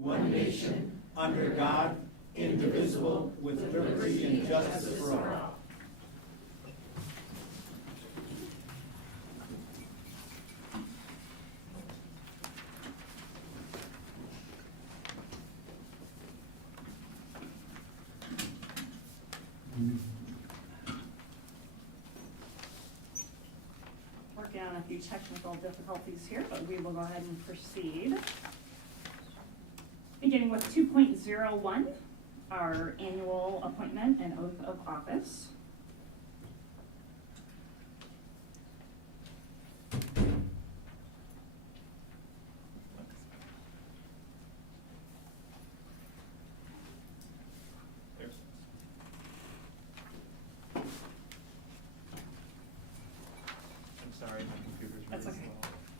one nation, under God, indivisible, with liberty and justice for all. Working on a few technical difficulties here, but we will go ahead and proceed. Beginning with 2.01, our annual appointment and oath of office. I'm sorry, my computer's really That's okay.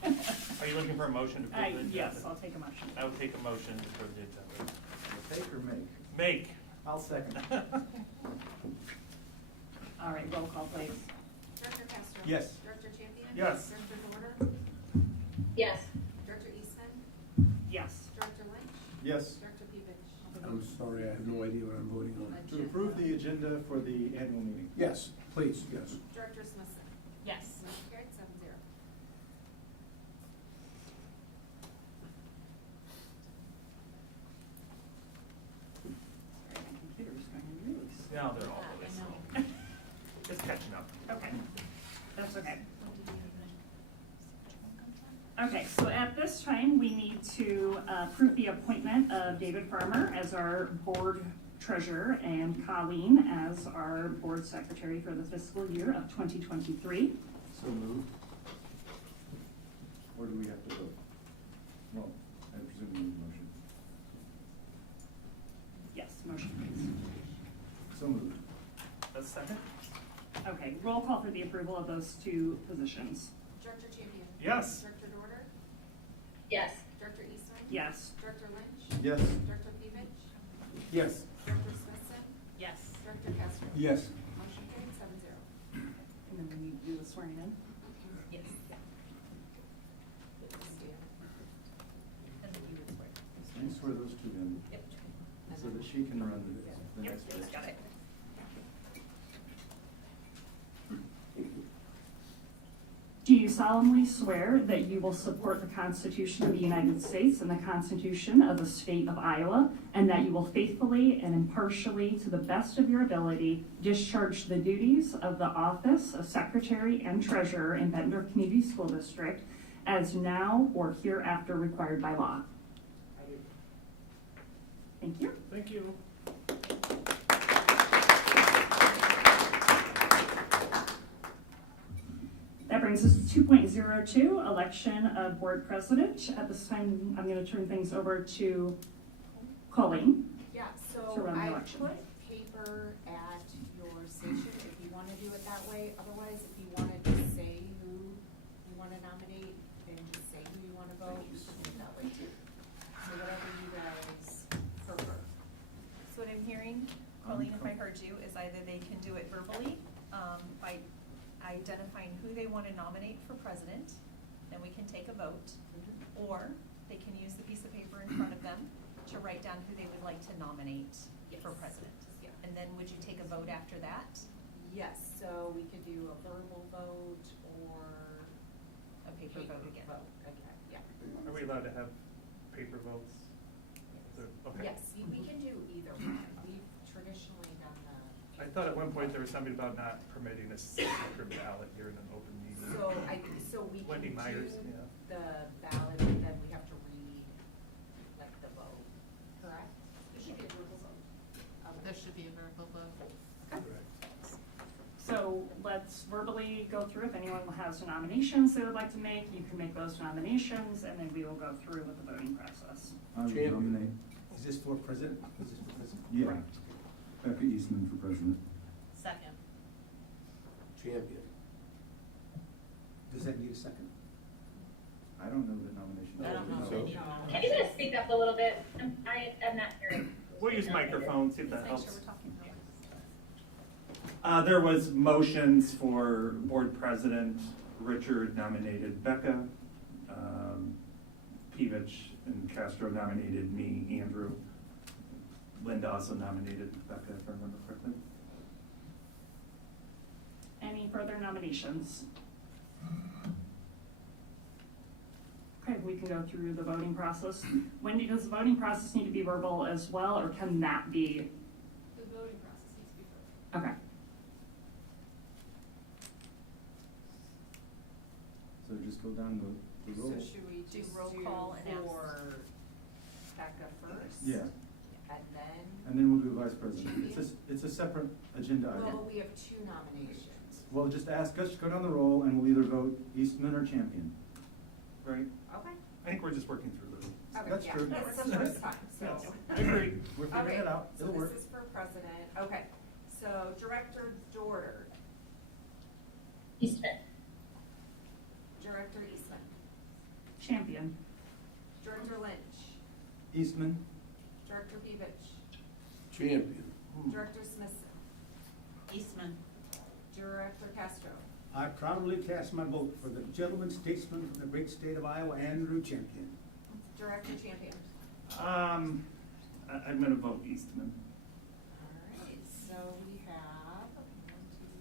slow. Are you looking for a motion to approve the agenda? Yes, I'll take a motion. I would take a motion to approve the agenda. Take or make? Make. I'll second. All right, roll call, please. Director Castro? Yes. Director Champion? Yes. Director Dorner? Yes. Director Eastman? Yes. Director Lynch? Yes. Director Pevich? I'm sorry, I have no idea what I'm voting on. To approve the agenda for the annual meeting. Yes, please, yes. Director Smithson? Yes. Motion carried, 7-0. Sorry, my computer's going to lose. No, they're all really slow. It's catching up. Okay, that's okay. Okay, so at this time, we need to approve the appointment of David Farmer as our board treasurer and Colleen as our board secretary for the fiscal year of 2023. So moved. Or do we have to vote? Well, I presume we need a motion. Yes, motion please. So moved. A second? Okay, roll call for the approval of those two positions. Director Champion? Yes. Director Dorner? Yes. Director Eastman? Yes. Director Lynch? Yes. Director Pevich? Yes. Director Smithson? Yes. Director Castro? Yes. Motion carried, 7-0. And then we need to do the swearing in. Yes. And then you would swear. Can you swear those two in? Yep. So that she can run the Yep, next he's phase. got it. Do you solemnly swear that you will support the Constitution of the United States and the Constitution of the State of Iowa, and that you will faithfully and impartially, to the best of your ability, discharge the duties of the office of Secretary and Treasurer in Bettendorf Community School District as now or hereafter required by law? I do. Thank you. Thank you. That brings us to 2.02, election of board president. At this time, I'm going to turn things over to Colleen. Yeah, To so run the I election. put paper at your station if you wanna do it that way. Otherwise, if you wanna just say who you wanna nominate and just say who you wanna vote, you can do it that way too. So whatever you guys prefer. So what I'm hearing, Colleen, if I heard you, is either they can do it verbally, by identifying who they want to nominate for president, then we can take a vote, or they can use the piece of paper in front of them to write down who they would like to nominate for Yes. president. Yeah. And then would you take a vote after that? Yes, so we could do a verbal vote or A paper vote again? Vote again, yeah. Are we allowed to have paper votes? Okay. Yes, we can do either one. We've traditionally done I thought at one point there was something about not permitting a signature ballot here in an open meeting. so we can Wendy do Myers, yeah. the ballot, and then we have to read, like, the vote, correct? There should be a verbal vote. There should be a verbal vote. So let's verbally go through. If anyone has nominations they would like to make, you can make those nominations, and then we will go through with the voting process. I would Champion. nominate, Is this for president? Is this for president? yeah, Correct. Becca Eastman for president. Second. Champion. Does that need a second? I don't know the nomination. I don't know. So- Can you guys speak up a little bit? I'm not hearing. We'll use microphones, see if that Let's make sure helps. we're talking. There was motions for board president. Richard nominated Becca. Pevich and Castro nominated me, Andrew. Linda also nominated Becca, if I remember correctly. Any further nominations? Okay, we can go through the voting process. Wendy, does the voting process need to be verbal as well, or can that be? The voting process needs to be verbal. Okay. So just go down the So roll. should we Do just roll do call and ask. for Becca first? Yeah, And then, and then we'll do vice president. It's a separate agenda item. well, we have 2 nominations. Well, just ask us, go down the roll, and we'll either vote Eastman or Champion. Right? Okay. I think we're just working through this. Okay, That's yeah, true. This is the first time, so. Yes, I agree. We're figuring Okay, it out. It'll so work. this is for president. Okay, so Director Dorter, Eastman. Director Eastman, Champion. Director Lynch, Eastman, Director Pevich, Champion. Director Smithson, Eastman. Director Castro. I proudly cast my vote for the gentleman statesman from the great state of Iowa, Andrew Champion. Director Champion. I'm gonna vote Eastman. All right, so we have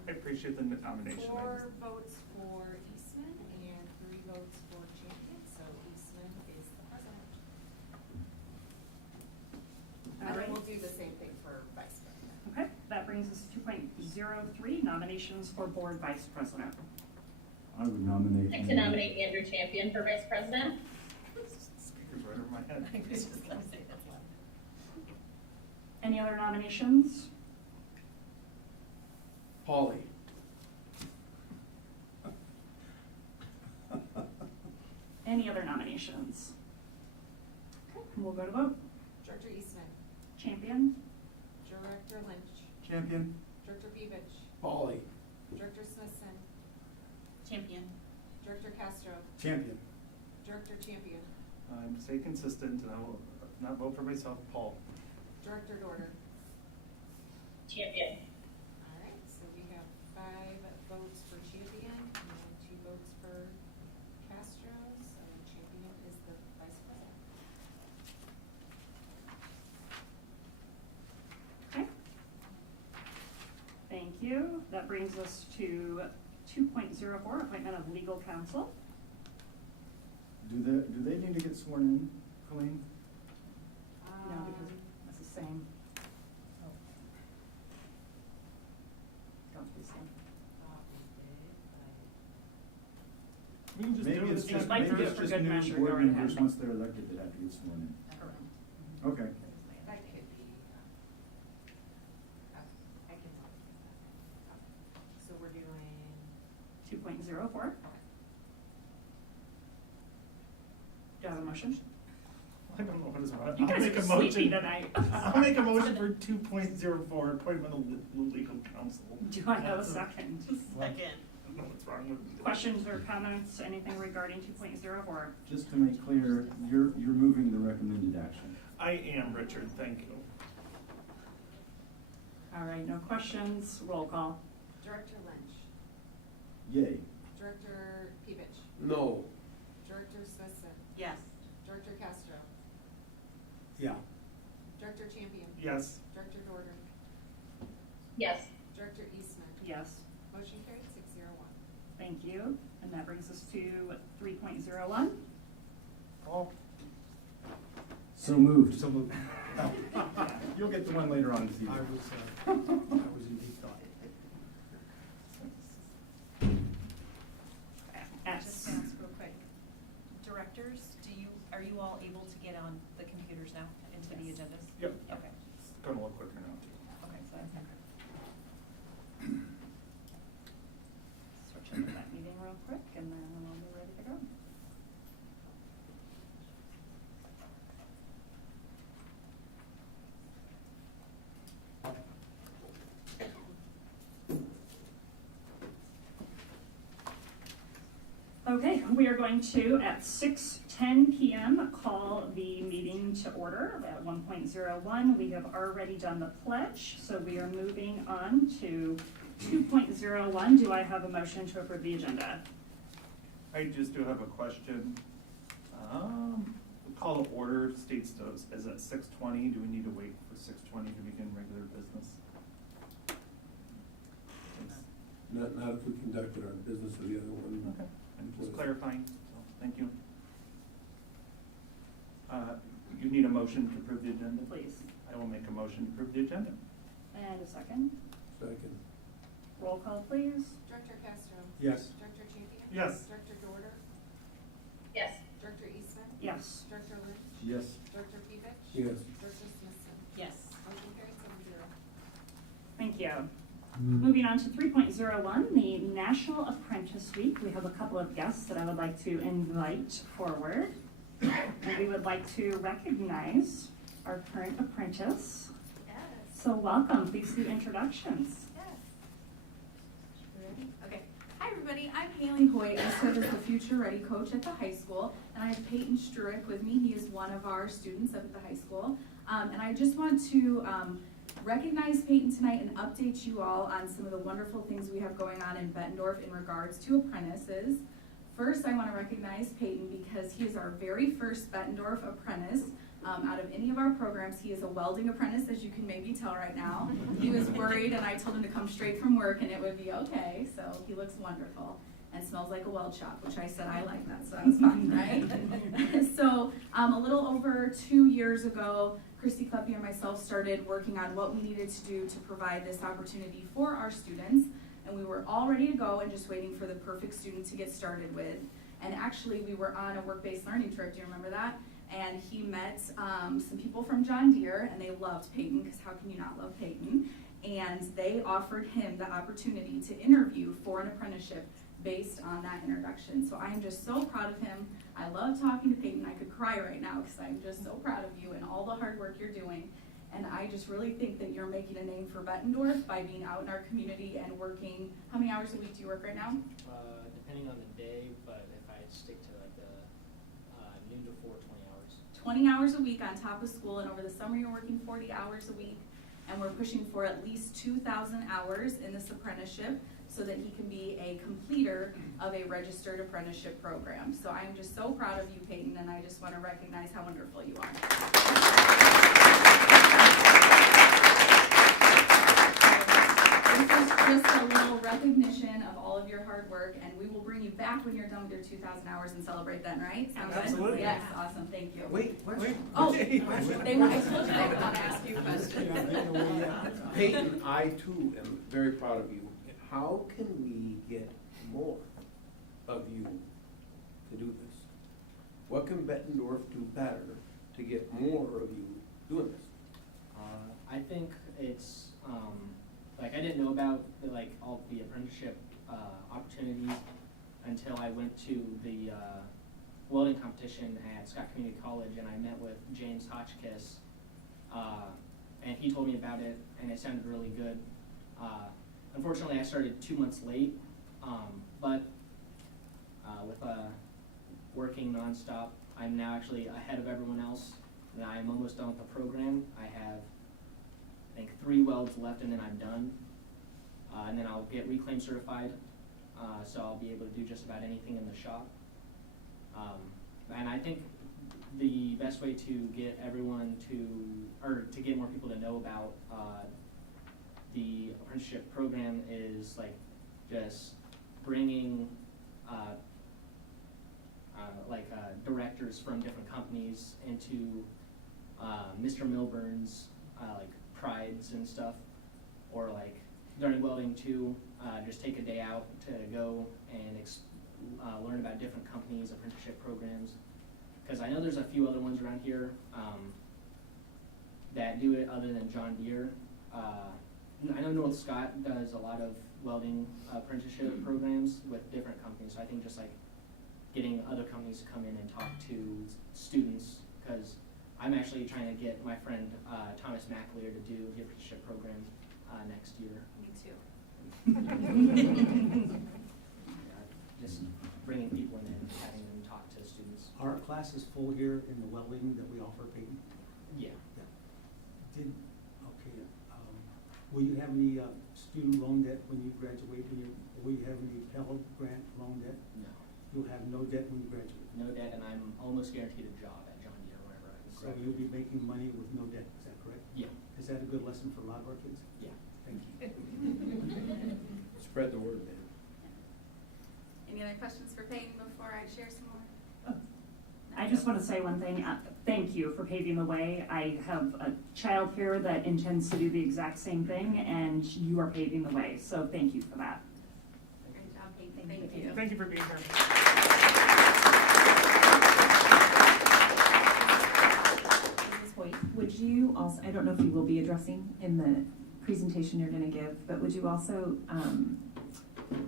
I appreciate the nomination. I 4 just- votes for Eastman and 3 votes for Champion, so Eastman is the president. All And then right. we'll do the same thing for vice president. Okay, that brings us to 2.03, nominations for board vice president. I would nominate. I'd like to nominate Andrew Champion for vice president. Speaker's right over my head. I was just gonna say that's loud. Any other nominations? Polly. Any other nominations? Okay, we'll go to vote. Director Eastman, Champion. Director Lynch, Champion, Director Pevich, Polly. Director Smithson, Champion. Director Castro, Champion. Director Champion, Stay consistent, and I will not vote for myself, Paul. Director Dorter. Champion. All right, so we have 5 votes for Champion and 2 votes for Castro, so Champion is the vice president. Okay. Thank you. That brings us to 2.04, appointment of legal counsel. do they need to get sworn in, Colleen? No, because it's the same. Don't be the same. We can just Maybe do it it's as just, might maybe be it's for just good new measure, board go ahead. members, once they're elected, that have to get sworn in. Okay. That could be, I can talk. So we're doing, 2.04. Do you have a motion? I don't know what is what. You I'll guys make are a sleepy motion. tonight. I'll make a motion for 2.04, appointment of legal counsel. Do I have a second? Well, Second. I don't know what's wrong with me. Questions or comments, anything regarding 2.04? Just to make clear, you're moving the recommended action. I am, Richard, thank you. All right, no questions, roll call. Director Lynch, Yay. Director Pevich, No. Director Smithson, Yes. Director Castro, Yeah. Director Champion, Yes. Director Dorter, Yes. Director Eastman. Yes, Motion carried 601. thank you. And that brings us to 3.01. Paul? So moved. So moved. You'll get the one later on this evening. I was in deep thought. Just to ask real quick, directors, are you all able to get on the computers now into the agendas? Yep. Okay, It's going a little quicker now, too. okay, so that's okay. Switch into that meeting real quick and then we'll be ready to go. Okay, we are going to, at 6:10 PM, call the meeting to order. At 1.01, we have already done the pledge, so we are moving on to 2.01. Do I have a motion to approve the agenda? I just do have a question. call to order states is at 6:20. Do we need to wait for 6:20 to begin regular business? Not if we conducted our business of the other one. Okay, I'm just clarifying, so, thank you. You need a motion to approve the agenda? Please. I will make a motion to approve the agenda. And a second. Second. Roll call, please. Director Castro? Yes. Director Champion? Yes. Director Dorder? Yes. Director Eastman? Yes. Director Lynch? Yes. Director Pevich? Yes. Director Smithson? Yes. Motion carried 7-0. Thank you. Moving on to 3.01, the National Apprentice Week. We have a couple of guests that I would like to invite forward. And we would like to recognize our current apprentice. Yes. So welcome, please do introductions. Yes. You ready? Okay. Hi, everybody. I'm Haley Hoyt. I serve as the Future Ready coach at the high school, and I have Peyton Struick with me. He is one of our students up at the high school. And I just want to recognize Peyton tonight and update you all on some of the wonderful things we have going on in Bettendorf in regards to apprentices. First, I want to recognize Peyton because he is our very first Bettendorf apprentice. Out of any of our programs, he is a welding apprentice, as you can maybe tell right now. He was worried, and I told him to come straight from work, and it would be okay. So he looks wonderful and smells like a weld shop, which I said I like that, so that was fine, right? So a little over 2 years ago, Christy Kleppe and myself started working on what we needed to do to provide this opportunity for our students. And we were all ready to go and just waiting for the perfect student to get started with. And actually, we were on a work-based learning trip. Do you remember that? And he met some people from John Deere, and they loved Peyton, because how can you not love Peyton? And they offered him the opportunity to interview for an apprenticeship based on that introduction. So I am just so proud of him. I love talking to Peyton. I could cry right now because I'm just so proud of you and all the hard work you're doing. And I just really think that you're making a name for Bettendorf by being out in our community and working. How many hours a week do you work right now? Depending on the day, but if I stick to like the noon to 4, 20 hours. 20 hours a week on top of school, and over the summer you're working 40 hours a week. And we're pushing for at least 2,000 hours in this apprenticeship so that he can be a completer of a registered apprenticeship program. So I'm just so proud of you, Peyton, and I just want to recognize how wonderful you are. This is just a little recognition of all of your hard work, and we will bring you back when you're done with your 2,000 hours and celebrate then, right? Sounds good? Absolutely. Yes, awesome, thank you. Wait. Oh, they want, I told you they want to ask you questions. Peyton, I too am very proud of you. How can we get more of you to do this? What can Bettendorf do better to get more of you doing this? I think it's like I didn't know about all the apprenticeship opportunities until I went to the welding competition at Scott Community College, and I met with James Hotchkiss, and he told me about it, and it sounded really good. Unfortunately, I started 2 months late, but with working nonstop, I'm now actually ahead of everyone else, and I'm almost done with the program. I have, I think, 3 welds left, and then I'm done. And then I'll get reclaim certified, so I'll be able to do just about anything in the shop. And I think the best way to get everyone to get more people to know about the apprenticeship program is just bringing directors from different companies into Mr. Milburn's prides and stuff, or during welding too, just take a day out to go and learn about different companies' apprenticeship programs, because I know there's a few other ones around here that do it other than John Deere. I know North Scott does a lot of welding apprenticeship programs with different companies, so I think just getting other companies to come in and talk to students, because I'm actually trying to get my friend Thomas McAleer to do the apprenticeship program next year. Me too. Just bringing people in and having them talk to students. Our class is full here in the welding that we offer, Peyton. Yeah. Will you have any student loan debt when you graduate? Will you have any Pell Grant loan debt? No. You'll have no debt when you graduate. No debt, and I'm almost guaranteed a job at John Deere. So you'll be making money with no debt, is that correct? Yeah, Is that a good lesson for a lot of our kids? yeah. Thank you. Spread the word, man. Any other questions for Peyton before I share some more? I just want to say one thing. Thank you for paving the way. I have a child here that intends to do the exact same thing, and you are paving the way. So thank you for that. Great job, Peyton. Thank you. Thank you for being here. Mrs. Hoyt, would you also, I don't know if you will be addressing in the presentation you're going to give, but would you also,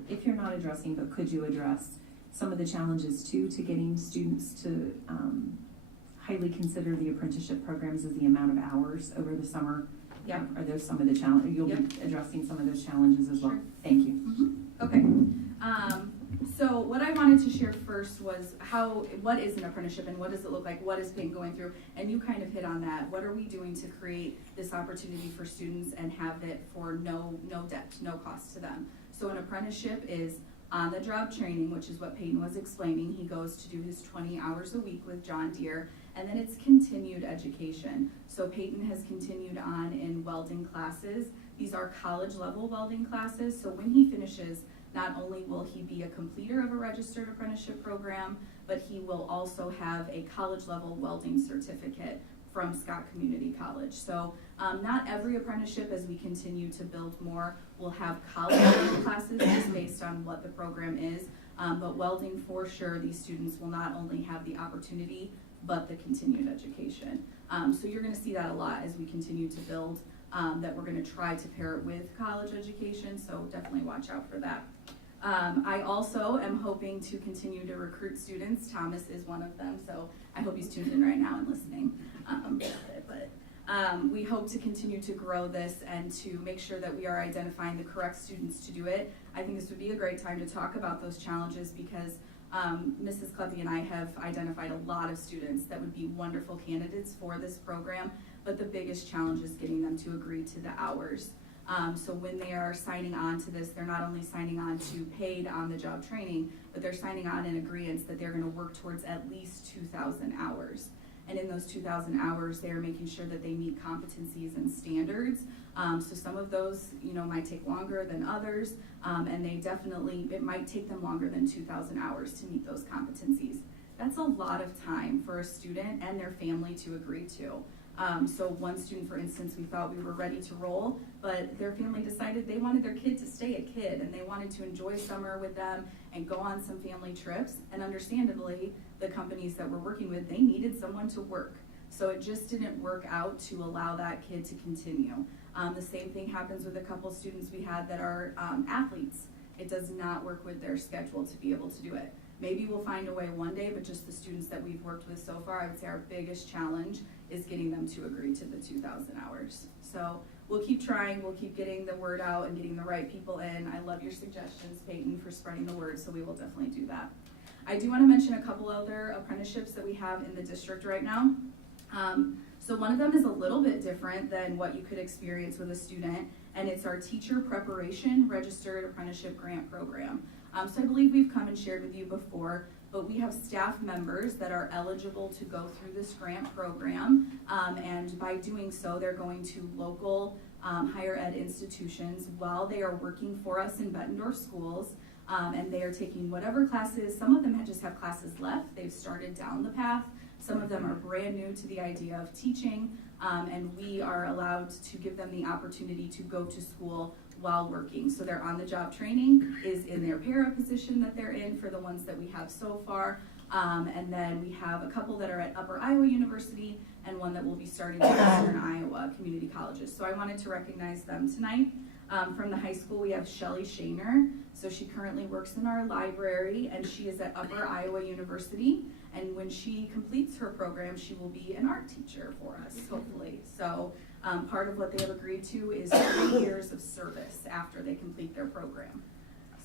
if you're not addressing, but could you address some of the challenges too to getting students to highly consider the apprenticeship programs as the amount of hours over the summer? Yeah. Are those some of the challenges? You'll Yep. be addressing some of those challenges as well? Sure. Thank you. Okay. So what I wanted to share first was what is an apprenticeship and what does it look like? What is Peyton going through? And you kind of hit on that. What are we doing to create this opportunity for students and have it for no debt, no cost to them? So an apprenticeship is on-the-job training, which is what Peyton was explaining. He goes to do his 20 hours a week with John Deere, and then it's continued education. So Peyton has continued on in welding classes. These are college-level welding classes, so when he finishes, not only will he be a completer of a registered apprenticeship program, but he will also have a college-level welding certificate from Scott Community College. So not every apprenticeship, as we continue to build more, will have college classes just based on what the program is. But welding, for sure, these students will not only have the opportunity, but the continued education. So you're gonna see that a lot as we continue to build, that we're gonna try to pair it with college education, so definitely watch out for that. I also am hoping to continue to recruit students. Thomas is one of them, so I hope he's tuned in right now and listening. We hope to continue to grow this and to make sure that we are identifying the correct students to do it. I think this would be a great time to talk about those challenges because Mrs. Clevey and I have identified a lot of students that would be wonderful candidates for this program, but the biggest challenge is getting them to agree to the hours. So when they are signing on to this, they're not only signing on to paid on-the-job training, but they're signing on in agreement that they're gonna work towards at least 2,000 hours. And in those 2,000 hours, they're making sure that they meet competencies and standards. So some of those, might take longer than others, and it might take them longer than 2,000 hours to meet those competencies. That's a lot of time for a student and their family to agree to. So one student, for instance, we thought we were ready to roll, but their family decided they wanted their kid to stay a kid and they wanted to enjoy summer with them and go on some family trips. And understandably, the companies that we're working with, they needed someone to work. So it just didn't work out to allow that kid to continue. The same thing happens with a couple students we had that are athletes. It does not work with their schedule to be able to do it. Maybe we'll find a way one day, but just the students that we've worked with so far, I would say our biggest challenge is getting them to agree to the 2,000 hours. So we'll keep trying, we'll keep getting the word out and getting the right people in. I love your suggestions, Peyton, for spreading the word, so we will definitely do that. I do want to mention a couple other apprenticeships that we have in the district right now. So one of them is a little bit different than what you could experience with a student, and it's our Teacher Preparation Registered Apprenticeship Grant Program. So I believe we've come and shared with you before, but we have staff members that are eligible to go through this grant program, and by doing so, they're going to local higher ed institutions while they are working for us in Bettendorf schools, and they are taking whatever classes. Some of them just have classes left. They've started down the path. Some of them are brand new to the idea of teaching, and we are allowed to give them the opportunity to go to school while working. So their on-the-job training is in their para position that they're in for the ones that we have so far. And then we have a couple that are at Upper Iowa University and one that will be starting at Western Iowa Community Colleges. So I wanted to recognize them tonight. From the high school, we have Shelly Shaner. So she currently works in our library and she is at Upper Iowa University. And when she completes her program, she will be an art teacher for us, hopefully. So part of what they have agreed to is 3 years of service after they complete their program.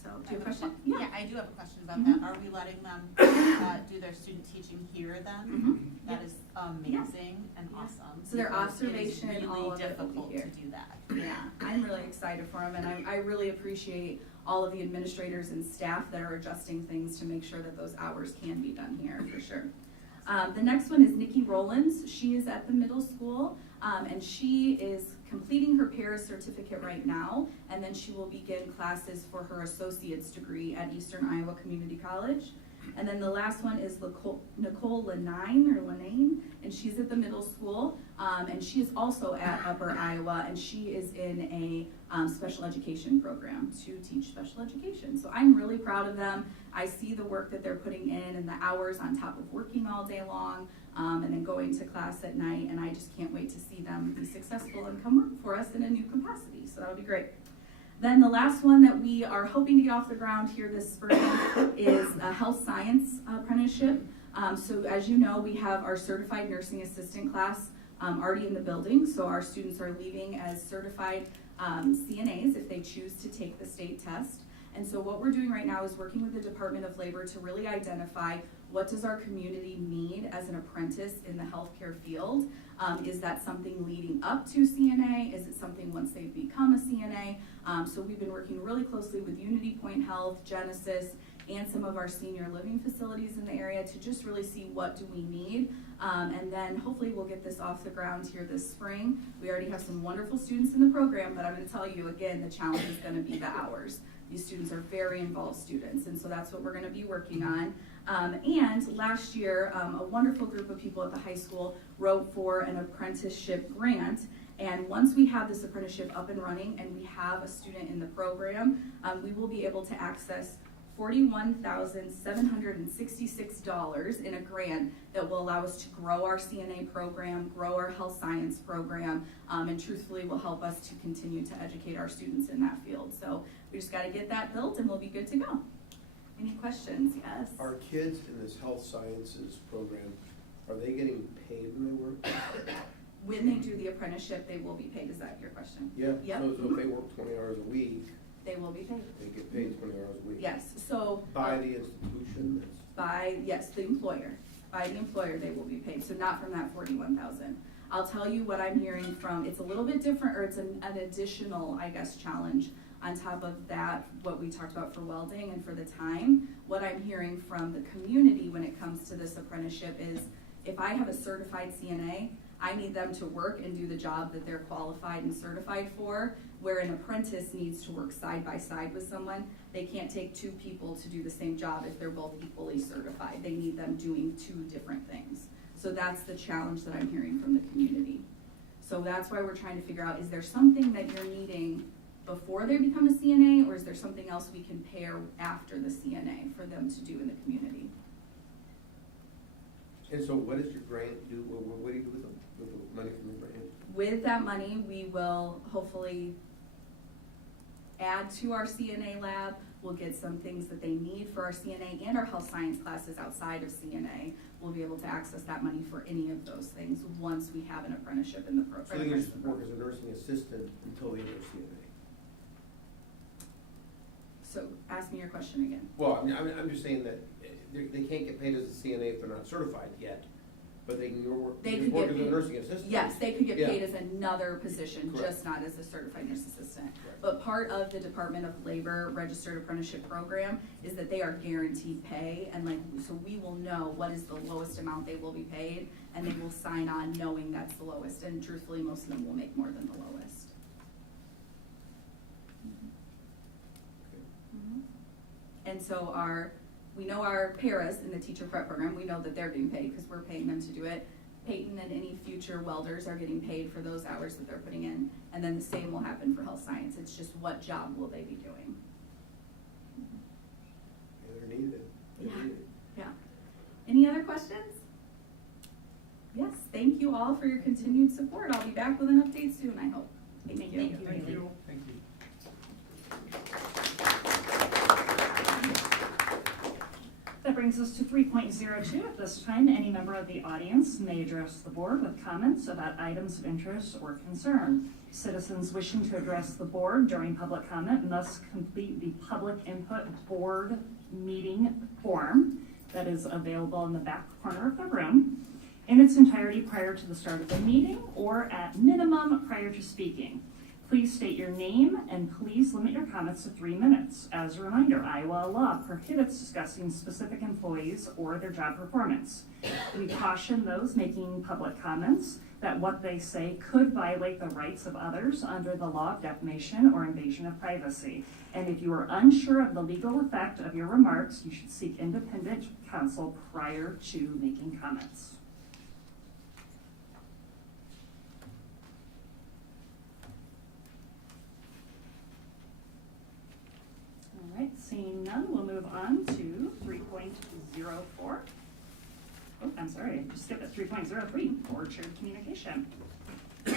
So, do you have a question? Yeah, I do have a question about that. Are we letting them do their student teaching here then? That is amazing and awesome. So their because observation, it is all really of it will difficult be here. to do that. Yeah, I'm really excited for them, and I really appreciate all of the administrators and staff that are adjusting things to make sure that those hours can be done here, for sure. The next one is Nikki Rollins. She is at the middle school, and she is completing her Paris certificate right now, and then she will begin classes for her associate's degree at Eastern Iowa Community College. And then the last one is Nicole Lanine, and she's at the middle school, and she is also at Upper Iowa, and she is in a special education program to teach special education. So I'm really proud of them. I see the work that they're putting in and the hours on top of working all day long, and then going to class at night, and I just can't wait to see them be successful and come work for us in a new capacity. So that'll be great. Then the last one that we are hoping to get off the ground here this spring is a health science apprenticeship. So as you know, we have our certified nursing assistant class already in the building. So our students are leaving as certified CNAs if they choose to take the state test. And so what we're doing right now is working with the Department of Labor to really identify what does our community need as an apprentice in the healthcare field. Is that something leading up to CNA? Is it something once they've become a CNA? So we've been working really closely with Unity Point Health, Genesis, and some of our senior living facilities in the area to just really see what do we need. And then hopefully we'll get this off the ground here this spring. We already have some wonderful students in the program, but I'm going to tell you again, the challenge is going to be the hours. These students are very involved students, and so that's what we're going to be working on. And last year, a wonderful group of people at the high school wrote for an apprenticeship grant. And once we have this apprenticeship up and running and we have a student in the program, we will be able to access $41,766 in a grant that will allow us to grow our CNA program, grow our health science program, and truthfully will help us to continue to educate our students in that field. So we just got to get that built and we'll be good to go. Any questions? Yes? Are kids in this health sciences program, are they getting paid when they work? When they do the apprenticeship, they will be paid. Is that your question? Yeah, Yep. so if they work 20 hours a week, They will be paid. they get paid 20 hours a week? Yes, so. By the institution that's. Yes, the employer. By the employer, they will be paid, so not from that 41,000. I'll tell you what I'm hearing from, it's a little bit different, or it's an additional, I guess, challenge on top of that, what we talked about for welding and for the time. What I'm hearing from the community when it comes to this apprenticeship is, if I have a certified CNA, I need them to work and do the job that they're qualified and certified for, where an apprentice needs to work side by side with someone. They can't take two people to do the same job if they're both equally certified. They need them doing two different things. So that's the challenge that I'm hearing from the community. So that's why we're trying to figure out, is there something that you're needing before they become a CNA, or is there something else we can pair after the CNA for them to do in the community? And so what does your grant do? What do you do with the money from the grant? With that money, we will hopefully add to our CNA lab. We'll get some things that they need for our CNA and our health science classes outside of CNA. We'll be able to access that money for any of those things once we have an apprenticeship in the program. So they can just work as a nursing assistant until they get their CNA? So ask me your question again. Well, I'm just saying that they can't get paid as a CNA if they're not certified yet, but they can work They as could a get paid. nursing assistant. Yes, they could get Yeah. paid as another position, Correct. just not as a certified nurse assistant. Correct. But part of the Department of Labor Registered Apprenticeship Program is that they are guaranteed pay, and so we will know what is the lowest amount they will be paid, and they will sign on knowing that's the lowest, and truthfully, most of them will make more than the lowest. Mhm. And so we know our paras in the teacher prep program, we know that they're getting paid because we're paying them to do it. Peyton and any future welders are getting paid for those hours that they're putting in. And then the same will happen for health science. It's just what job will they be doing? Yeah, they're needed. They're Yeah. needed. Yeah. Any other questions? Yes, thank you all for your continued support. I'll be back with an update soon, I hope. Thank you. Thank you. Thank you. That brings us to 3.02. At this time, any member of the audience may address the board with comments about items of interest or concern. Citizens wishing to address the board during public comment must complete the public input board meeting form that is available in the back corner of the room in its entirety prior to the start of the meeting, or at minimum prior to speaking. Please state your name and please limit your comments to 3 minutes. As a reminder, Iowa law prohibits discussing specific employees or their job performance. We caution those making public comments that what they say could violate the rights of others under the law of defamation or invasion of privacy. And if you are unsure of the legal effect of your remarks, you should seek independent counsel prior to making comments. All right, seeing none, we'll move on to 3.04. Oh, I'm sorry, I just skipped at 3.03, board shared communication. Now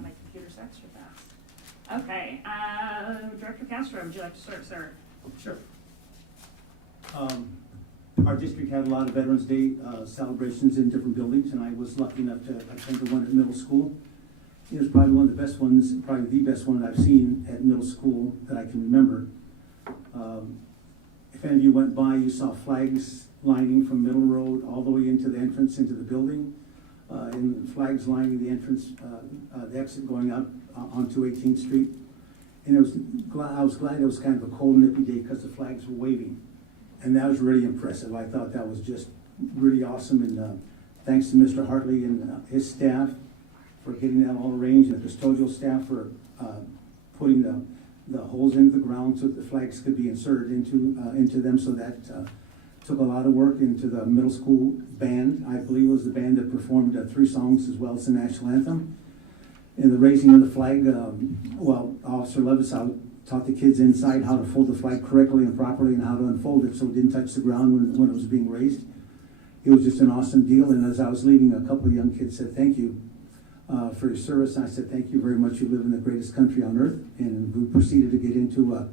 my computer's extra fast. Okay, Director Castro, would you like to start, sir? Sure. Our district had a lot of Veterans Day celebrations in different buildings, and I was lucky enough to attend the one at middle school. It was probably one of the best ones, probably the best one I've seen at middle school that I can remember. If any of you went by, you saw flags lining from Middle Road all the way into the entrance into the building, and flags lining the entrance, the exit going up onto 18th Street. And I was glad it was kind of a cold, nippy day because the flags were waving. And that was really impressive. I thought that was just really awesome. And thanks to Mr. Hartley and his staff for getting that all arranged, and the custodial staff for putting the holes into the ground so that the flags could be inserted into them. So that took a lot of work. Into the middle school band, I believe it was the band that performed 3 songs as well as the national anthem. In the raising of the flag, Officer Levis taught the kids inside how to fold the flag correctly and properly and how to unfold it so it didn't touch the ground when it was being raised. It was just an awesome deal. And as I was leaving, a couple of young kids said, "Thank you for your service." And I said, "Thank you very much. You live in the greatest country on earth." And we proceeded to get into a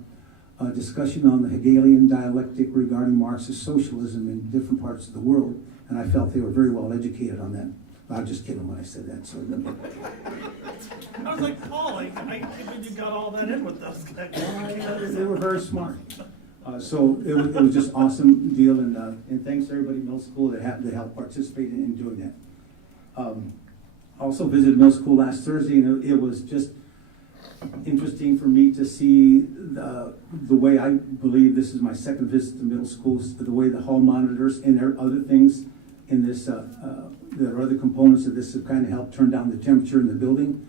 discussion on the Hegelian dialectic regarding Marxist socialism in different parts of the world. And I felt they were very well educated on that. I was just kidding when I said that. So I was like, Paul, I can't believe you got all that in with those guys. They were very smart. So it was just awesome deal, and thanks to everybody in middle school that helped participate in doing that. Also visited middle school last Thursday, and it was just interesting for me to see the way, I believe this is my second visit to middle schools, the way the hall monitors and there are other things in this, there are other components of this that kind of help turn down the temperature in the building.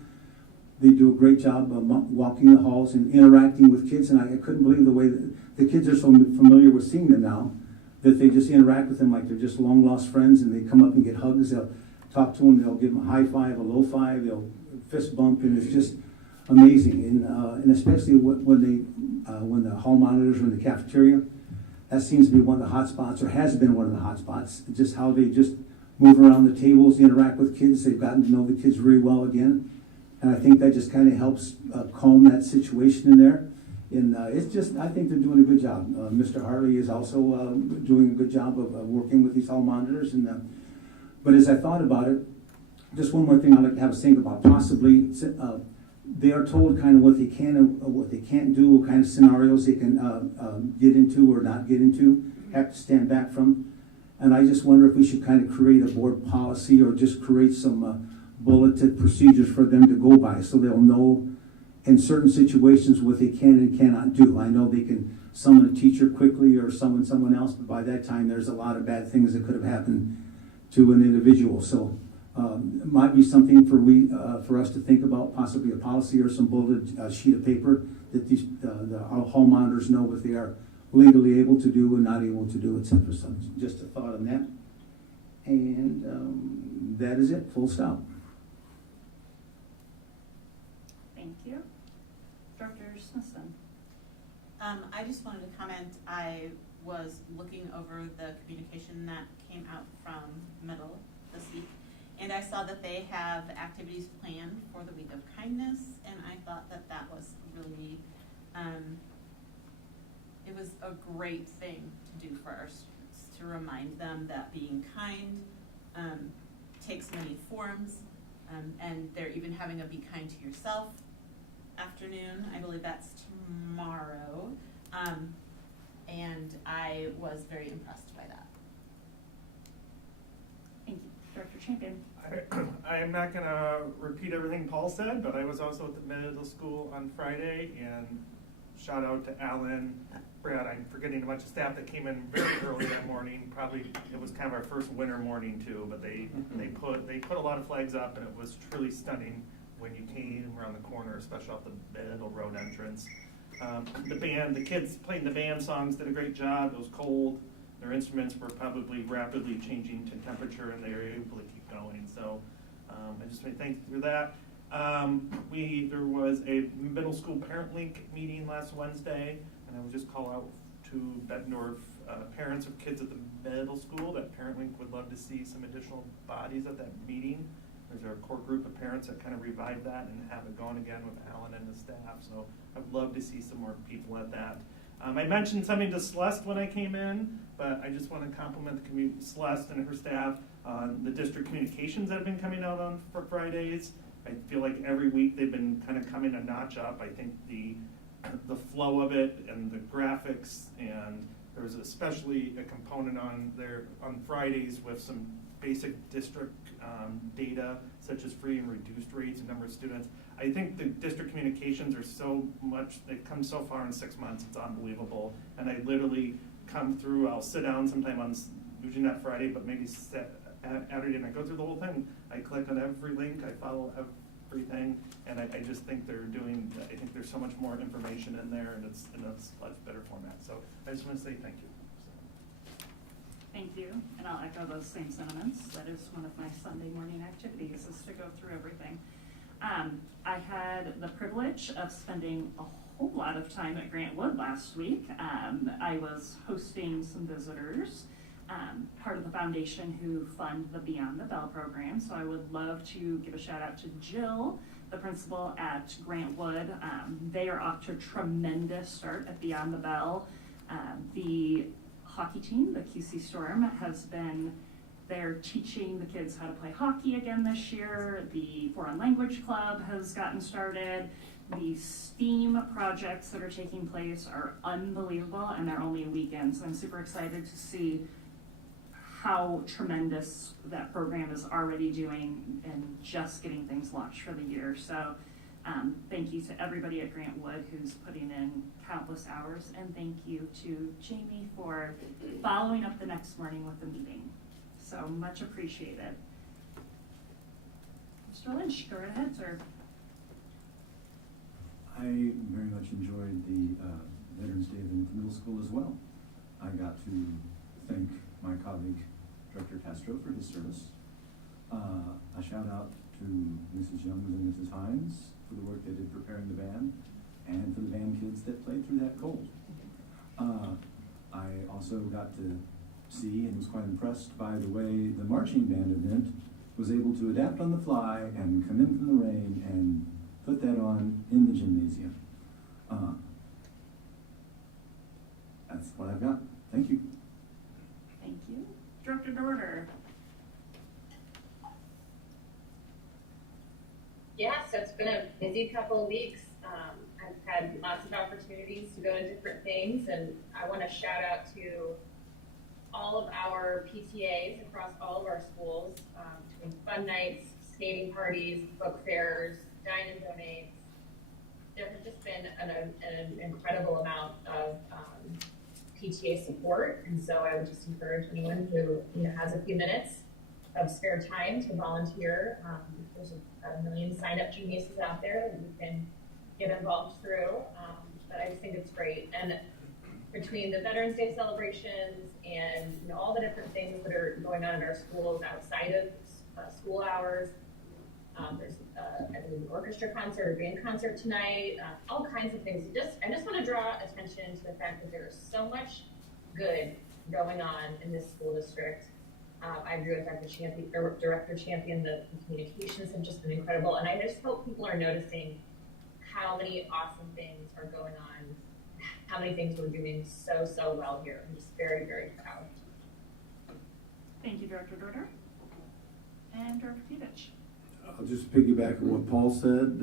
They do a great job of walking the halls and interacting with kids, and I couldn't believe the way that the kids are so familiar with seeing them now that they just interact with them like they're just long lost friends, and they come up and get hugs. They'll talk to them, they'll give them a high five, a low five, they'll fist bump, and it's just amazing. And especially when the hall monitors are in the cafeteria, that seems to be one of the hot spots, or has been one of the hot spots. Just how they just move around the tables, interact with kids. They've gotten to know the kids really well again. And I think that just kind of helps calm that situation in there. And it's just, I think they're doing a good job. Mr. Hartley is also doing a good job of working with these hall monitors. But as I thought about it, just one more thing I'd like to have a think about. Possibly, they are told kind of what they can and what they can't do, what kind of scenarios they can get into or not get into, have to stand back from. And I just wonder if we should kind of create a board policy or just create some bulleted procedures for them to go by so they'll know in certain situations what they can and cannot do. I know they can summon a teacher quickly or summon someone else, but by that time there's a lot of bad things that could have happened to an individual. So it might be something for us to think about, possibly a policy or some bulleted sheet of paper that the hall monitors know what they are legally able to do and not able to do, etc. So just a thought on that. And that is it, full stop. Thank you. Dr. Smithson. I just wanted to comment, I was looking over the communication that came out from middle this week, and I saw that they have activities planned for the Week of Kindness, and I thought that that was really, it was a great thing to do for our students, to remind them that being kind takes many forms, and they're even having a Be Kind to Yourself afternoon. I believe that's tomorrow, and I was very impressed by that. Thank you. Director Champion. I am not gonna repeat everything Paul said, but I was also at the middle school on Friday, and shout out to Alan, Brad, I'm forgetting a bunch of staff that came in very early that morning. Probably, it was kind of our first winter morning too, but they put a lot of flags up, and it was truly stunning when you came around the corner, especially off the Middle Road entrance. The kids playing the band songs did a great job. It was cold. Their instruments were probably rapidly changing to temperature, and they were able to keep going. So I just want to thank you for that. There was a middle school parent link meeting last Wednesday, and I would just call out to Bettendorf parents of kids at the middle school that parent link would love to see some additional bodies at that meeting. There's our core group of parents that kind of revived that and have it going again with Alan and the staff. So I'd love to see some more people at that. I mentioned something to Celeste when I came in, but I just want to compliment the Celeste and her staff on the district communications that have been coming out on for Fridays. I feel like every week they've been kind of coming a notch up. I think the flow of it and the graphics, and there was especially a component on Fridays with some basic district data, such as free and reduced rates and number of students. I think the district communications are so much, they've come so far in 6 months, it's unbelievable. And I literally come through, I'll sit down sometime on, usually not Friday, but maybe Saturday, and I go through the whole thing. I click on every link, I follow everything, and I just think I think there's so much more information in there, and it's in a much better format. So I just want to say thank you. Thank you, and I'll echo those same sentiments. That is one of my Sunday morning activities, is to go through everything. I had the privilege of spending a whole lot of time at Grant Wood last week. I was hosting some visitors, part of the foundation who fund the Beyond the Bell program. So I would love to give a shout out to Jill, the principal at Grant Wood. They are off to a tremendous start at Beyond the Bell. The hockey team, the QC Storm, has been there teaching the kids how to play hockey again this year. The Foreign Language Club has gotten started. The STEAM projects that are taking place are unbelievable, and they're only a weekend. So I'm super excited to see how tremendous that program is already doing and just getting things launched for the year. So thank you to everybody at Grant Wood who's putting in countless hours, and thank you to Jamie for following up the next morning with the meeting. So much appreciated. Mr. Lynch, go right ahead, sir. I very much enjoyed the Veterans Day event at the middle school as well. I got to thank my colleague, Director Castro, for his service. A shout out to Mrs. Youngs and Mrs. Hines for the work they did preparing the band, and for the band kids that played through that cold. I also got to see and was quite impressed by the way the marching band event was able to adapt on the fly and come in from the rain and put that on in the gymnasium. That's what I've got. Thank you. Thank you. Director Dorder. Yeah, so it's been a busy couple of weeks. I've had lots of opportunities to go to different things, and I want to shout out to all of our PTAs across all of our schools, between fun nights, skating parties, book fairs, dine and donates. There has just been an incredible amount of PTA support, and so I would just encourage anyone who has a few minutes of spare time to volunteer. There's a million sign-up geniuses out there that you can get involved through, but I just think it's great. And between the Veterans Day celebrations and all the different things that are going on in our schools outside of school hours, there's I believe an orchestra concert or band concert tonight, all kinds of things. I just want to draw attention to the fact that there is so much good going on in this school district. I agree with Director Champion. The communications have just been incredible, and I just hope people are noticing how many awesome things are going on, how many things we're doing so well here. I'm just very, very proud. Thank you, Director Dorder. And Director Tevich. I'll just piggyback on what Paul said.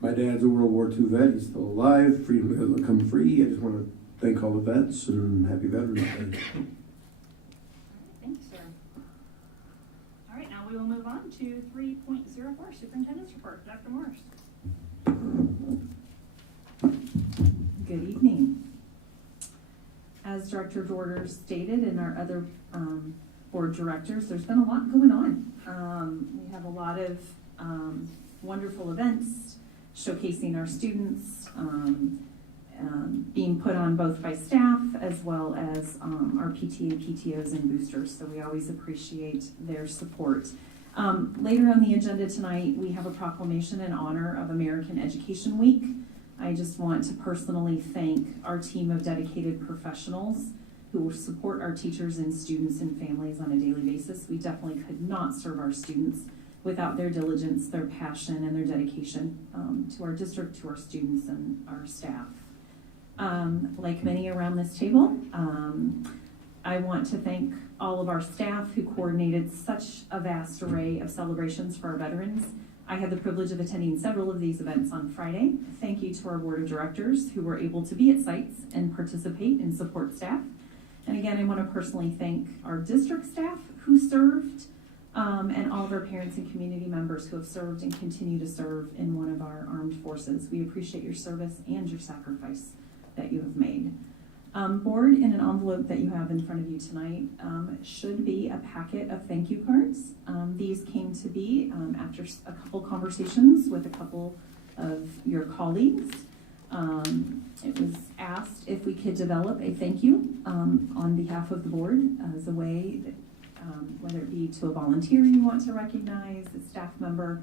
My dad's a World War II vet. He's still alive. Freedom hasn't come free. I just want to thank all the vets and happy Veterans Day. Thanks, sir. we will move on to 3.04, Superintendent's Report. Dr. Morris. Good evening. As Director Dorder stated and our other board directors, there's been a lot going on. We have a lot of wonderful events showcasing our students, being put on both by staff as well as our PTA, PTOs, and boosters, so we always appreciate their support. Later on the agenda tonight, we have a proclamation in honor of American Education Week. I just want to personally thank our team of dedicated professionals who support our teachers and students and families on a daily basis. We definitely could not serve our students without their diligence, their passion, and their dedication to our district, to our students, and our staff. Like many around this table, I want to thank all of our staff who coordinated such a vast array of celebrations for our veterans. I had the privilege of attending several of these events on Friday. Thank you to our board of directors who were able to be at sites and participate and support staff. And again, I want to personally thank our district staff who served, and all of our parents and community members who have served and continue to serve in one of our armed forces. We appreciate your service and your sacrifice that you have made. Board, in an envelope that you have in front of you tonight should be a packet of thank you cards. These came to be after a couple conversations with a couple of your colleagues. It was asked if we could develop a thank you on behalf of the board as a way that, whether it be to a volunteer you want to recognize, a staff member.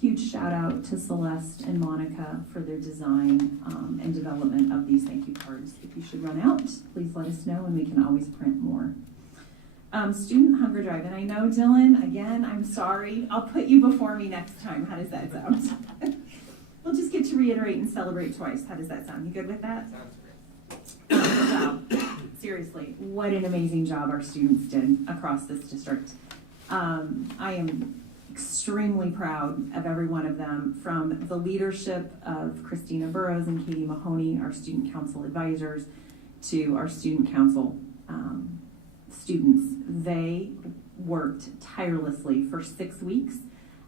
Huge shout out to Celeste and Monica for their design and development of these thank you cards. If you should run out, please let us know and we can always print more. Student Hunger Drive, and I know Dylan, again, I'm sorry. I'll put you before me next time. How does that sound? We'll just get to reiterate and celebrate twice. How does that sound? You good with that? Sounds great. Good job. Seriously, what an amazing job our students did across this district. I am extremely proud of every one of them, from the leadership of Christina Burrows and Katie Mahoney, our student council advisors, to our student council students. They worked tirelessly for 6 weeks.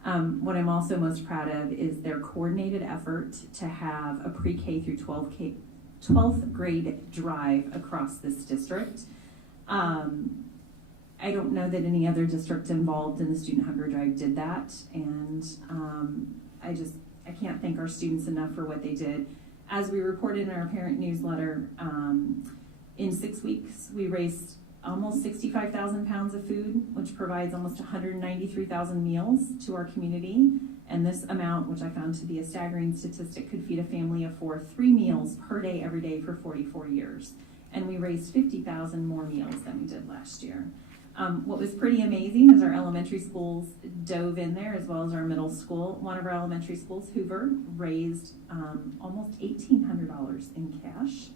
What I'm also most proud of is their coordinated effort to have a pre-K through 12th grade drive across this district. I don't know that any other district involved in the Student Hunger Drive did that, and I can't thank our students enough for what they did. As we reported in our parent newsletter, in 6 weeks we raised almost 65,000 pounds of food, which provides almost 193,000 meals to our community, and this amount, which I found to be a staggering statistic, could feed a family of 4 3 meals per day every day for 44 years, and we raised 50,000 more meals than we did last year. What was pretty amazing is our elementary schools dove in there, as well as our middle school. One of our elementary schools, Hoover, raised almost $1,800 in cash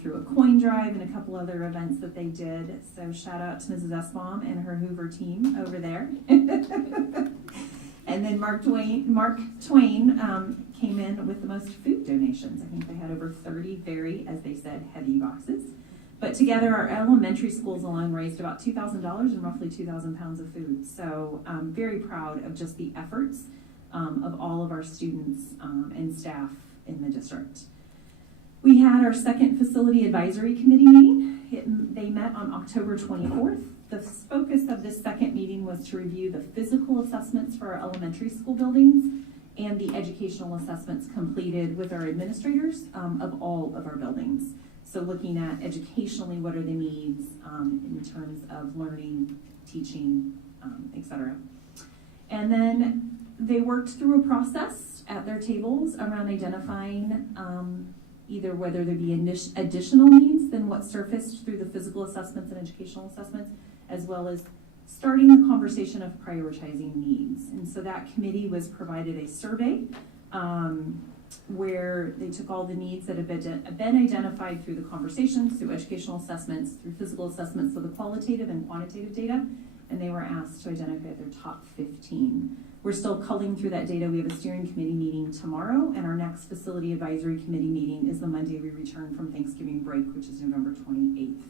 through a coin drive and a couple other events that they did. So shout out to Mrs. Esbaum and her Hoover team over there. And then Mark Twain came in with the most food donations. I think they had over 30 very, as they said, heavy boxes. But together, our elementary schools alone raised about $2,000 and roughly 2,000 pounds of food. So I'm very proud of just the efforts of all of our students and staff in the district. We had our second facility advisory committee meeting. They met on October 24th. The focus of this second meeting was to review the physical assessments for our elementary school buildings and the educational assessments completed with our administrators of all of our buildings. So looking at educationally, what are the needs in terms of learning, teaching, etc. And then they worked through a process at their tables around identifying either whether there be additional needs than what surfaced through the physical assessments and educational assessments, as well as starting the conversation of prioritizing needs. And so that committee was provided a survey where they took all the needs that have been identified through the conversations, through educational assessments, through physical assessments, so the qualitative and quantitative data, and they were asked to identify their top 15. We're still culling through that data. We have a steering committee meeting tomorrow, and our next facility advisory committee meeting is the Monday we return from Thanksgiving break, which is November 28th.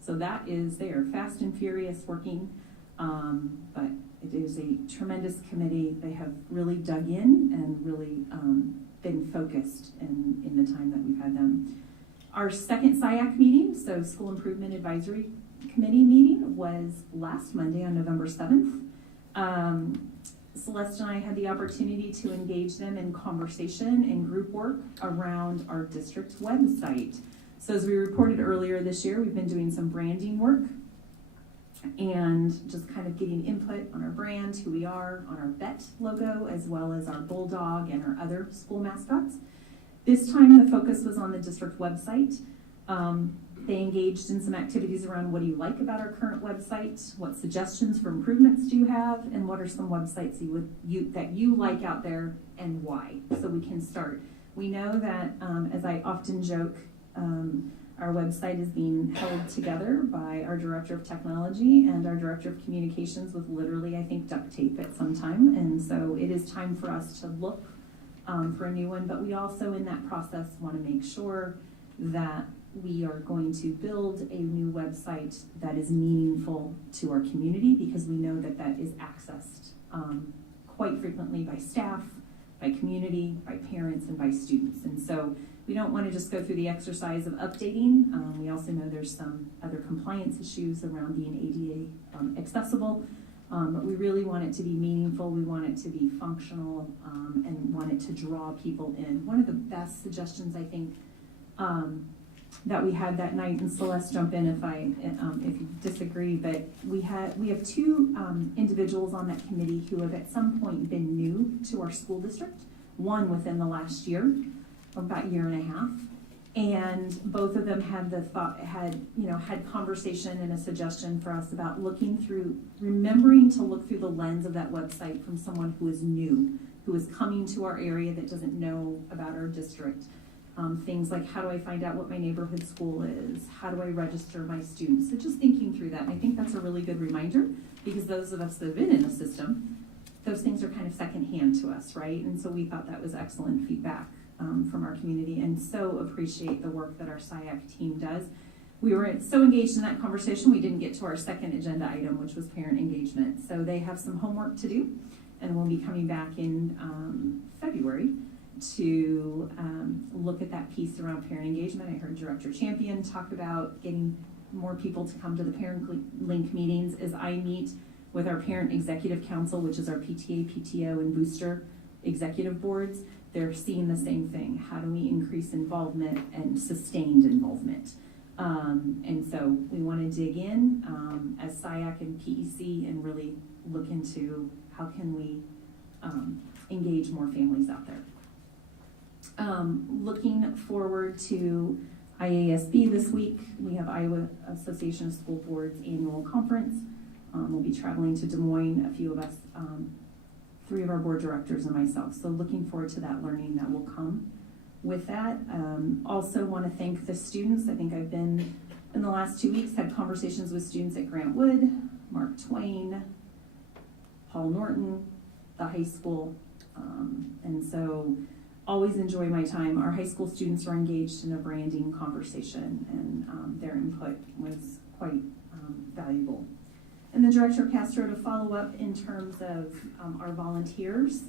So that is, they are fast and furious working But it is a tremendous committee. They have really dug in and really been focused in the time that we've had them. Our second SIAC meeting, so School Improvement Advisory Committee meeting, was last Monday on November 7th. Celeste and I had the opportunity to engage them in conversation and group work around our district website. So as we reported earlier this year, we've been doing some branding work and just kind of getting input on our brand, who we are, on our Bett logo, as well as our bulldog and our other school mascots. This time the focus was on the district website. They engaged in some activities around what do you like about our current website, what suggestions for improvements do you have, and what are some websites that you like out there and why, so we can start. We know that, as I often joke, our website is being held together by our Director of Technology and our Director of Communications with literally, I think, duct tape at some time, and so it is time for us to look for a new one, but we also in that process want to make sure that we are going to build a new website that is meaningful to our community, because we know that that is accessed quite frequently by staff, by community, by parents, and by students. And so we don't want to just go through the exercise of updating. We also know there's some other compliance issues around being ADA accessible, but we really want it to be meaningful. We want it to be functional, and want it to draw people in. One of the best suggestions, I think, that we had that night, and Celeste, jump in if you disagree, but we have two individuals on that committee who have at some point been new to our school district, one within the last year, about a year and a half, and both of them had had conversation and a suggestion for us about remembering to look through the lens of that website from someone who is new, who is coming to our area that doesn't know about our district. Things like, how do I find out what my neighborhood school is? How do I register my students? So just thinking through that. And I think that's a really good reminder, because those of us that have been in the system, those things are kind of secondhand to us, right? And so we thought that was excellent feedback from our community, and so appreciate the work that our SIAC team does. We were so engaged in that conversation, we didn't get to our second agenda item, which was parent engagement. So they have some homework to do, and we'll be coming back in February to look at that piece around parent engagement. I heard Director Champion talk about getting more people to come to the Parent Link meetings. As I meet with our Parent Executive Council, which is our PTA, PTO, and booster executive boards, they're seeing the same thing. How do we increase involvement and sustained involvement? And so we want to dig in as SIAC and PEC and really look into how can we engage more families out there. Looking forward to IASB this week. We have Iowa Association of School Boards annual conference. We'll be traveling to Des Moines, a few of us, 3 of our board directors and myself. So looking forward to that learning that will come with that. Also want to thank the students. I think I've been, in the last 2 weeks, had conversations with students at Grant Wood, Mark Twain, Paul Norton, the high school, and so always enjoy my time. Our high school students are engaged in a branding conversation, and their input was quite valuable. And the Director Castro to follow up in terms of our volunteers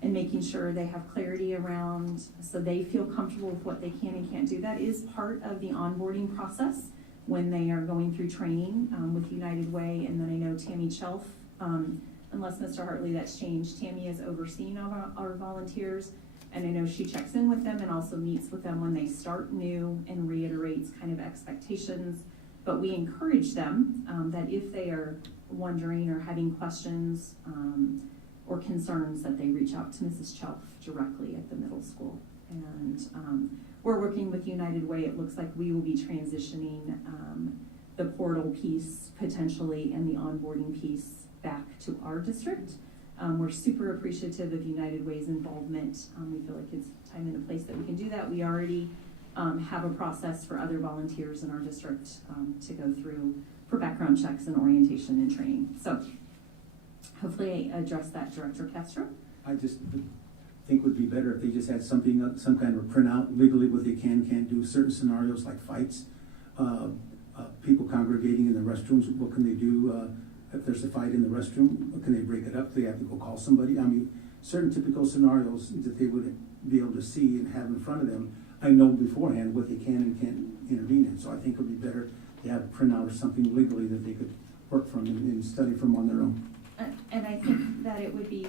and making sure they have clarity around, so they feel comfortable with what they can and can't do. That is part of the onboarding process when they are going through training with United Way. And then I know Tammy Chelf, unless Mr. Hartley, that's changed. Tammy is overseeing our volunteers, and I know she checks in with them and also meets with them when they start new and reiterates kind of expectations. But we encourage them that if they are wondering or having questions or concerns, that they reach out to Mrs. Chelf directly at the middle school. And we're working with United Way. It looks like we will be transitioning the portal piece potentially and the onboarding piece back to our district. We're super appreciative of United Way's involvement. We feel like it's time and a place that we can do that. We already have a process for other volunteers in our district to go through for background checks and orientation and training. So hopefully I addressed that, Director Castro. I just think would be better if they just had something, some kind of a printout legally what they can't do. Certain scenarios like fights, people congregating in the restrooms, what can they do? If there's a fight in the restroom, can they break it up? Do they have to go call somebody? I mean, certain typical scenarios that they would be able to see and have in front of them. I know beforehand what they can and can't intervene in, so I think it would be better to have a printout or something legally that they could work from and study from on their own. And I think that it would be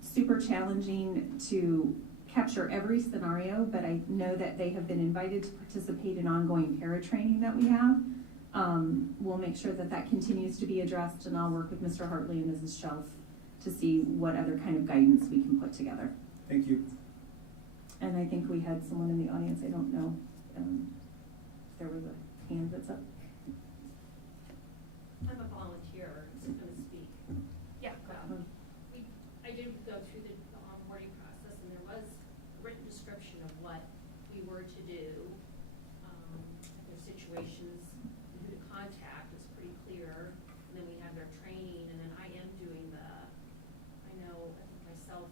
super challenging to capture every scenario, but I know that they have been invited to participate in ongoing para training that we have. We'll make sure that that continues to be addressed, and I'll work with Mr. Hartley and Mrs. Shelf to see what other kind of guidance we can put together. Thank you. And I think we had someone in the audience, I don't know, if there was a hand that's up. I'm a volunteer who's going to speak. Yeah. I did go through the onboarding process, and there was a written description of what we were to do. Their situations, who to contact is pretty clear, and then we have their training, and then I am doing I think myself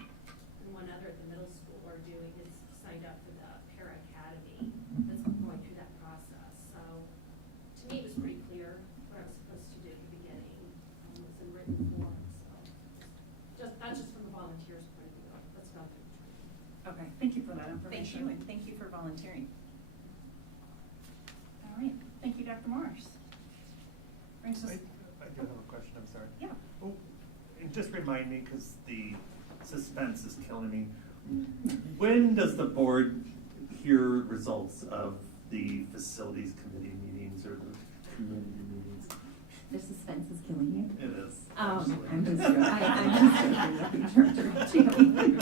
and one other at the middle school are is signed up for the Para Academy. That's going through that process. So to me, it was pretty clear what I was supposed to do at the beginning. It was in written form. So that's just from the volunteers' point of view. That's not the training. Okay, thank you for that Thank information. you, and thank you for volunteering. All right, thank you, Dr. Morris. Brings us, I do have a question, I'm sorry. yeah. Oh, and just remind me, because the suspense is killing me. When does the board hear results of the facilities committee meetings or the community meetings? The suspense is killing you. It is. I'm just joking. I'm just joking with you, Jamie.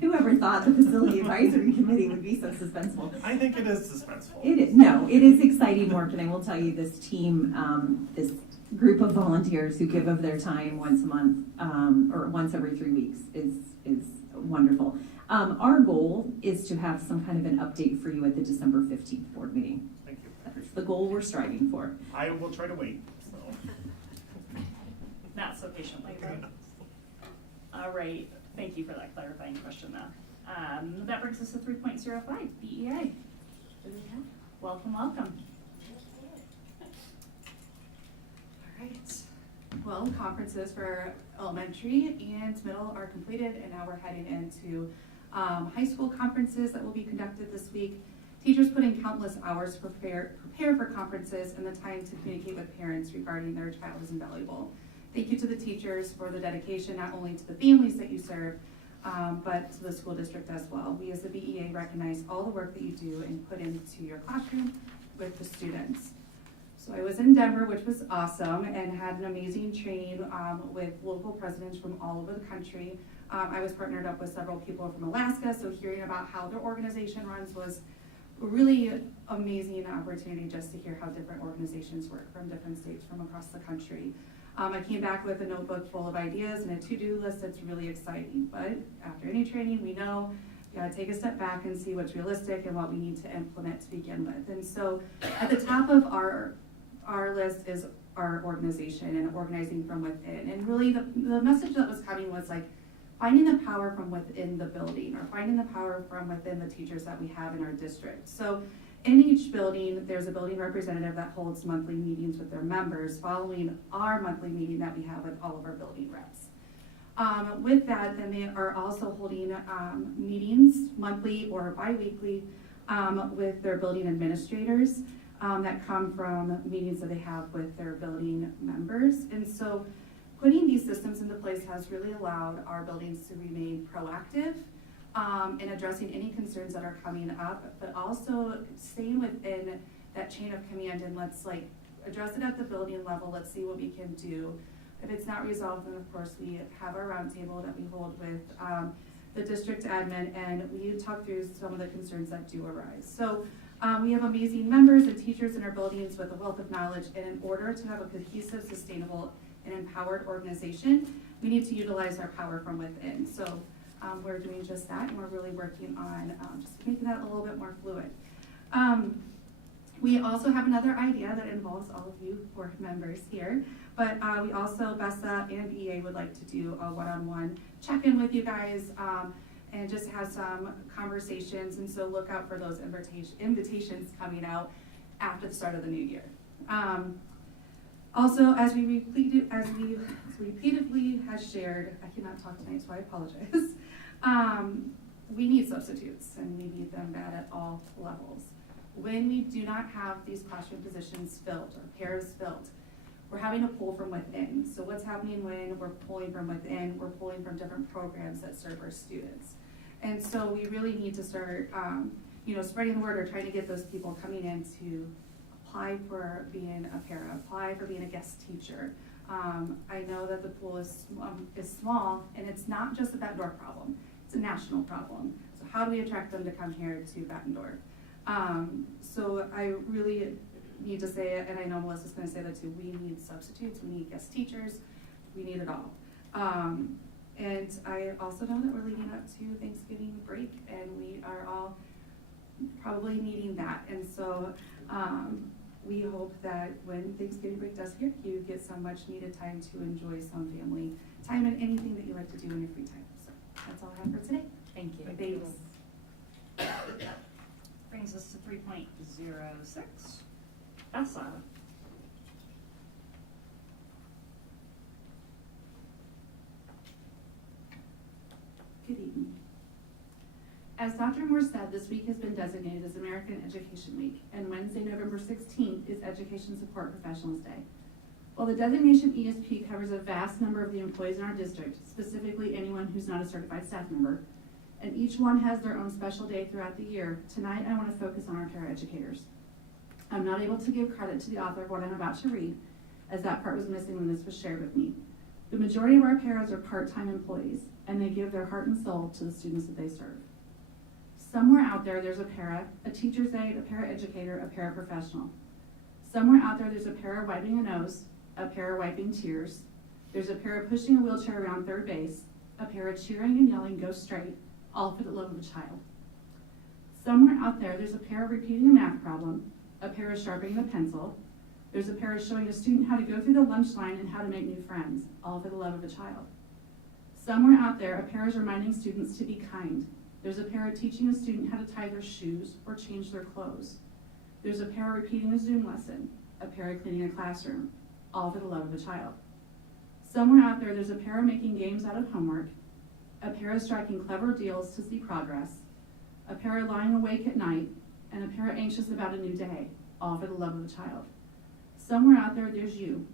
Whoever thought the facility advisory committee would be so suspenseful? I think it is suspenseful. It is, no, it is exciting work, and I will tell you, this team, this group of volunteers who give of their time once a month, or once every 3 weeks is wonderful. Our goal is to have some kind of an update for you at the December 15th board meeting. Thank you. That's the goal we're striving for. I will try to wait, so. Not so patiently, though. All right, thank you for that clarifying question, though. That brings us to 3.05, BEA. Welcome, welcome. All right. Well, conferences for elementary and middle are completed, and now we're heading into high school conferences that will be conducted this week. Teachers put in countless hours to prepare for conferences, and the time to communicate with parents regarding their child is invaluable. Thank you to the teachers for the dedication, not only to the families that you serve, but to the school district as well. We as the BEA recognize all the work that you do and put into your classroom with the students. So I was in Denver, which was awesome, and had an amazing training with local presidents from all over the country. I was partnered up with several people from Alaska, so hearing about how their organization runs was a really amazing opportunity just to hear how different organizations work from different states from across the country. I came back with a notebook full of ideas and a to-do list that's really exciting, but after any training, we know you gotta take a step back and see what's realistic and what we need to implement to begin with. And so at the top of our list is our organization and organizing from within. And really the message that was coming was like finding the power from within the building, or finding the power from within the teachers that we have in our district. So in each building, there's a building representative that holds monthly meetings with their members following our monthly meeting that we have with all of our building reps. With that, then they are also holding meetings monthly or bi-weekly with their building administrators that come from meetings that they have with their building members. And so putting these systems into place has really allowed our buildings to remain proactive in addressing any concerns that are coming up, but also staying within that chain of command, and let's like address it at the building level. Let's see what we can do. If it's not resolved, then of course we have our roundtable that we hold with the district admin, and we talk through some of the concerns that do arise. So we have amazing members and teachers in our buildings with a wealth of knowledge, and in order to have a cohesive, sustainable, and empowered organization, we need to utilize our power from within. So we're doing just that, and we're really working on just making that a little bit more fluid. We also have another idea that involves all of you board members here, but we also, BESA and BEA, would like to do a one-on-one check-in with you guys and just have some conversations, and so look out for those invitations coming out after the start of the new year. Also, as we repeatedly has shared, I cannot talk tonight, so I apologize. We need substitutes, and we need them bad at all levels. When we do not have these classroom positions filled or pairs filled, we're having to pull from within. So what's happening when we're pulling from within? We're pulling from different programs that serve our students. And so we really need to start, spreading the word or trying to get those people coming in to apply for being a para, apply for being a guest teacher. I know that the pool is small, and it's not just a Bettendorf problem. It's a national problem. So how do we attract them to come here to Bettendorf? So I really need to say it, and I know Melissa's going to say that too. We need substitutes, we need guest teachers, we need it all. And I also know that we're leading up to Thanksgiving break, and we are all probably needing that. And so we hope that when Thanksgiving break does hit, you get some much needed time to enjoy some family time and anything that you like to do in your free time. So that's all I have for today. Thank you. Thanks. Brings us to 3.06. Essa. Good evening. As Dr. Moore said, this week has been designated as American Education Week, and Wednesday, November 16th is Education Support Professionals Day. While the designation ESP covers a vast number of the employees in our district, specifically anyone who's not a certified staff member, and each one has their own special day throughout the year, tonight I want to focus on our paraeducators. I'm not able to give credit to the author of what I'm about to read, as that part was missing when this was shared with me. The majority of our paras are part-time employees, and they give their heart and soul to the students that they serve. Somewhere out there, there's a para, a teacher's aide, a paraeducator, a paraprofessional. Somewhere out there, there's a para wiping a nose, a para wiping tears. There's a para pushing a wheelchair around third base, a para cheering and yelling, go straight, all for the love of a child. Somewhere out there, there's a para repeating a math problem, a para sharpening a pencil. There's a para showing a student how to go through the lunch line and how to make new friends, all for the love of a child. Somewhere out there, a para is reminding students to be kind. There's a para teaching a student how to tie their shoes or change their clothes. There's a para repeating a Zoom lesson, a para cleaning a classroom, all for the love of a child. Somewhere out there, there's a para making games out of homework, a para striking clever deals to see progress, a para lying awake at night, and a para anxious about a new day, all for the love of a child. Somewhere out there, there's you,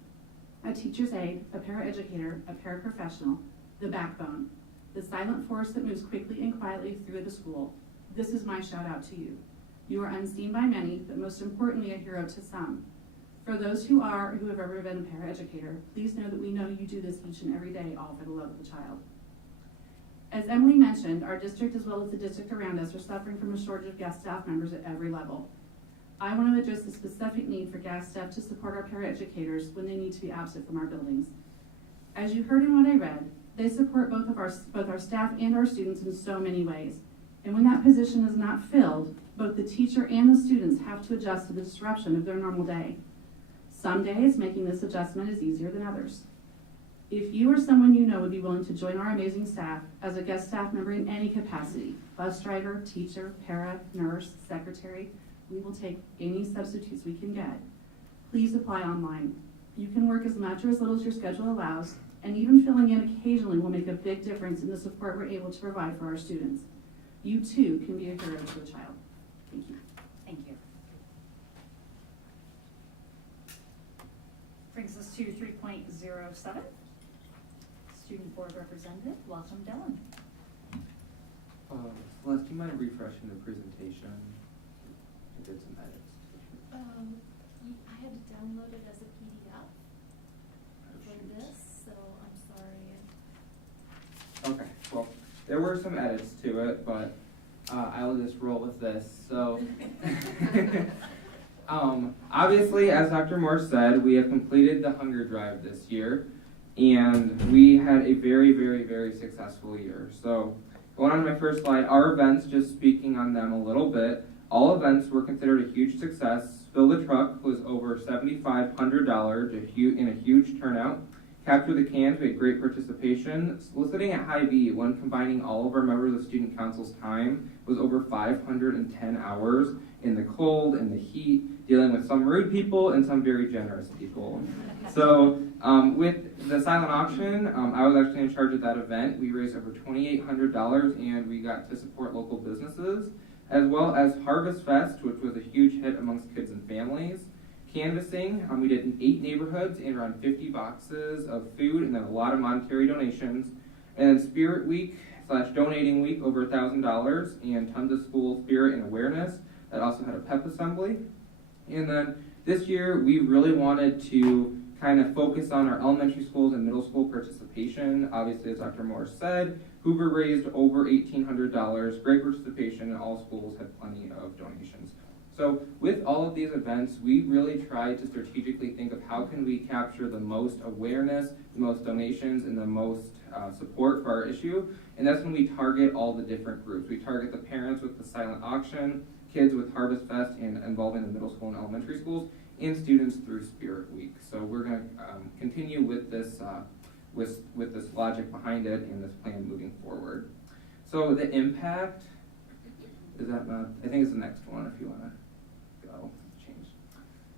a teacher's aide, a paraeducator, a paraprofessional, the backbone, the silent force that moves quickly and quietly through the school. This is my shout out to you. You are unseen by many, but most importantly, a hero to some. For those who are or who have ever been a paraeducator, please know that we know you do this each and every day, all for the love of the child. As Emily mentioned, our district as well as the district around us are suffering from a shortage of guest staff members at every level. I want to address the specific need for guest staff to support our paraeducators when they need to be absent from our buildings. As you heard in what I read, they support both our staff and our students in so many ways. And when that position is not filled, both the teacher and the students have to adjust to the disruption of their normal day. Some days, making this adjustment is easier than others. If you or someone you know would be willing to join our amazing staff as a guest staff member in any capacity, bus driver, teacher, para, nurse, secretary, we will take any substitutes we can get. Please apply online. You can work as much or as little as your schedule allows, and even filling in occasionally will make a big difference in the support we're able to provide for our students. You too can be a hero to a child. Thank you. Thank you. Brings us to 3.07. Student Board Representative, welcome Dylan. Celeste, do you mind refreshing the presentation? I did some edits. I had to download it as a PDF from this, so I'm sorry. Okay, well, there were some edits to it, but I will just roll with this. So, obviously, as Dr. Moore said, we have completed the Hunger Drive this year, and we had a very, very, very successful year. So, going on to my first slide, our events, just speaking on them a little bit, all events were considered a huge success. Fill the Truck was over $7,500 in a huge turnout. Capture the Cans, we had great participation. Soliciting at Hy-Vee, when combining all of our members of Student Council's time, was over 510 hours in the cold, in the heat, dealing with some rude people and some very generous people. So with the silent auction, I was actually in charge of that event. We raised over $2,800 and we got to support local businesses, as well as Harvest Fest, which was a huge hit amongst kids and families. Canvassing, we did in 8 neighborhoods and around 50 boxes of food and then a lot of monetary donations. And then Spirit Week / Donating Week, over $1,000 and tons of school spirit and awareness. That also had a pep assembly. And then this year we really wanted to kind of focus on our elementary schools and middle school participation. Obviously, as Dr. Morris said, Hoover raised over $1,800. Great participation, and all schools had plenty of donations. So with all of these events, we really tried to strategically think of how can we capture the most awareness, the most donations, and the most support for our issue. And that's when we target all the different groups. We target the parents with the silent auction, kids with Harvest Fest and involving the middle school and elementary schools, and students through Spirit Week. So we're going to continue with this with this logic behind it and this plan moving forward. So the impact, is that not, I think it's the next one if you want to go change.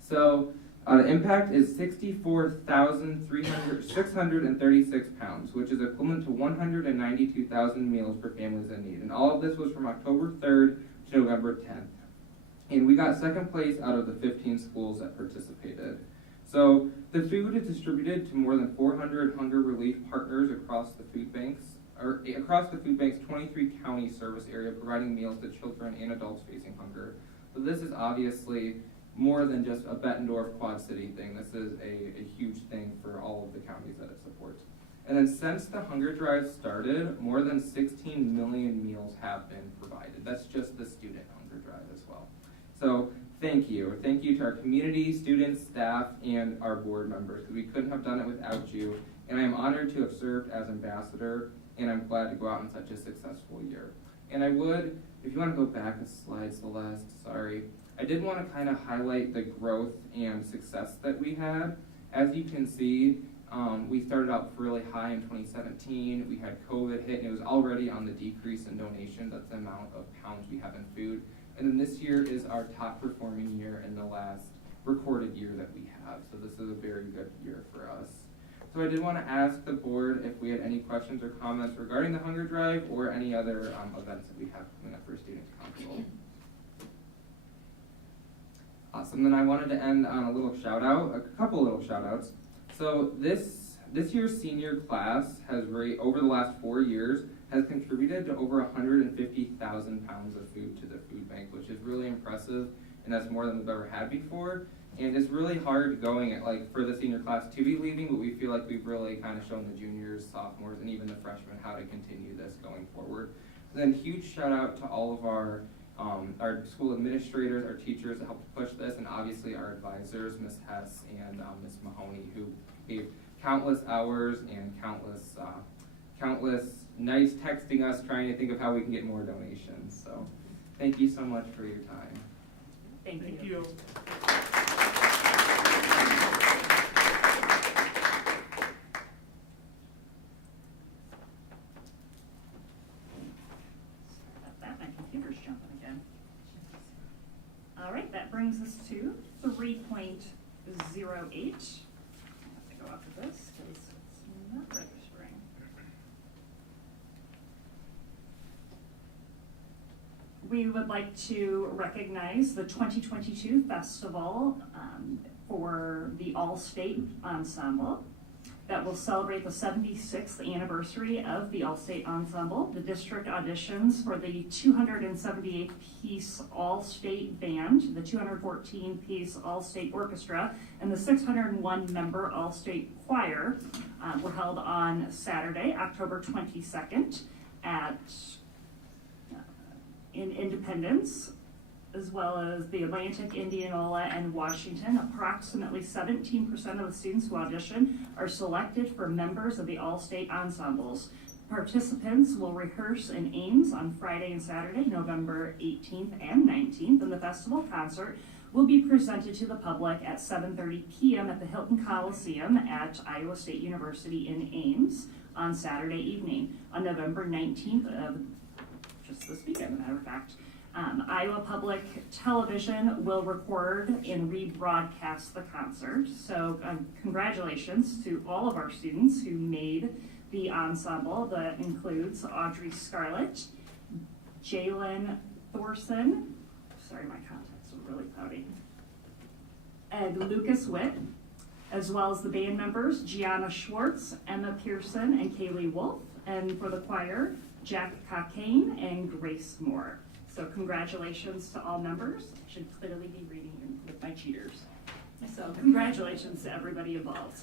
So the impact is 64,636 pounds, which is equivalent to 192,000 meals for families in need. And all of this was from October 3rd to November 10th. And we got second place out of the 15 schools that participated. So the food is distributed to more than 400 hunger relief partners across the food banks, 23 county service area, providing meals to children and adults facing hunger. So this is obviously more than just a Bettendorf Quad City thing. This is a huge thing for all of the counties that it supports. And then since the hunger drive started, more than 16 million meals have been provided. That's just the student hunger drive as well. So thank you. Thank you to our community, students, staff, and our board members, because we couldn't have done it without you. And I am honored to have served as ambassador, and I'm glad to go out in such a successful year. And I would, if you want to go back a slide, Celeste, sorry. I did want to kind of highlight the growth and success that we had. As you can see, we started out really high in 2017. We had COVID hit, and it was already on the decrease in donations. That's the amount of pounds we have in food. And then this year is our top performing year in the last recorded year that we have. So this is a very good year for us. So I did want to ask the board if we had any questions or comments regarding the hunger drive or any other events that we have coming up for Students Council. Awesome. Then I wanted to end on a little shout out, a couple little shout outs. So this year's senior class has over the last 4 years has contributed to over 150,000 pounds of food to the food bank, which is really impressive, and that's more than we've ever had before. And it's really hard going for the senior class to be leaving, but we feel like we've really kind of shown the juniors, sophomores, and even the freshmen how to continue this going forward. And then huge shout out to all of our school administrators, our teachers that helped push this, and obviously our advisors, Ms. Hess and Ms. Mahoney, who gave countless hours and countless nights texting us trying to think of how we can get more donations. So thank you so much for your time. Thank you. Thank you. My computer's jumping again. All right, that brings us to 3.08. I have to go off of this because it's not registering. We would like to recognize the 2022 festival for the All-State Ensemble that will celebrate the 76th anniversary of the All-State Ensemble. The district auditions for the 278-piece All-State Band, the 214-piece All-State Orchestra, and the 601-member All-State Choir were held on Saturday, October 22nd in Independence, as well as the Atlantic, Indianola, and Washington. Approximately 17% of the students who audition are selected for members of the All-State Ensembles. Participants will rehearse in Ames on Friday and Saturday, November 18th and 19th, and the festival concert will be presented to the public at 7:30 p.m. at the Hilton Coliseum at Iowa State University in Ames on Saturday evening, on November 19th of just this weekend, as a matter of fact. Iowa Public Television will record and rebroadcast the concert. So congratulations to all of our students who made the ensemble. That includes Audrey Scarlett, Jalen Thorson, sorry my contacts are really cloudy, and Lucas Witt, as well as the band members Gianna Schwartz, Emma Pearson, and Kaylee Wolf, and for the choir, Jack Cockane and Grace Moore. So congratulations to all members. I should clearly be reading with my cheaters. So congratulations to everybody involved.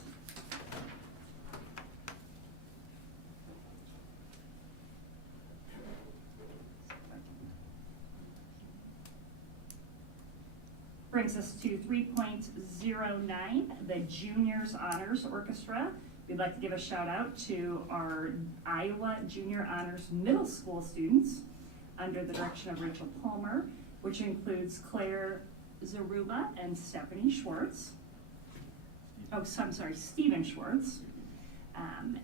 Brings us to 3.09, the Juniors Honors Orchestra. We'd like to give a shout out to our Iowa Junior Honors Middle School students under the direction of Rachel Palmer, which includes Claire Zaruba and Stephanie Schwartz. Oh, I'm sorry, Stephen Schwartz.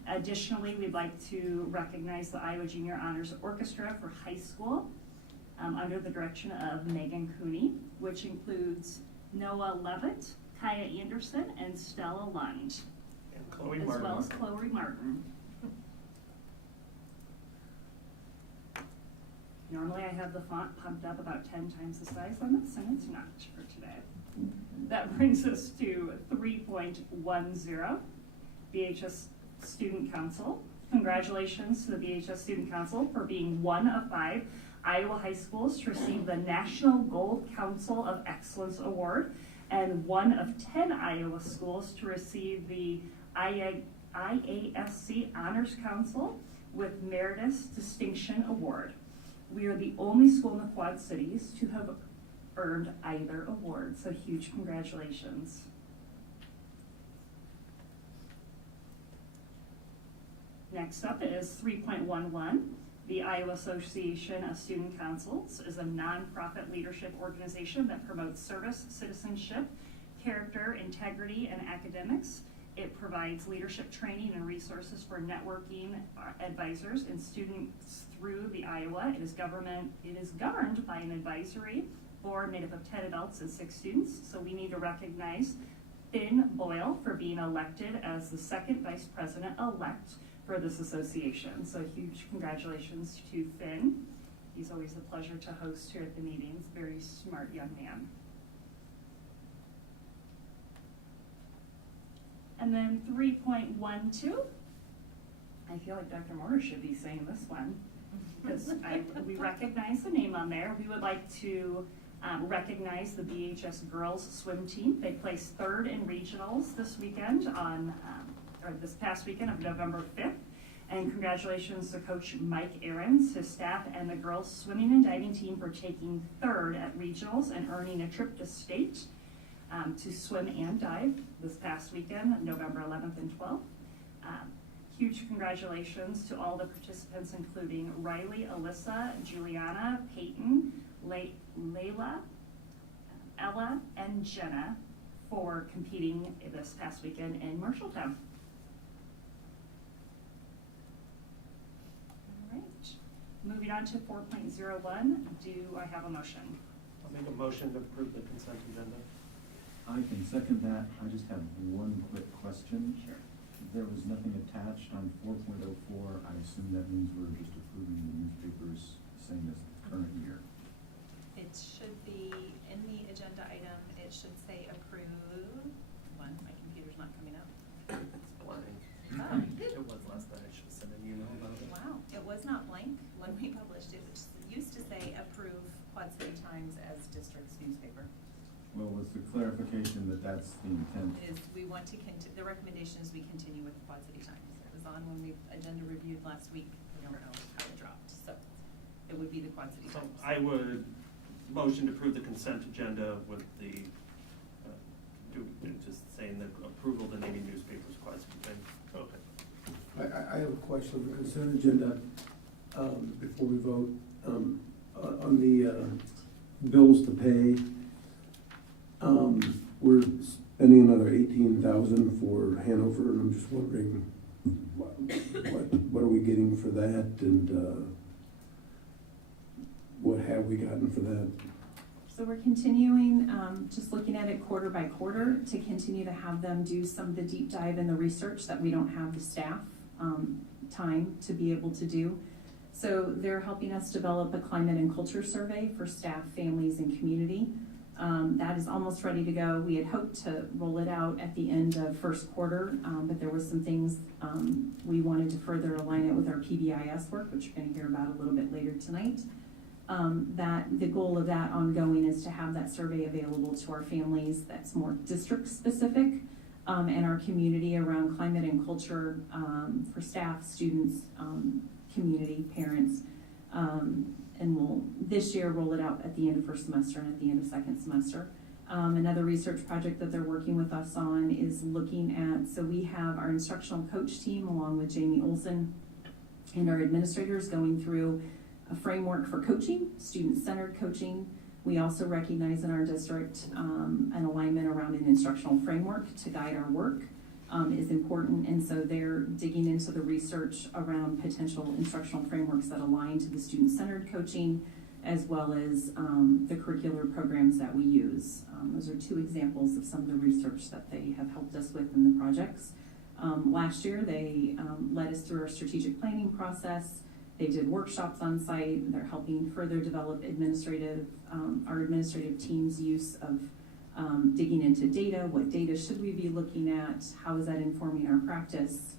Additionally, we'd like to recognize the Iowa Junior Honors Orchestra for high school under the direction of Megan Cooney, which includes Noah Levitt, Kaya Anderson, and Stella Lund, And Chloe as Martin. well as Chloe Martin. Normally I have the font pumped up about 10 times the size on this, and it's not for today. That brings us to 3.10, BHS Student Council. Congratulations to the BHS Student Council for being one of 5 Iowa high schools to receive the National Gold Council of Excellence Award, and one of 10 Iowa schools to receive the IASC Honors Council with Meritus Distinction Award. We are the only school in the Quad Cities to have earned either award, so huge congratulations. Next up is 3.11. The Iowa Association of Student Councils is a nonprofit leadership organization that promotes service, citizenship, character, integrity, and academics. It provides leadership training and resources for networking advisors and students through the Iowa. It is governed by an advisory board made up of 10 adults and 6 students. So we need to recognize Finn Boyle for being elected as the second vice president-elect for this association. So huge congratulations to Finn. He's always a pleasure to host here at the meetings. Very smart young man. And then 3.12, I feel like Dr. Morris should be saying this one, because we recognize the name on there. We would like to recognize the BHS girls swim team. They placed 3rd in regionals this weekend or this past weekend of November 5th. And congratulations to Coach Mike Ahrens, his staff, and the girls swimming and diving team for taking 3rd at regionals and earning a trip to state to swim and dive this past weekend, November 11th and 12th. Huge congratulations to all the participants, including Riley, Alyssa, Juliana, Peyton, Layla, Ella, and Jenna for competing this past weekend in Marshalltown. All right, moving on to 4.01, do I have a motion? I'll make a motion to approve the consent agenda. I can second that. I just have one quick question. Sure. There was nothing attached on 4.04. I assume that means we're just approving the newspapers, same as the current year. It should be in the agenda item, it should say approve. One, my computer's not coming up. It's blank. Oh, It was last night, I should have sent an email about it. wow, it was not blank when we published it, it used to say approve Quad City Times as district's newspaper. Well, was the clarification that that's the intent? Is we want to the recommendation is we continue with the Quad City Times. It was on when we agenda reviewed last week, we don't know how it dropped, so it would be the Quad City So Times. I would motion to approve the consent agenda with the, just saying the approval of the naming newspapers, Quad City Times. Okay. I have a question on the consent agenda, before we vote, on the bills to pay. We're spending another 18,000 for Hanover, and I'm just wondering, what are we getting for that, and what have we gotten for that? So we're continuing, just looking at it quarter by quarter to continue to have them do some of the deep dive in the research that we don't have the staff time to be able to do. So they're helping us develop a climate and culture survey for staff, families, and community. That is almost ready to go. We had hoped to roll it out at the end of first quarter, but there was some things we wanted to further align it with our PBIS work, which you're going to hear about a little bit later tonight. That the goal of that ongoing is to have that survey available to our families that's more district specific, and our community around climate and culture for staff, students, community, parents. And we'll this year roll it out at the end of first semester and at the end of second semester. Another research project that they're working with us on is looking at, so we have our instructional coach team along with Jamie Olson and our administrators going through a framework for coaching, student-centered coaching. We also recognize in our district an alignment around an instructional framework to guide our work is important, and so they're digging into the research around potential instructional frameworks that align to the student-centered coaching, as well as the curricular programs that we use. Those are two examples of some of the research that they have helped us with in the projects. Last year, they led us through our strategic planning process. They did workshops on site. They're helping further develop our administrative team's use of digging into data. What data should we be looking at? How is that informing our practice?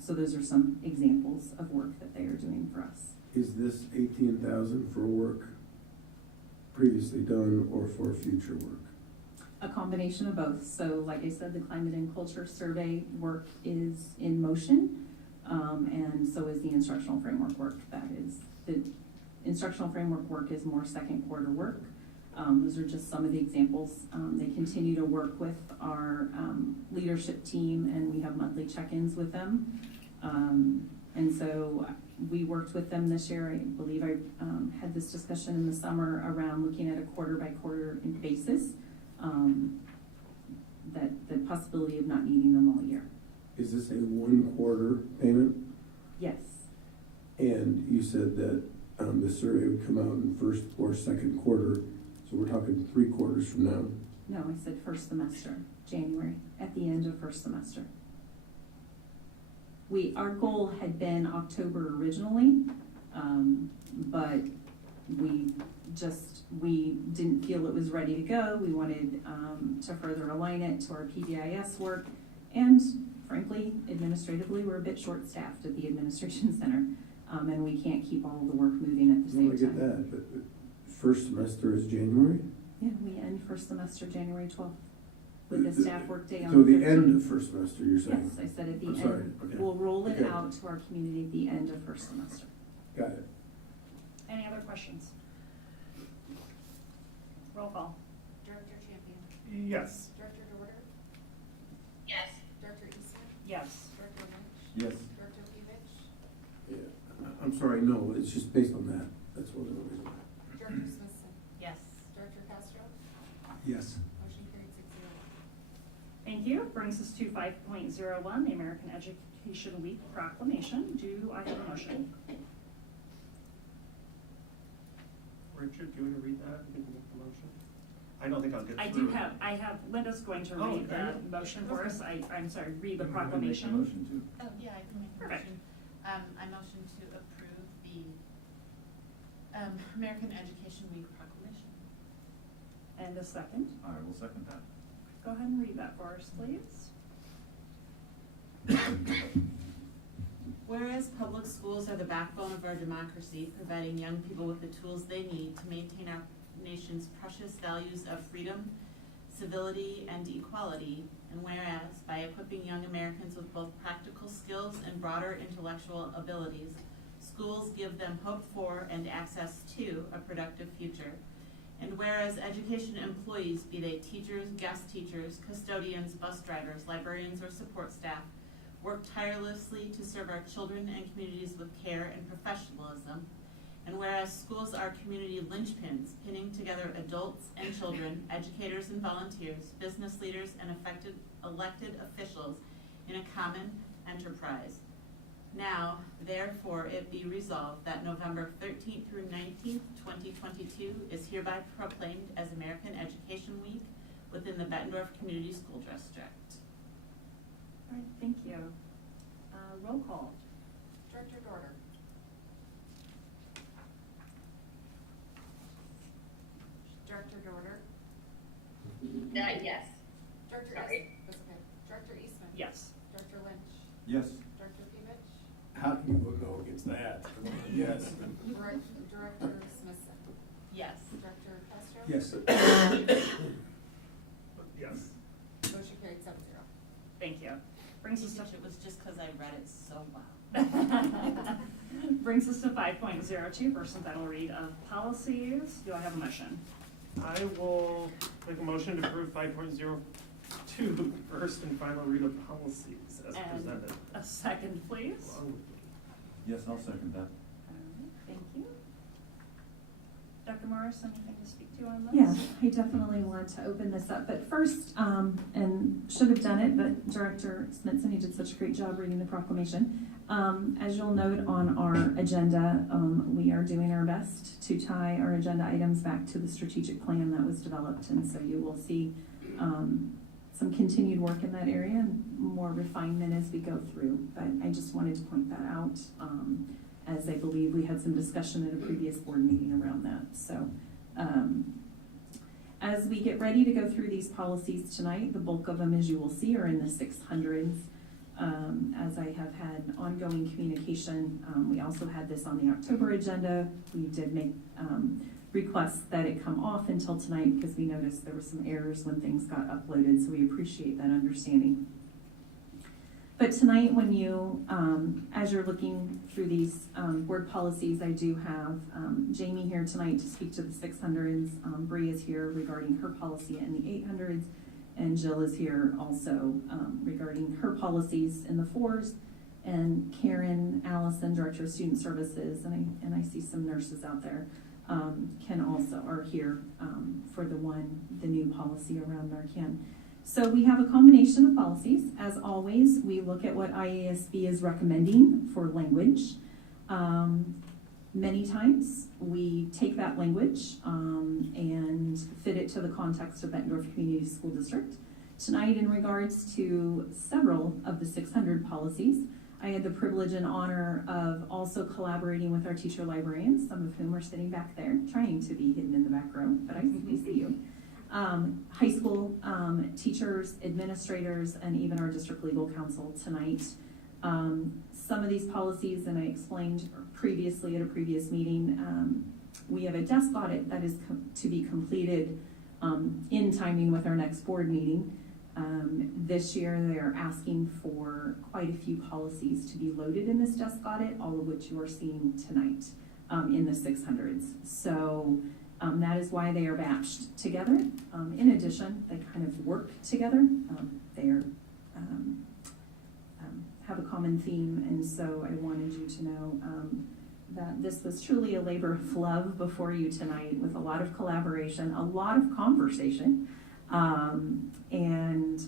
So those are some examples of work that they are doing for us. Is this 18,000 for work previously done or for future work? A combination of both. So like I said, the climate and culture survey work is in motion, and so is the instructional framework work. The instructional framework work is more second quarter work. Those are just some of the examples. They continue to work with our leadership team, and we have monthly check-ins with them. And so we worked with them this year. I believe I had this discussion in the summer around looking at a quarter by quarter basis, that the possibility of not needing them all year. Is this a 1 quarter payment? Yes. And you said that the survey would come out in first or second quarter, so we're talking 3 quarters from now. No, I said first semester, January, at the end of first semester. Our goal had been October originally, but we didn't feel it was ready to go. We wanted to further align it to our PBIS work, and frankly, administratively, we're a bit short-staffed at the administration center, and we can't keep all the work moving at the same I get time. that, but first semester is January? Yeah, we end first semester January 12th with a staff work day on So the the 13th. end of first semester, you're saying? Yes, I said at the I'm end. sorry, okay. We'll roll it Okay. out to our community at the end of first semester. Got it. Any other questions? Roll call. Director Champion? Yes. Director DeWorder? Yes. Director Eastman? Yes. Director Lynch? Yes. Director Pevich? Yeah, I'm sorry, no, it's just based on that. That's what the reason. Director Smithson? Yes. Director Castro? Yes. Motion carried 6-0. Thank you. Brings us to 5.01, the American Education Week proclamation. Do I have a motion? Richard, do you want to read that? You can make the motion. I don't think I'll get I through do it. I have, Linda's going to Oh, read okay. the motion for us. I'm sorry, read the I'm gonna make a proclamation. motion too. Oh, yeah, I can make a Perfect. motion. I motion to approve the American Education Week proclamation. And a second. I will second that. Go ahead and read that for us, please. Whereas public schools are the backbone of our democracy, providing young people with the tools they need to maintain our nation's precious values of freedom, civility, and equality, and whereas by equipping young Americans with both practical skills and broader intellectual abilities, schools give them hope for and access to a productive future, and whereas education employees, be they teachers, guest teachers, custodians, bus drivers, librarians, or support staff, work tirelessly to serve our children and communities with care and professionalism, And whereas schools are community linchpins, pinning together adults and children, educators and volunteers, business leaders and elected officials in a common enterprise. Now, therefore, it be resolved that November 13th through 19th, 2022 is hereby proclaimed as American Education Week within the Bettendorf Community School District. All right, thank you. Roll call. Director Dorter. Director Dorter. Yes. Director Sorry. That's okay. Director Eastman. Yes. Director Lynch. Yes. Director Pevich. How can you vote no against that? Yes. Director Smithson. Yes. Director Castro. Yes. Yes. Motion carried 7-0. Thank you. Brings us to It was just because I read it so well. Brings us to 5.02, first and final read of policies. Do I have a motion? I will make a motion to approve 5.02, first and final read of policies as And presented. a second, please. Yes, I'll second that. All right, thank you. Dr. Morris, anything to speak to on this? Yeah, I definitely want to open this up, but first, and should have done it, but Director Smithson, you did such a great job reading the proclamation. As you'll note on our agenda, we are doing our best to tie our agenda items back to the strategic plan that was developed, and so you will see some continued work in that area and more refinement as we go through. But I just wanted to point that out, as I believe we had some discussion at a previous board meeting around that. So as we get ready to go through these policies tonight, the bulk of them, as you will see, are in the 600s. As I have had ongoing communication, we also had this on the October agenda. We did make requests that it come off until tonight because we noticed there were some errors when things got uploaded, so we appreciate that understanding. But tonight, when you, as you're looking through these board policies, I do have Jamie here tonight to speak to the 600s. Bree is here regarding her policy in the 800s, and Jill is here also regarding her policies in the 4s. And Karen Allison, Director of Student Services, and I see some nurses out there, are here for the new policy around Narcan. So we have a combination of policies. As always, we look at what IASB is recommending for language. Many times we take that language and fit it to the context of Bettendorf Community School District. Tonight, in regards to several of the 600 policies, I had the privilege and honor of also collaborating with our teacher librarians, some of whom are sitting back there, trying to be hidden in the back row, but I see you. High school teachers, administrators, and even our district legal counsel tonight. Some of these policies, and I explained previously at a previous meeting, we have a desk audit that is to be completed in timing with our next board meeting. This year they're asking for quite a few policies to be loaded in this desk audit, all of which you are seeing tonight in the 600s. So that is why they are batched together. In addition, they kind of work together. They are, have a common theme, and so I wanted you to know that this was truly a labor of love before you tonight, with a lot of collaboration, a lot of conversation, and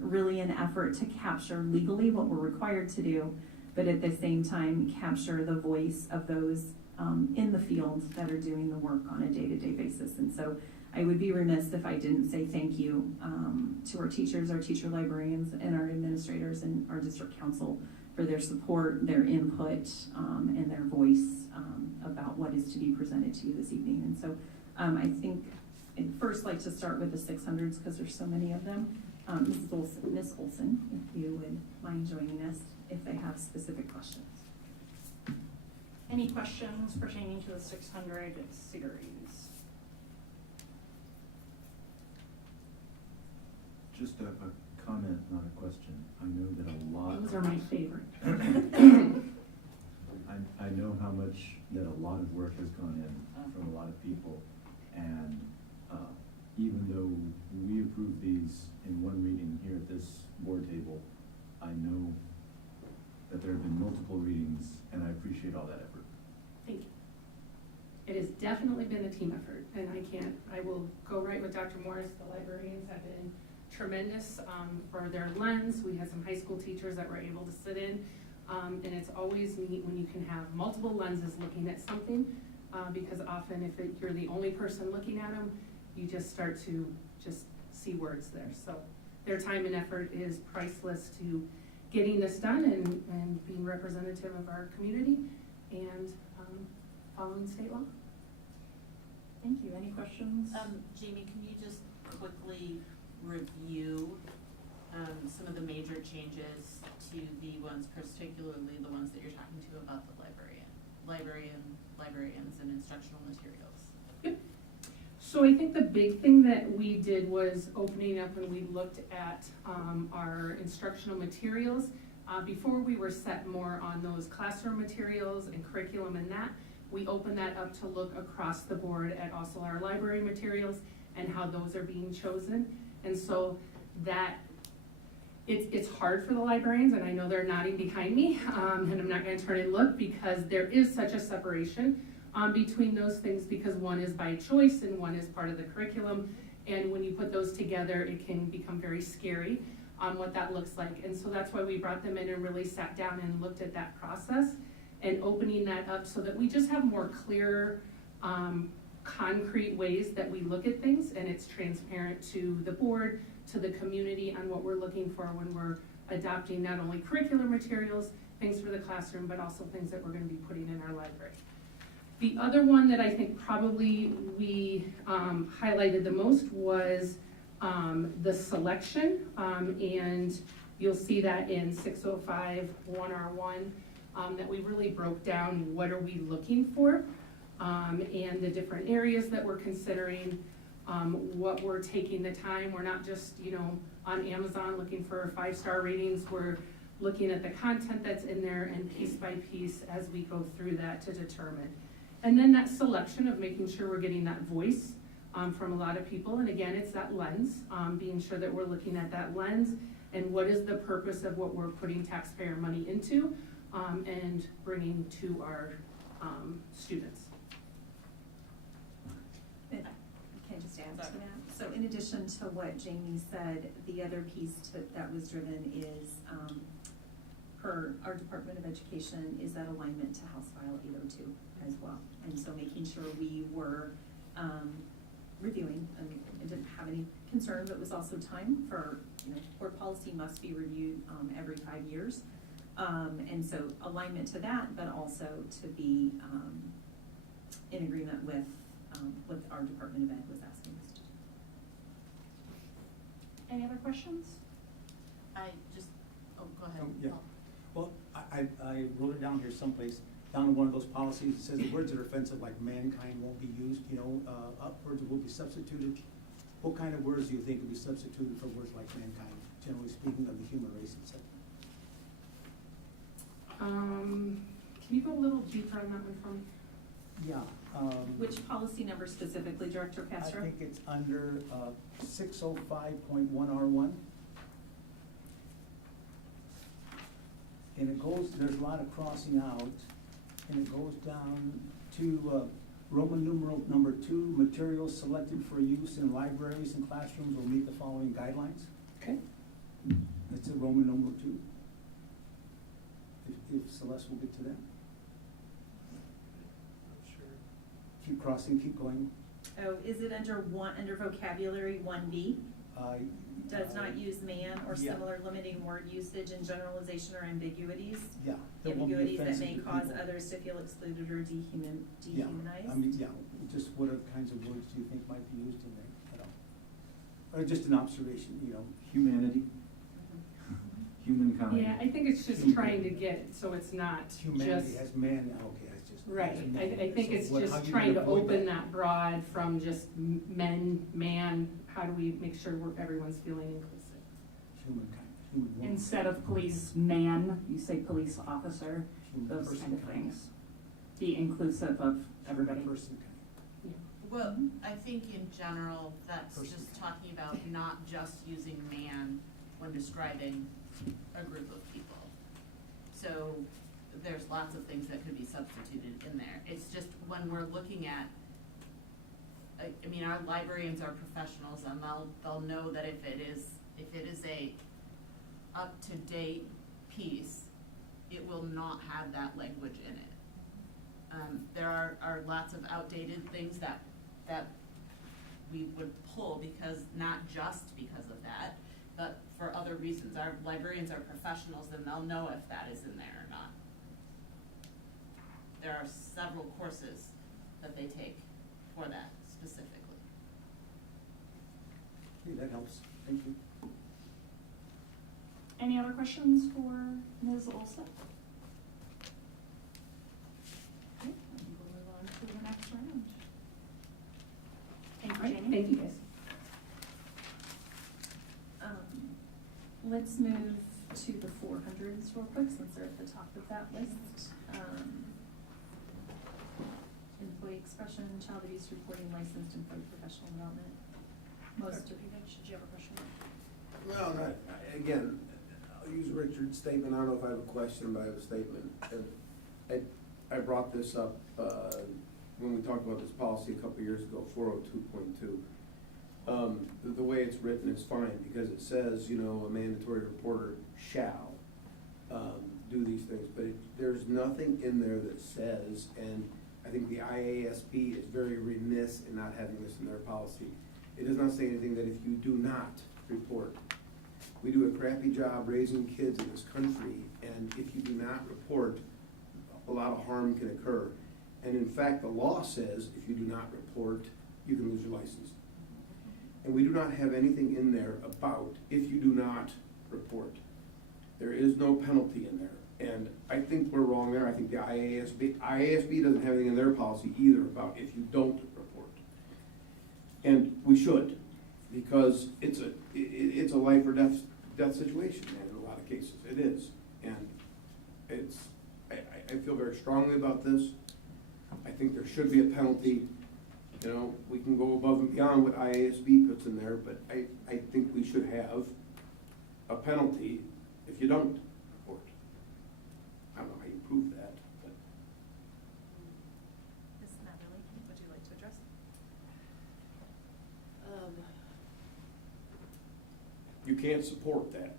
really an effort to capture legally what we're required to do, but at the same time capture the voice of those in the field that are doing the work on a day-to-day basis. And so I would be remiss if I didn't say thank you to our teachers, our teacher librarians, and our administrators and our district council for their support, their input, and their voice about what is to be presented to you this evening. And so I think I'd first like to start with the 600s because there's so many of them. Ms. Olson, if you would mind joining us if they have specific questions. Any questions pertaining to the 600 series? Just a comment, not a question. I know that a lot. Those are my favorite. I know how much that a lot of work has gone in from a lot of people, and even though we approve these in one reading here at this board table, I know that there have been multiple readings, and I appreciate all that effort. Thank you. It has definitely been a team effort, and I will go right with Dr. Morris. The librarians have been tremendous for their lens. We had some high school teachers that were able to sit in, and it's always neat when you can have multiple lenses looking at something, because often if you're the only person looking at them, you just start to just see words there. So their time and effort is priceless to getting this done and being representative of our community and following state law. Thank you. Any questions? Jamie, can you just quickly review some of the major changes to the ones, particularly the ones that you're talking to about the librarians and instructional materials? Yep. So I think the big thing that we did was opening up when we looked at our instructional materials. Before we were set more on those classroom materials and curriculum and that, we opened that up to look across the board at also our library materials and how those are being chosen. And so that, it's hard for the librarians, and I know they're nodding behind me, and I'm not gonna turn and look because there is such a separation between those things, because one is by choice and one is part of the curriculum. And when you put those together, it can become very scary on what that looks like. And so that's why we brought them in and really sat down and looked at that process and opening that up so that we just have more clear, concrete ways that we look at things, and it's transparent to the board, to the community on what we're looking for when we're adopting not only curricular materials, things for the classroom, but also things that we're gonna be putting in our library. The other one that I think probably we highlighted the most was the selection, and you'll see that in 605 1R1, that we really broke down what are we looking for, and the different areas that we're considering, what we're taking the time. We're not just, on Amazon looking for 5-star ratings. We're looking at the content that's in there and piece by piece as we go through that to determine. And then that selection of making sure we're getting that voice from a lot of people. And again, it's that lens, being sure that we're looking at that lens and what is the purpose of what we're putting taxpayer money into, and bringing to our students. Can I just add to that? So in addition to what Jamie said, the other piece that was driven is, per our Department of Education, is that alignment to House File 802 as well. And so making sure we were reviewing, I didn't have any concern, but it was also time for, board policy must be reviewed every 5 years. And so alignment to that, but also to be in agreement with what our Department of Ed was asking us to do. Any other questions? Go ahead. Yeah. Well, I wrote it down here someplace, down in one of those policies. It says the words that are offensive, like mankind, won't be used, words will be substituted. What kind of words do you think would be substituted for words like mankind, generally speaking of the human race, etc.? Can you go a little deeper on that one for me? Yeah. Which policy number specifically, Director Castro? I think it's under 605.1R1. And it goes, there's a lot of crossing out, and it goes down to Roman numeral number 2, materials selected for use in libraries and classrooms will meet the following guidelines. Okay. That's a Roman numeral 2. If Celeste will get to that. Sure. Keep crossing, keep going. Oh, is it under vocabulary 1B? Does not use man or yeah. similar limiting word usage and generalization or ambiguities? Yeah. Ambiguities that may to cause people. others to feel excluded or dehumanized? Yeah. Just what kinds of words do you think might be used in there at all? Or just an observation, Humanity, humankind. Yeah, I think it's just trying to get, so it's not Humanity just. has man, okay, that's just. Right, that's man. I think So it's how just you trying to gonna avoid open that broad from just man, how do we make sure everyone's feeling inclusive? Humankind, human woman. Instead of policeman, you say police officer, Human those person kind of kind. things. Be inclusive of everybody. Human person kind. Well, I think in general, that's Person. just talking about not just using man when describing a group of people. So there's lots of things that could be substituted in there. It's just when we're looking at, I mean, our librarians are professionals, and they'll know that if it is a up-to-date piece, it will not have that language in it. There are lots of outdated things that we would pull because, not just because of that, but for other reasons. Our librarians are professionals, and they'll know if that is in there or not. There are several courses that they take for that specifically. Okay, that helps. Thank you. Any other questions for Ms. Olson? Okay, then we'll move on to the next round. Thank you, Jamie. Thank you, guys. Let's move to the 400s real quick, since they're at the top of that list. Employee expression, child abuse reporting, licensed employee professional development. Most of Did you have a question? Well, again, I'll use Richard's statement. I don't know if I have a question, but I have a statement. And I brought this up when we talked about this policy a couple of years ago, 402.2. The way it's written is fine, because it says, you know, a mandatory reporter shall do these things, but there's nothing in there that says, and I think the IASB is very remiss in not having this in their policy. It does not say anything that if you do not report, we do a crappy job raising kids in this country, and if you do not report, a lot of harm can occur. And in fact, the law says if you do not report, you can lose your license. And we do not have anything in there about if you do not report. There is no penalty in there. And I think we're wrong there. I think the IASB doesn't have anything in their policy either about if you don't report. And we should, because it's a life or death situation in a lot of cases. It is. And I feel very strongly about this. I think there should be a penalty. You know, we can go above and beyond what IASB puts in there, but I think we should have a penalty if you don't report. I don't know how you prove that, but. Ms. Matherly, would you like to address? You can't support that.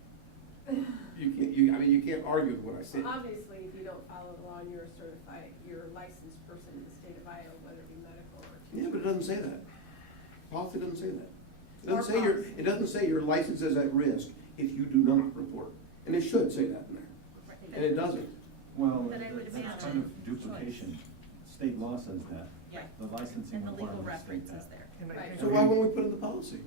You can't argue with what I said. Obviously, if you don't follow the law and you're a licensed person in the state of Iowa, whether it be medical or teaching. Yeah, but it doesn't say that. Policy doesn't say that. It doesn't say your license is at risk if you do not report. And it should say that in there. And it doesn't. Well, But I would that's imagine kind of duplication. State law says that. Yeah. The licensing And the legal requirements state reference is that. there. Right. So why won't we put it in the policy?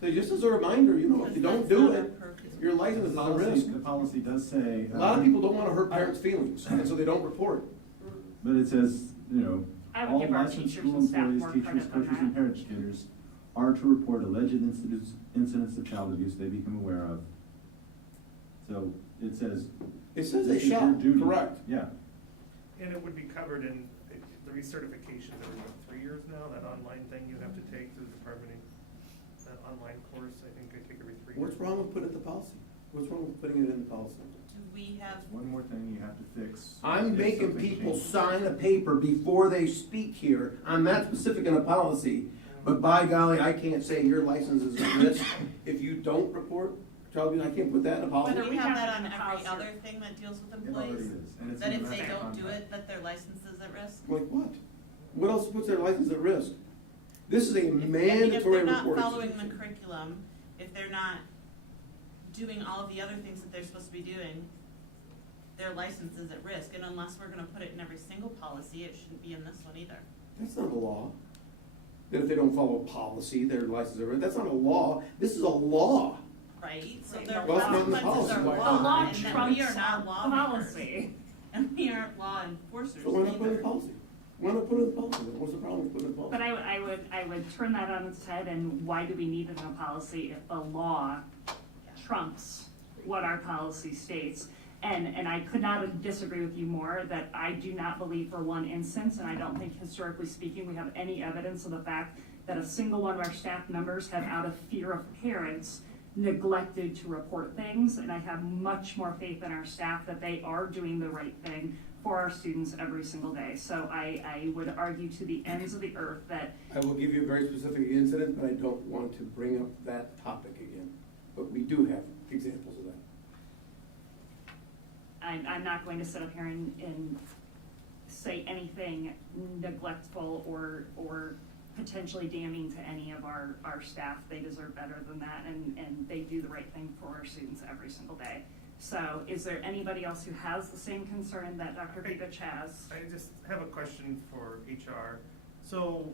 So just as a reminder, you know, if you don't do it, your license is at risk. The policy does say. A lot of people don't want to hurt parents' feelings, and so they don't report. But it says, you know, I would all give our licensed teachers school and staff employees, more teachers, credit than coaches, and that. parent educators are to report alleged incidents of child abuse they become aware of. So it says. It says they this is your shall, duty. correct. Yeah. And it would be covered in the recertifications every, 3 years now, that online thing you have to take through the department, that online course, I think I take every 3 years. What's wrong with putting it in the policy? What's wrong with putting it in the policy? Do we have, One more thing you have to fix. I'm if making something people changes. sign a paper before they speak here. I'm not specific in a policy, but by golly, I can't say your license is at risk if you don't report child abuse. I can't put that in a policy. do we have that on in the every policy. other thing that deals with It already employees? is. And it's That in if the they don't do contract. it, that their license is at risk? Like what? What else puts their license at risk? This is a If mandatory they're not reporting. following the curriculum, if they're not doing all of the other things that they're supposed to be doing, their license is at risk. And unless we're gonna put it in every single policy, it shouldn't be in this one either. That's not a law. That if they don't follow policy, their license is at risk. That's not a law. This is a law. Right? So Right. their Well, it's not in the consequences are policy. law, The law and that trumps we are not our lawmakers. policy. And we aren't law enforcers So why not put it in either. the policy? Why not put it in the policy? What's the problem with putting it in the policy? But I would turn that on its head, and why do we need it in a policy if the law trumps what our policy states? And I could not disagree with you more that I do not believe for one instance, and I don't think historically speaking, we have any evidence of the fact that a single one of our staff members have, out of fear of parents, neglected to report things, and I have much more faith in our staff that they are doing the right thing for our students every single day. So I would argue to the ends of the earth that I will give you a very specific incident, but I don't want to bring up that topic again. But we do have examples of that. I'm not going to sit up here and say anything neglectful or potentially damning to any of our staff. They deserve better than that, and they do the right thing for our students every single day. So is there anybody else who has the same concern that Dr. Bevich has? I just have a question for HR. So,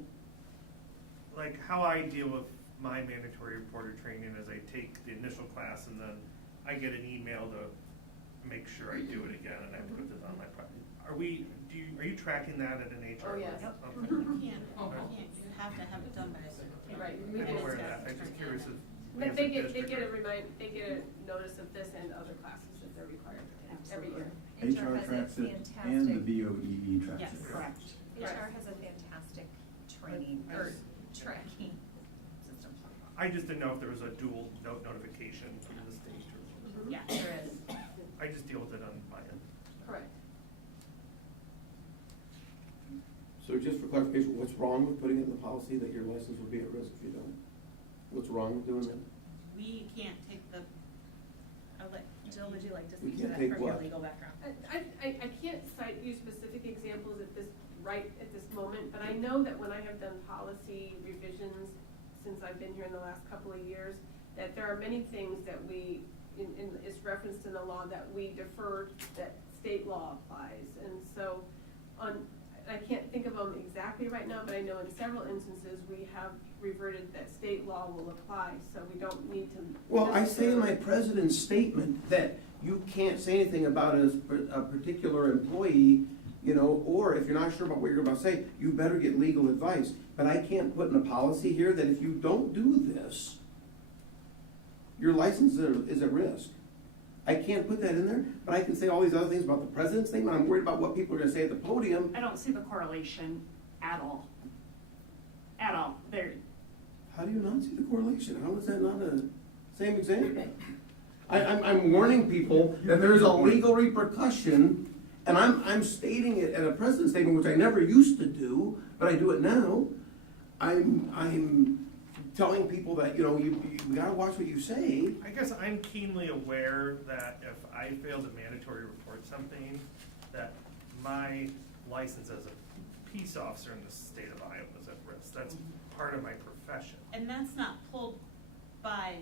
like how I deal with my mandatory reporter training is I take the initial class and then I get an email to make sure I do it again and I put it on my project. Are you tracking that at an HR? Oh, yes. level? Yep. Okay. You have to have it done by a certain date. Right. I'm aware of that. I'm just curious if. But as they a get district they get a notice of this and other classes that they're required to take every year. HR tracks it and the BOEE tracks Yes, it. Correct. HR has a fantastic training, or tracking system. I just didn't know if there was a dual notification from the state or. Yeah, there is. I just deal with it on my end. Correct. So just for clarification, what's wrong with putting it in the policy that your license would be at risk if you don't? What's wrong with doing that? We can't take the, Jill, would you like to We speak to can't that take from your what? legal background? I can't cite you specific examples at this moment, but I know that when I have done policy revisions since I've been here in the last couple of years, that there are many things that we, it's referenced in the law that we defer, that state law applies. And so I can't think of them exactly right now, but I know in several instances we have reverted that state law will apply, so we don't need to. Well, I say in my president's statement that you can't say anything about a particular employee, you know, or if you're not sure about what you're about to say, you better get legal advice. But I can't put in a policy here that if you don't do this, your license is at risk. I can't put that in there, but I can say all these other things about the president's statement. I'm worried about what people are gonna say at the podium. I don't see the correlation at all. At all. How do you not see the correlation? How is that not a same example? I'm warning people that there is a legal repercussion, and I'm stating it at a president's statement, which I never used to do, but I do it now. I'm telling people that, you know, you gotta watch what you say. I guess I'm keenly aware that if I fail to mandatory report something, that my license as a peace officer in the state of Iowa is at risk. That's part of my profession. and that's not pulled by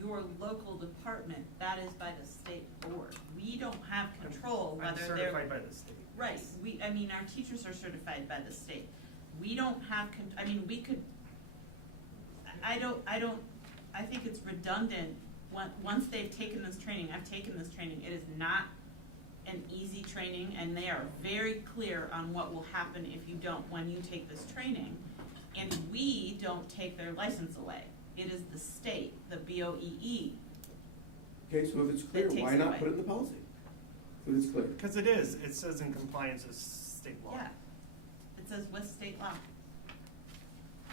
your local department, that is by the state board. We don't have control I'm whether they're. certified by the state. Right, our teachers are certified by the state. We don't have, we could, I think it's redundant, once they've taken this training, I've taken this training, it is not an easy training, and they are very clear on what will happen if you don't, when you take this training. And we don't take their license away. It is the state, the BOEE. Okay, so if it's clear, That takes why it not away. put it in the policy? If it's clear. Because it says in compliance with state law. Yeah, it says with state law.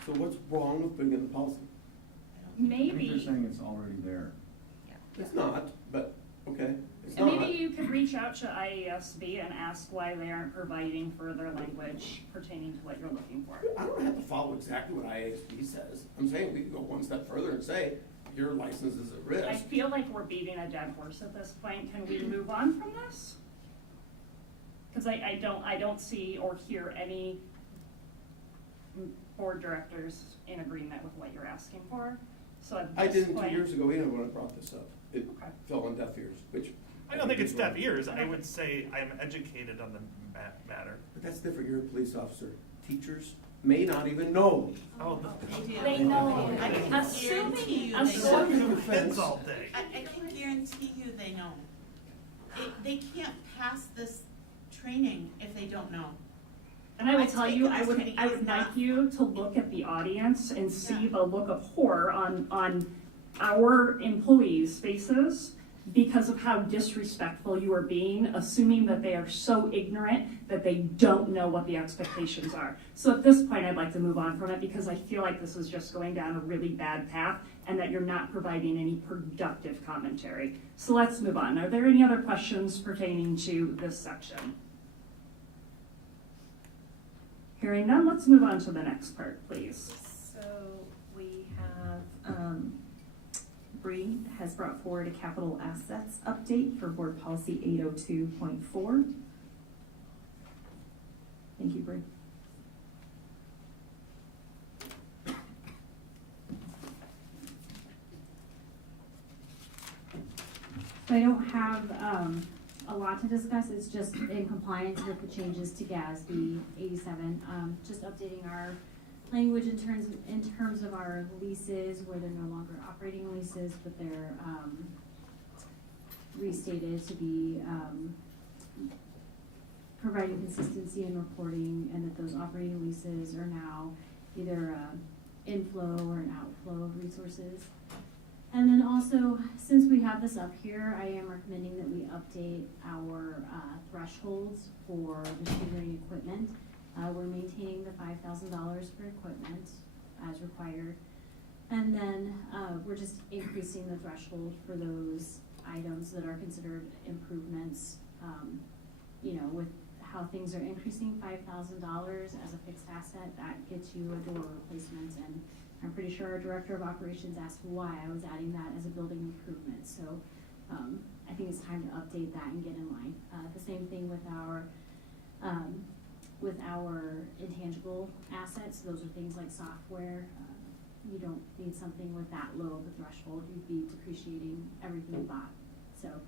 So what's wrong with putting it in the policy? I think they're Maybe, saying it's already there. It's not, but, okay, it's and not. maybe you could reach out to IASB and ask why they aren't providing further language pertaining to what you're looking for. I don't have to follow exactly what IASB says. I'm saying we can go one step further and say, your license is at risk. I feel like we're beating a dead horse at this point. Can we move on from this? Because I don't see or hear any board directors in agreement with what you're asking for. So at I this didn't 2 point, years ago either when I brought this up. It Okay. fell on deaf ears, which. I don't think it's is deaf wrong. ears. I would say I'm educated on the matter. But that's different. You're a police officer. Teachers may not even know. Oh, They know. I can guarantee you they Assuming- know. Defense all day. I can guarantee you they know. They can't pass this training if they don't know. And I will I've tell you, taken this training. I It is would not- like you to look at the audience and see Yeah. the look of horror on our employees' faces because of how disrespectful you are being, assuming that they are so ignorant that they don't know what the expectations are. So at this point, I'd like to move on from it because I feel like this is just going down a really bad path and that you're not providing any productive commentary. So let's move on. Are there any other questions pertaining to this section? Hearing none, let's move on to the next part, please. So we have, Bree has brought forward a capital assets update for board policy 802.4. Thank you, Bree. So I don't have a lot to discuss. It's just in compliance with the changes to GASB 87. Just updating our language in terms of our leases, where they're no longer operating leases, but they're restated to be providing consistency in reporting, and that those operating leases are now either inflow or an outflow of resources. And then also, since we have this up here, I am recommending that we update our thresholds for machinery and equipment. We're maintaining the $5,000 for equipment as required. And then we're just increasing the threshold for those items that are considered improvements. You know, with how things are increasing, $5,000 as a fixed asset, that gets you a door replacement. And I'm pretty sure our director of operations asked why I was adding that as a building improvement. So I think it's time to update that and get in line. The same thing with our intangible assets. Those are things like software. You don't need something with that low of a threshold. You'd be depreciating everything you bought. So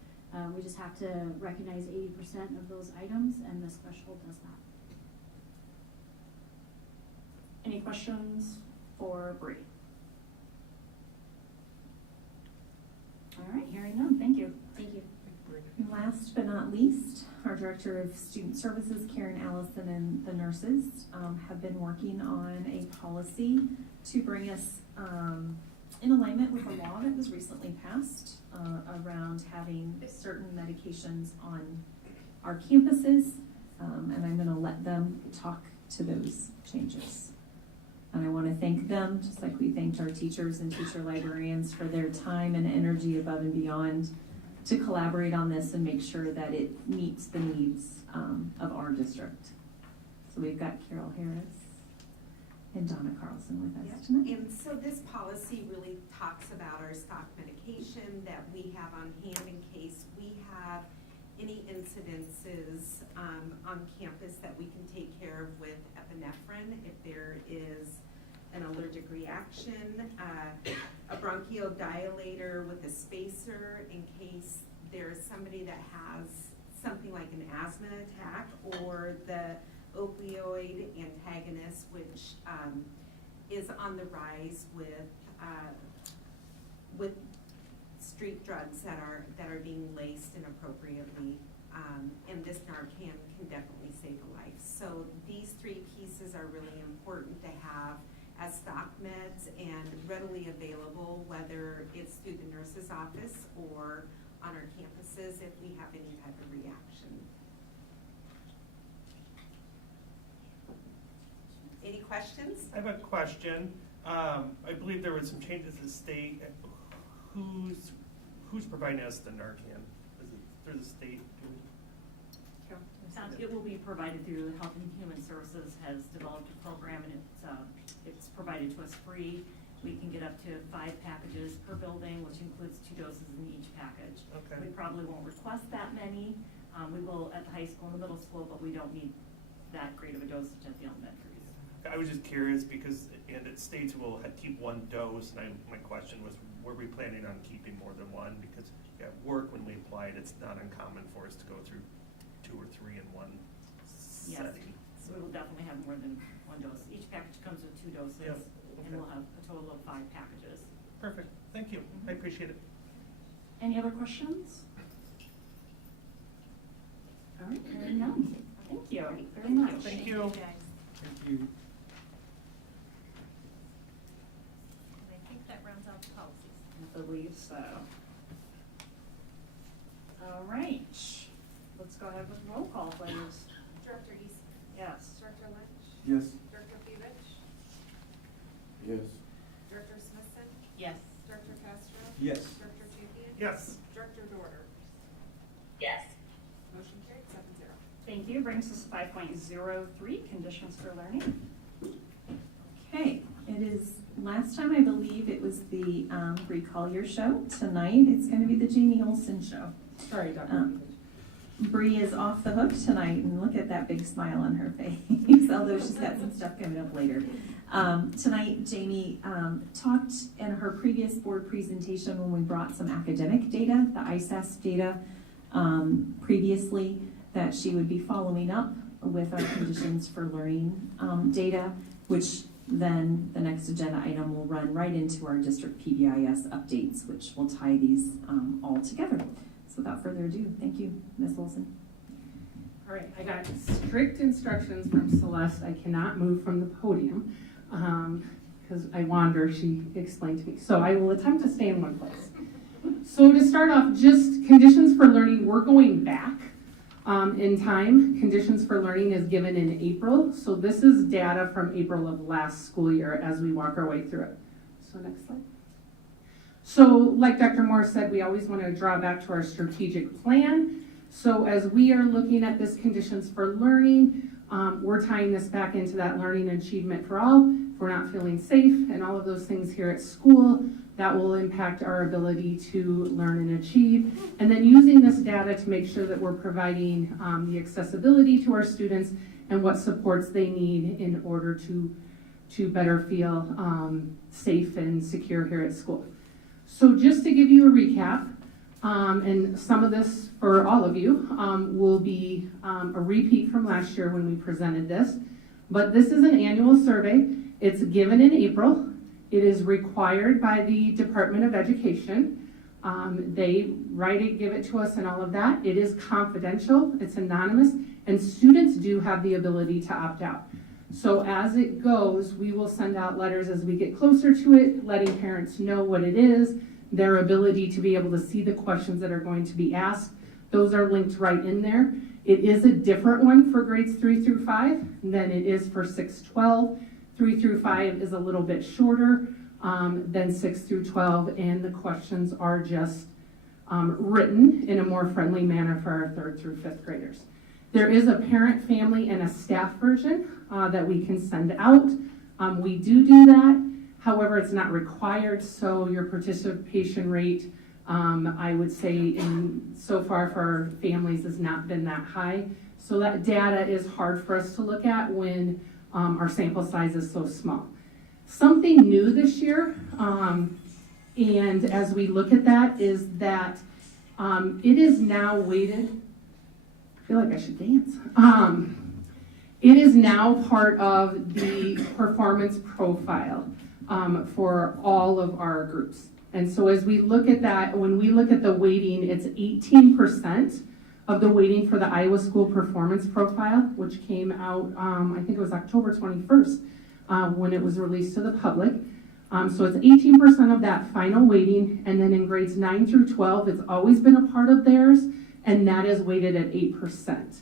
we just have to recognize 80% of those items, and this threshold does that. Any questions for Bree? All right, hearing none, thank you. Thank you. And last but not least, our Director of Student Services, Karen Allison, and the nurses have been working on a policy to bring us in alignment with a law that was recently passed around having certain medications on our campuses, and I'm going to let them talk to those changes. And I want to thank them, just like we thanked our teachers and teacher librarians for their time and energy above and beyond to collaborate on this and make sure that it meets the needs of our district. So we've got Carol Harris and Donna Carlson with us tonight. And so this policy really talks about our stock medication that we have on hand in case we have any incidences on campus that we can take care of with epinephrine if there is an allergic reaction, a bronchodilator with a spacer in case there's somebody that has something like an asthma attack, or the opioid antagonist, which is on the rise with street drugs that are being laced inappropriately, and this Narcan can definitely save a life. So these three pieces are really important to have as stock meds and readily available, whether it's through the nurse's office or on our campuses if we have any type of reaction. Any questions? I have a question. I believe there were some changes to the state. Who's providing us the Narcan? Is it through the state? It will be provided through the Health and Human Services has developed a program, and it's provided to us free. We can get up to 5 packages per building, which includes 2 doses in each package. Okay. We probably won't request that many. We will at the high school and the middle school, but we don't need that great of a dosage at the elementaries. I was just curious because and it states we'll keep 1 dose, and my question was, were we planning on keeping more than 1? Because at work, when we applied, it's not uncommon for us to go through 2 or 3 in one setting. Yes, so we will definitely have more than 1 dose. Each package comes with 2 doses, Yep. and we'll have a total of 5 packages. Perfect. Thank you. I appreciate it. Any other questions? All right, hearing none. Thank you very much. Thank you. Thank you. And I think that rounds out the policies. I believe so. All right, let's go ahead with roll call, please. Director East, Yes. Director Lynch, Yes. Director Fevich, Yes. Director Smithson, Yes. Director Castro, Yes. Director Champion, Yes. Director Dorter. Yes. Motion carried 7-0. Thank you. Brings us to 5.03, conditions for learning. Okay, it is, last time I believe it was the Bree Collier show. Tonight, it's gonna be the Jamie Olson show. Sorry, Dr. Bree is off the hook tonight, and look at that big smile on her face, although she's got some stuff coming up later. Tonight, Jamie talked in her previous board presentation when we brought some academic data, the ISAS data, previously, that she would be following up with our conditions for learning data, which then the next agenda item will run right into our district PBIS updates, which will tie these all together. So without further ado, thank you, Ms. Olson. All right, I got strict instructions from Celeste. I cannot move from the podium because I wander, she explained to me. So I will attempt to stay in one place. So to start off, just conditions for learning, we're going back in time. Conditions for learning is given in April. So this is data from April of last school year as we walk our way through it. So next slide. So like Dr. Moore said, we always want to draw back to our strategic plan. So as we are looking at this conditions for learning, we're tying this back into that learning achievement for all. If we're not feeling safe and all of those things here at school, that will impact our ability to learn and achieve. And then using this data to make sure that we're providing the accessibility to our students and what supports they need in order to better feel safe and secure here at school. So just to give you a recap, and some of this for all of you will be a repeat from last year when we presented this, but this is an annual survey. It's given in April. It is required by the Department of Education. They write it, give it to us and all of that. It is confidential, it's anonymous, and students do have the ability to opt out. So as it goes, we will send out letters as we get closer to it, letting parents know what it is, their ability to be able to see the questions that are going to be asked. Those are linked right in there. It is a different one for grades 3 through 5 than it is for 6-12. 3 through 5 is a little bit shorter than 6 through 12, and the questions are just written in a more friendly manner for our 3rd through 5th graders. There is a parent, family, and a staff version that we can send out. We do that. However, it's not required, so your participation rate, I would say, so far for our families has not been that high. So that data is hard for us to look at when our sample size is so small. Something new this year, and as we look at that, is that it is now weighted. I feel like I should dance. It is now part of the performance profile for all of our groups. And so as we look at that, when we look at the weighting, it's 18% of the weighting for the Iowa School Performance Profile, which came out, I think it was October 21st, when it was released to the public. So it's 18% of that final weighting, and then in grades 9 through 12, it's always been a part of theirs, and that is weighted at 8%.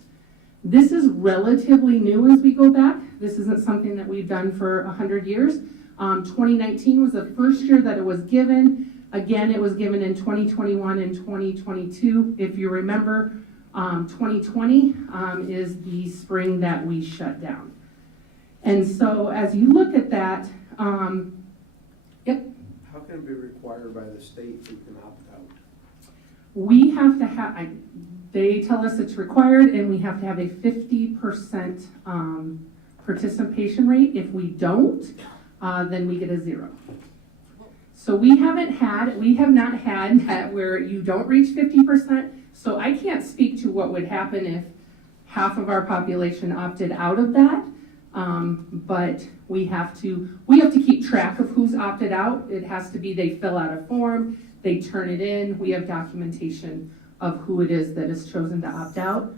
This is relatively new as we go back. This isn't something that we've done for 100 years. 2019 was the first year that it was given. Again, it was given in 2021 and 2022. If you remember, 2020 is the spring that we shut down. And so as you look at that, yep. How can it be required by the state who can opt out? We have to have, they tell us it's required, and we have to have a 50% participation rate. If we don't, then we get a 0. So we have not had that where you don't reach 50%. So I can't speak to what would happen if half of our population opted out of that. But we have to keep track of who's opted out. It has to be, they fill out a form, they turn it in, we have documentation of who it is that is chosen to opt out.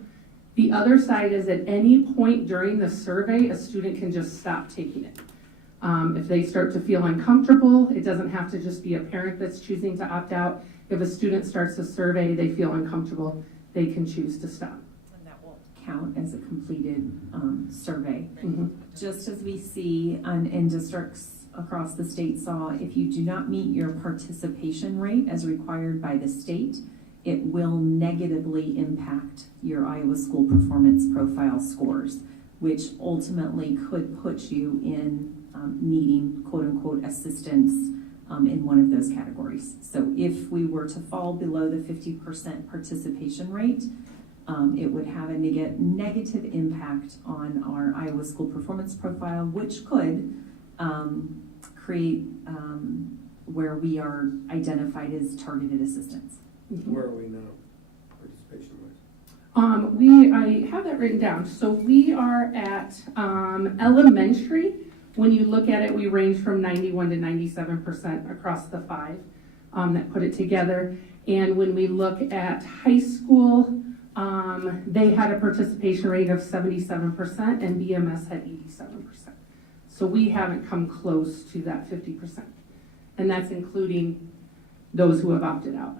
The other side is at any point during the survey, a student can just stop taking it. If they start to feel uncomfortable, it doesn't have to just be a parent that's choosing to opt out. If a student starts a survey, they feel uncomfortable, they can choose to stop. And that will count as a completed survey. Mhm. Just as we see in districts across the state saw, if you do not meet your participation rate as required by the state, it will negatively impact your Iowa School Performance Profile scores, which ultimately could put you in needing quote-unquote assistance in one of those categories. So if we were to fall below the 50% participation rate, it would have a negative impact on our Iowa School Performance Profile, which could create where we are identified as targeted assistance. Where are we now, participation-wise? I have that written down. So we are at elementary. When you look at it, we range from 91 to 97% across the 5 that put it together. And when we look at high school, they had a participation rate of 77% and BMS had 87%. So we haven't come close to that 50%. And that's including those who have opted out.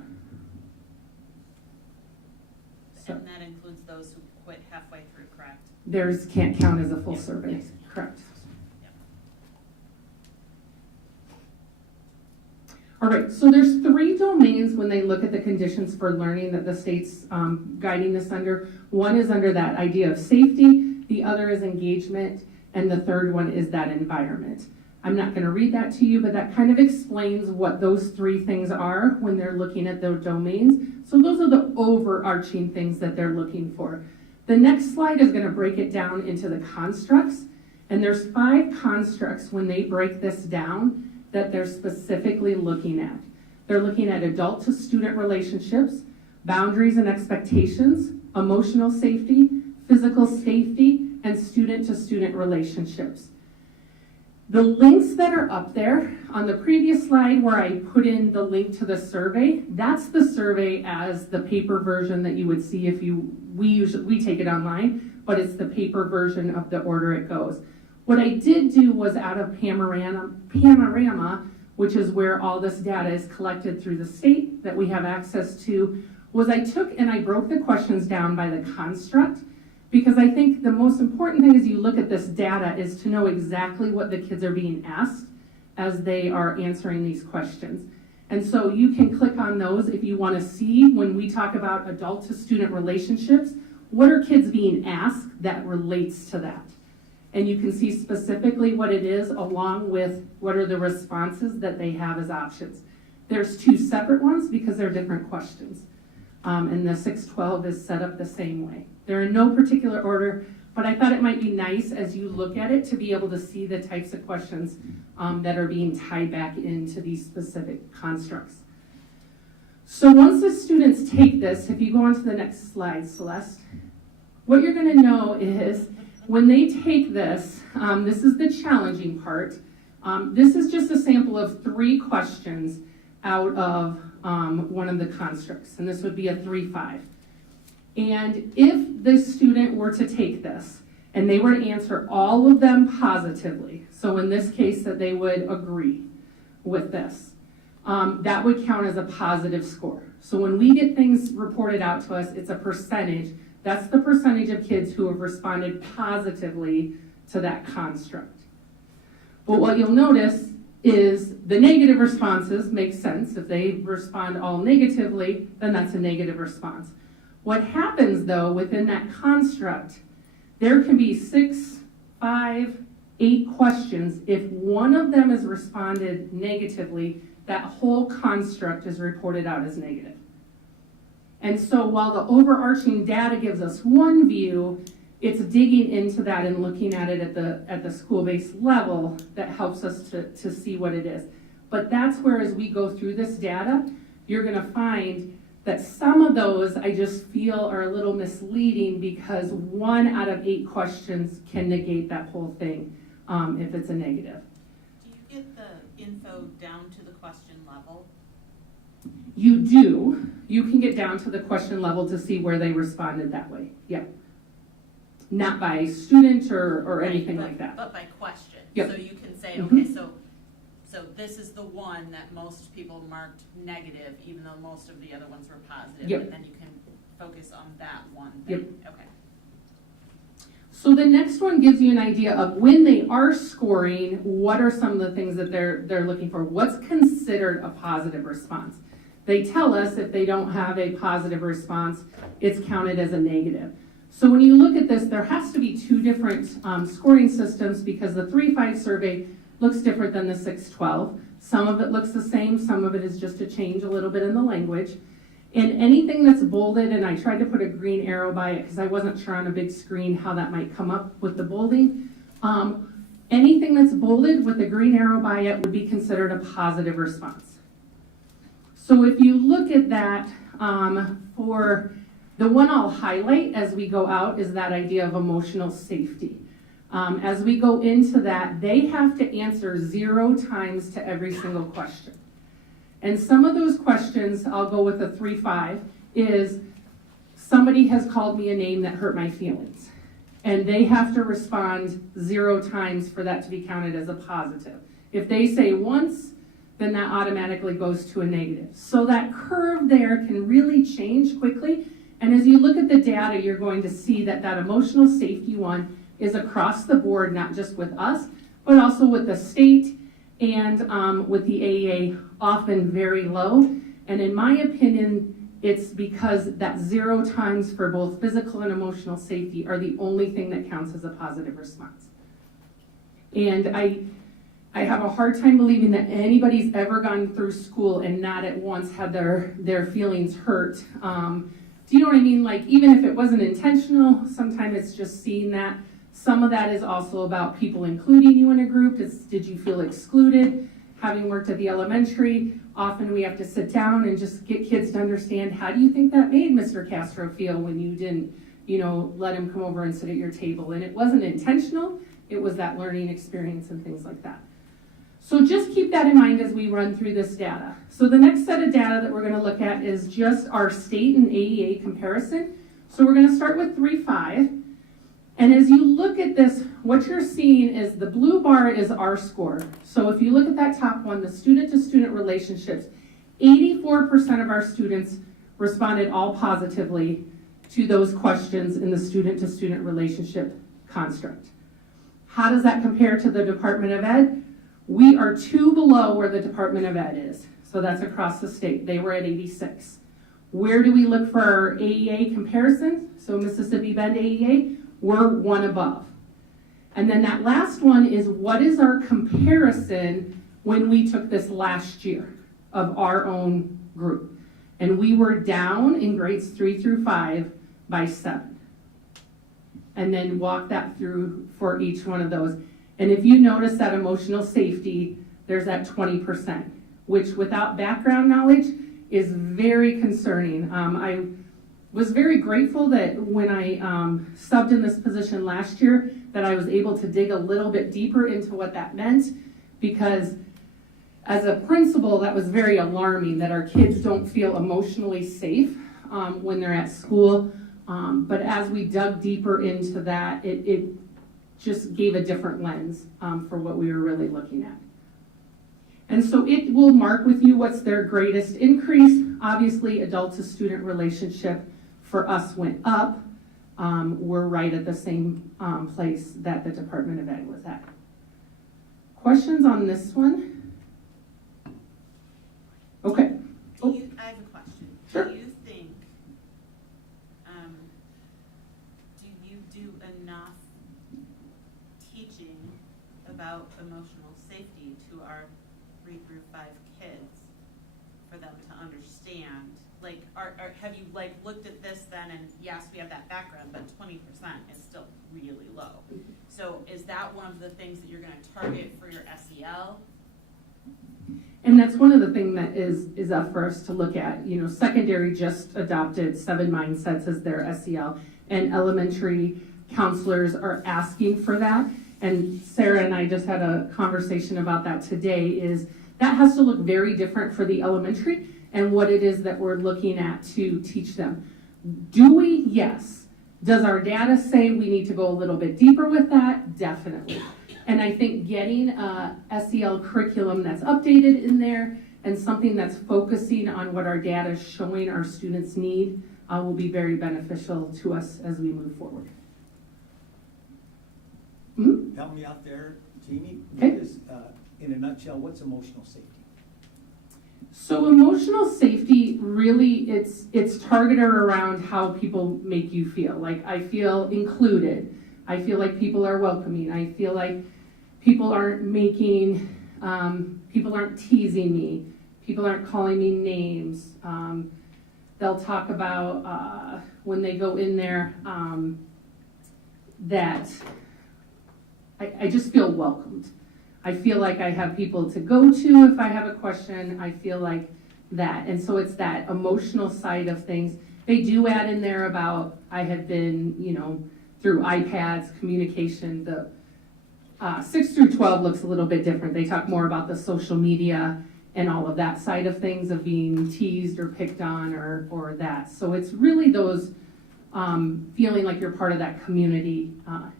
So And that includes those who quit halfway through, correct? theirs can't count as a full survey, correct? All right, so there's 3 domains when they look at the conditions for learning that the state's guiding this under. One is under that idea of safety, the other is engagement, and the third one is that environment. I'm not gonna read that to you, but that kind of explains what those 3 things are when they're looking at those domains. So those are the overarching things that they're looking for. The next slide is gonna break it down into the constructs, and there's 5 constructs when they break this down that they're specifically looking at. They're looking at adult to student relationships, boundaries and expectations, emotional safety, physical safety, and student to student relationships. The links that are up there on the previous slide where I put in the link to the survey, that's the survey as the paper version that you would see if we take it online, but it's the paper version of the order it goes. What I did do was out of Panorama, which is where all this data is collected through the state that we have access to, was I took and I broke the questions down by the construct, because I think the most important thing as you look at this data is to know exactly what the kids are being asked as they are answering these questions. And so you can click on those if you want to see when we talk about adult to student relationships, what are kids being asked that relates to that? And you can see specifically what it is along with what are the responses that they have as options. There's 2 separate ones because they're different questions. And the 612 is set up the same way. They're in no particular order, but I thought it might be nice as you look at it to be able to see the types of questions that are being tied back into these specific constructs. So once the students take this, if you go on to the next slide, Celeste, what you're gonna know is when they take this, this is the challenging part. This is just a sample of 3 questions out of one of the constructs, and this would be a 3-5. And if the student were to take this and they were to answer all of them positively, so in this case that they would agree with this, that would count as a positive score. So when we get things reported out to us, it's a percentage. That's the percentage of kids who have responded positively to that construct. But what you'll notice is the negative responses make sense. If they respond all negatively, then that's a negative response. What happens though within that construct, there can be 6, 5, 8 questions. If one of them is responded negatively, that whole construct is reported out as negative. And so while the overarching data gives us one view, it's digging into that and looking at it at the school-based level that helps us to see what it is. But that's where as we go through this data, you're gonna find that some of those I just feel are a little misleading because 1 out of 8 questions can negate that whole thing if it's a negative. Do you get the info down to the question level? You do. You can get down to the question level to see where they responded that way. Yeah. Not by student or anything like that. But by question. Yep. So you can say, Mhm. okay, so this is the one that most people marked negative, even though most of the other ones were positive. Yep. And then you can focus on that one Yep. thing. Okay. So the next one gives you an idea of when they are scoring, what are some of the things that they're looking for? What's considered a positive response? They tell us if they don't have a positive response, it's counted as a negative. So when you look at this, there has to be two different scoring systems because the 3-5 survey looks different than the 6-12. Some of it looks the same, some of it is just a change a little bit in the language. And anything that's bolded, and I tried to put a green arrow by it because I wasn't sure on a big screen how that might come up with the bolding. Anything that's bolded with a green arrow by it would be considered a positive response. So if you look at that, for the one I'll highlight as we go out is that idea of emotional safety. As we go into that, they have to answer 0 times to every single question. And some of those questions, I'll go with a 3-5, is somebody has called me a name that hurt my feelings. And they have to respond 0 times for that to be counted as a positive. If they say once, then that automatically goes to a negative. So that curve there can really change quickly. And as you look at the data, you're going to see that that emotional safety one is across the board, not just with us, but also with the state and with the AEA, often very low. And in my opinion, it's because that 0 times for both physical and emotional safety are the only thing that counts as a positive response. And I have a hard time believing that anybody's ever gone through school and not at once had their feelings hurt. Do you know what I mean? Like, even if it wasn't intentional, sometimes it's just seeing that. Some of that is also about people including you in a group. Did you feel excluded? Having worked at the elementary, often we have to sit down and just get kids to understand, how do you think that made Mr. Castro feel when you didn't, let him come over and sit at your table? And it wasn't intentional. It was that learning experience and things like that. So just keep that in mind as we run through this data. So the next set of data that we're going to look at is just our state and AEA comparison. So we're going to start with 3-5. And as you look at this, what you're seeing is the blue bar is our score. So if you look at that top one, the student-to-student relationships, 84% of our students responded all positively to those questions in the student-to-student relationship construct. How does that compare to the Department of Ed? We are 2 below where the Department of Ed is. So that's across the state. They were at 86. Where do we look for our AEA comparison? So Mississippi Bend AEA, we're 1 above. And then that last one is, what is our comparison when we took this last year of our own group? And we were down in grades 3 through 5 by 7. And then walk that through for each one of those. And if you notice that emotional safety, there's that 20%, which without background knowledge is very concerning. I was very grateful that when I subbed in this position last year, that I was able to dig a little bit deeper into what that meant, because as a principal, that was very alarming that our kids don't feel emotionally safe when they're at school. But as we dug deeper into that, it just gave a different lens for what we were really looking at. And so it will mark with you what's their greatest increase. Obviously, adult to student relationship for us went up. We're right at the same place that the Department of Ed was at. Questions on this one? Okay. I have a question. Sure. Do you think, do you do enough teaching about emotional safety to our 3 through 5 kids for them to understand? Like, have you looked at this then, and yes, we have that background, but 20% is still really low. So is that one of the things that you're going to target for your SEL? And that's one of the things that is up for us to look at. Secondary just adopted 7 mindsets as their SEL, and elementary counselors are asking for that. And Sarah and I just had a conversation about that today, is that has to look very different for the elementary and what it is that we're looking at to teach them. Do we? Yes. Does our data say we need to go a little bit deeper with that? Definitely. And I think getting a SEL curriculum that's updated in there and something that's focusing on what our data is showing our students need will be very beneficial to us as we move forward. Mm-hmm. Help me out there, Jamie. Okay. What is, in a nutshell, what's emotional safety? So emotional safety, really, it's targeted around how people make you feel. Like, I feel included. I feel like people are welcoming. I feel like people aren't people aren't teasing me. People aren't calling me names. They'll talk about when they go in there that I just feel welcomed. I feel like I have people to go to if I have a question. I feel like that. And so it's that emotional side of things. They do add in there about I have been, through iPads, communication. The 6 through 12 looks a little bit different. They talk more about the social media and all of that side of things, of being teased or picked on or that. So it's really those feeling like you're part of that community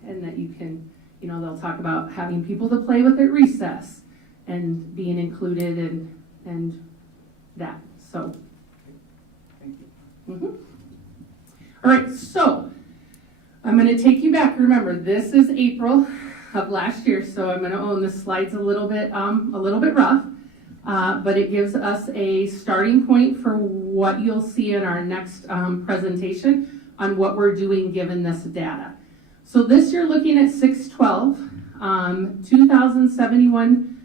and that you can, they'll talk about having people to play with at recess and being included and that. So, Thank you. mm-hmm. All right, so I'm going to take you back. Remember, this is April of last year, so I'm going to own the slides a little bit rough, but it gives us a starting point for what you'll see in our next presentation on what we're doing given this data. So this you're looking at 612, 2,071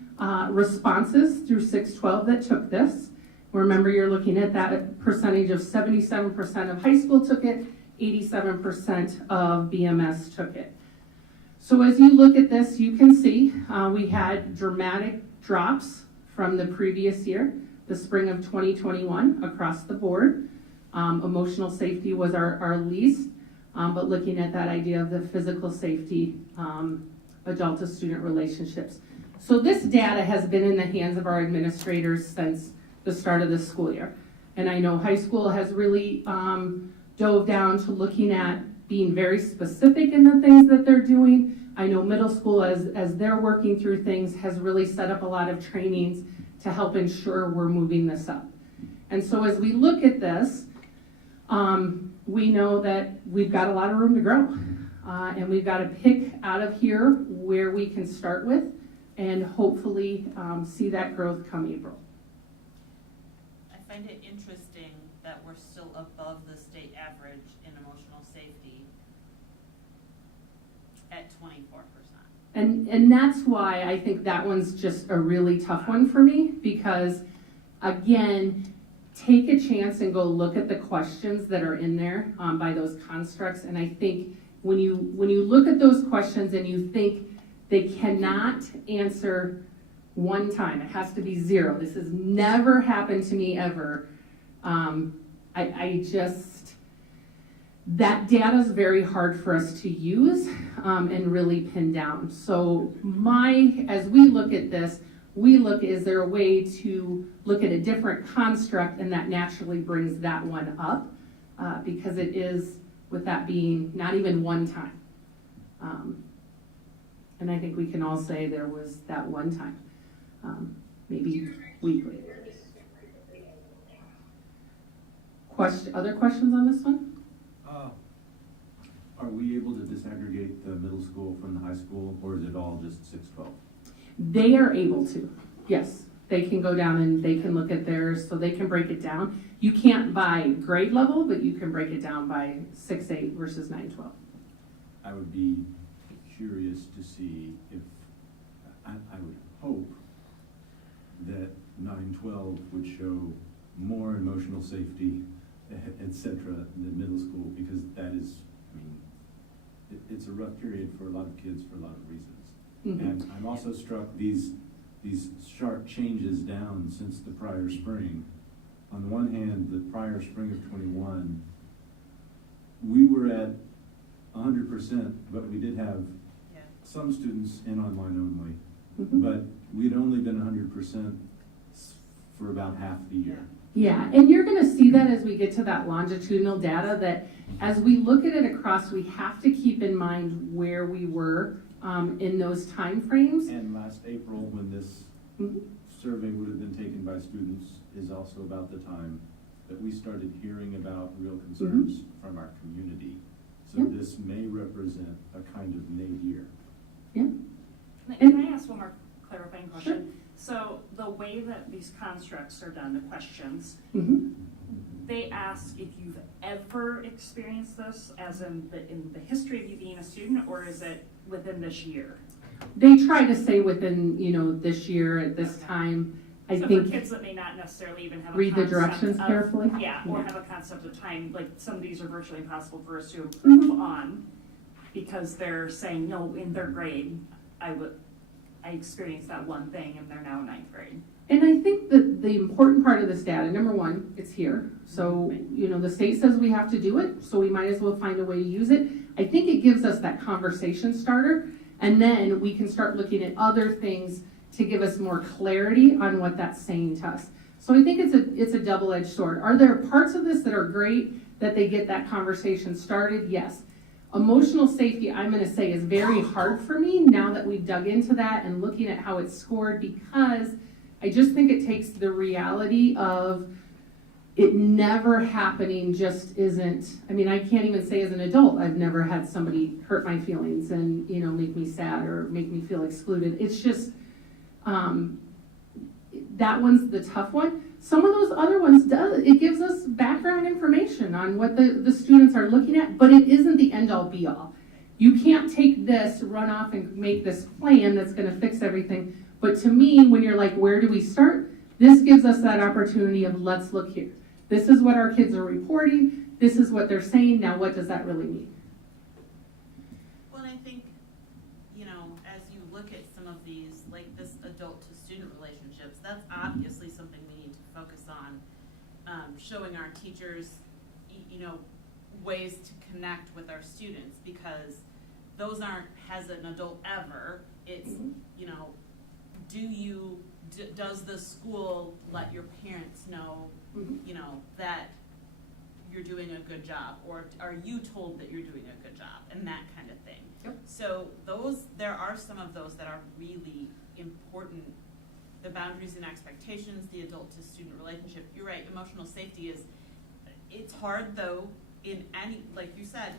responses through 612 that took this. Remember, you're looking at that percentage of 77% of high school took it, 87% of BMS took it. So as you look at this, you can see we had dramatic drops from the previous year, the spring of 2021, across the board. Emotional safety was our least, but looking at that idea of the physical safety, adult to student relationships. So this data has been in the hands of our administrators since the start of the school year. And I know high school has really dove down to looking at being very specific in the things that they're doing. I know middle school, as they're working through things, has really set up a lot of trainings to help ensure we're moving this up. And so as we look at this, we know that we've got a lot of room to grow. And we've got to pick out of here where we can start with and hopefully see that growth come April. I find it interesting that we're still above the state average in emotional safety at 24%. And that's why I think that one's just a really tough one for me, because again, take a chance and go look at the questions that are in there by those constructs. And I think when you look at those questions and you think they cannot answer one time, it has to be zero. This has never happened to me ever. That data is very hard for us to use and really pin down. So as we look at this, is there a way to look at a different construct, and that naturally brings that one up because it is, with that being not even one time. And I think we can all say there was that one time, maybe weekly. Other questions on this one? Are we able to disaggregate the middle school from the high school, or is it all just 612? They are able to, yes. They can go down and they can look at theirs, so they can break it down. You can't by grade level, but you can break it down by 6-8 versus 9-12. I would be curious to see if, I would hope that 9-12 would show more emotional safety, et cetera, than middle school, because that is, it's a rough period for a lot of kids for a lot of reasons. Mm-hmm. And I'm also struck these sharp changes down since the prior spring. On the one hand, the prior spring of 21, we were at 100%, but we did have some students in online only. Mm-hmm. But we'd only been 100% for about half the year. Yeah, and you're going to see that as we get to that longitudinal data, that as we look at it across, we have to keep in mind where we were in those timeframes. And last April, when this Mhm. survey would have been taken by students, is also about the time that we started hearing about real concerns from our community. So Yeah. this may represent a kind of nadir. Yeah. Can I ask one more clarifying question? So the way that these constructs are done, the questions, Mhm. they ask if you've ever experienced this, as in the history of you being a student, or is it within this year? They try to say within, this year at this time. I So think for kids that may not necessarily even have a read the concept directions of- carefully. Yeah, or Yeah. have a concept of time, like some of these are virtually impossible for us to Mm-hmm. improve on, because they're saying, no, in their grade, I experienced that one thing and they're now in ninth grade. And I think that the important part of this data, number one, it's here. So, the state says we have to do it, so we might as well find a way to use it. I think it gives us that conversation starter, and then we can start looking at other things to give us more clarity on what that's saying to us. So I think it's a double-edged sword. Are there parts of this that are great that they get that conversation started? Yes. Emotional safety, I'm going to say, is very hard for me now that we've dug into that and looking at how it's scored, because I just think it takes the reality of it never happening just isn't, I can't even say as an adult, I've never had somebody hurt my feelings and, make me sad or make me feel excluded. It's just, that one's the tough one. Some of those other ones it gives us background information on what the students are looking at, but it isn't the end all be all. You can't take this, run off and make this plan that's gonna fix everything. But to me, when you're like, where do we start? This gives us that opportunity of, let's look here. This is what our kids are reporting. This is what they're saying. Now, what does that really mean? Well, and I think, as you look at some of these, like this adult to student relationships, that's obviously something we need to focus on, showing our teachers, ways to connect with our students, because those aren't, has an adult ever, it's, does the school let your parents know, that you're doing a good job, or are you told that you're doing a good job, and that kind of thing. Yep. So there are some of those that are really important. The boundaries and expectations, the adult to student relationship. You're right, emotional safety it's hard though, in any, like you said,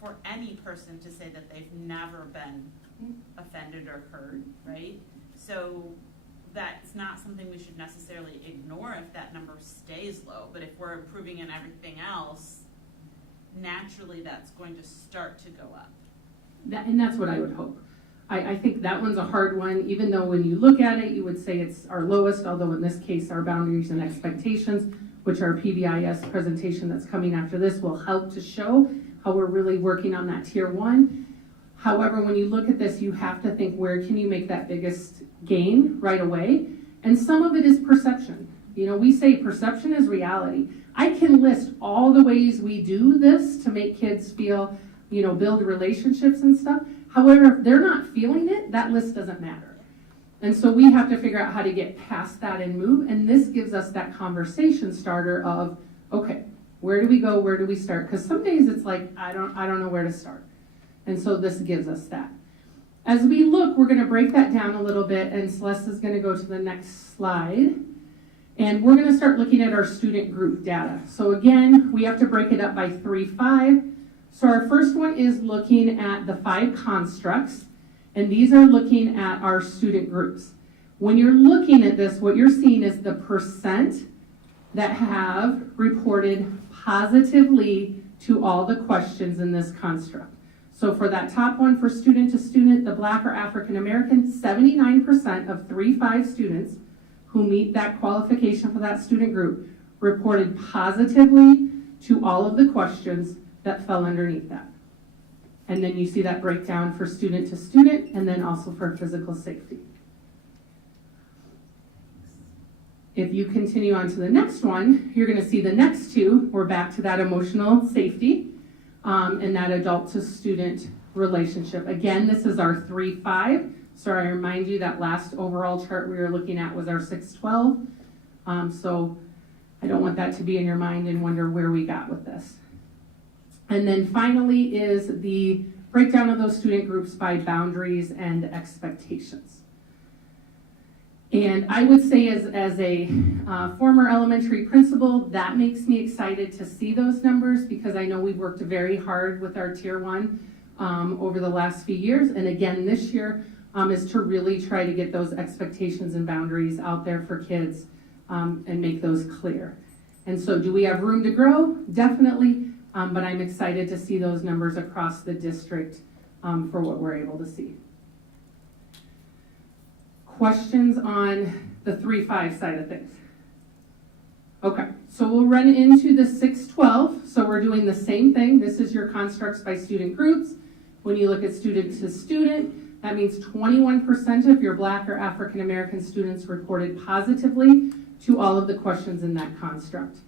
for any person to say that they've never been offended or hurt, right? So that's not something we should necessarily ignore if that number stays low, but if we're improving in everything else, naturally that's going to start to go up. And that's what I would hope. I think that one's a hard one, even though when you look at it, you would say it's our lowest, although in this case, our boundaries and expectations, which our PBIS presentation that's coming after this will help to show how we're really working on that tier 1. However, when you look at this, you have to think, where can you make that biggest gain right away? And some of it is perception. We say perception is reality. I can list all the ways we do this to make kids feel, build relationships and stuff. However, if they're not feeling it, that list doesn't matter. And so we have to figure out how to get past that and move. And this gives us that conversation starter of, okay, where do we go? Where do we start? Because some days it's like, I don't know where to start. And so this gives us that. As we look, we're going to break that down a little bit, and Celeste is going to go to the next slide. And we're going to start looking at our student group data. So again, we have to break it up by 3, 5. So our first one is looking at the 5 constructs, and these are looking at our student groups. When you're looking at this, what you're seeing is the percent that have reported positively to all the questions in this construct. So for that top one, for student to student, the Black or African American, 79% of 3-5 students who meet that qualification for that student group reported positively to all of the questions that fell underneath that. And then you see that breakdown for student to student, and then also for physical safety. If you continue on to the next one, you're going to see the next 2. We're back to that emotional safety and that adult to student relationship. Again, this is our 3-5. So I remind you that last overall chart we were looking at was our 6-12. So I don't want that to be in your mind and wonder where we got with this. And then finally is the breakdown of those student groups by boundaries and expectations. And I would say as a former elementary principal, that makes me excited to see those numbers because I know we've worked very hard with our Tier 1 over the last few years. And again, this year is to really try to get those expectations and boundaries out there for kids and make those clear. And so do we have room to grow? Definitely, but I'm excited to see those numbers across the district for what we're able to see. Questions on the 3-5 side of things? Okay, so we'll run into the 6-12. So we're doing the same thing. This is your constructs by student groups. When you look at student to student, that means 21% of your Black or African American students reported positively to all of the questions in that construct.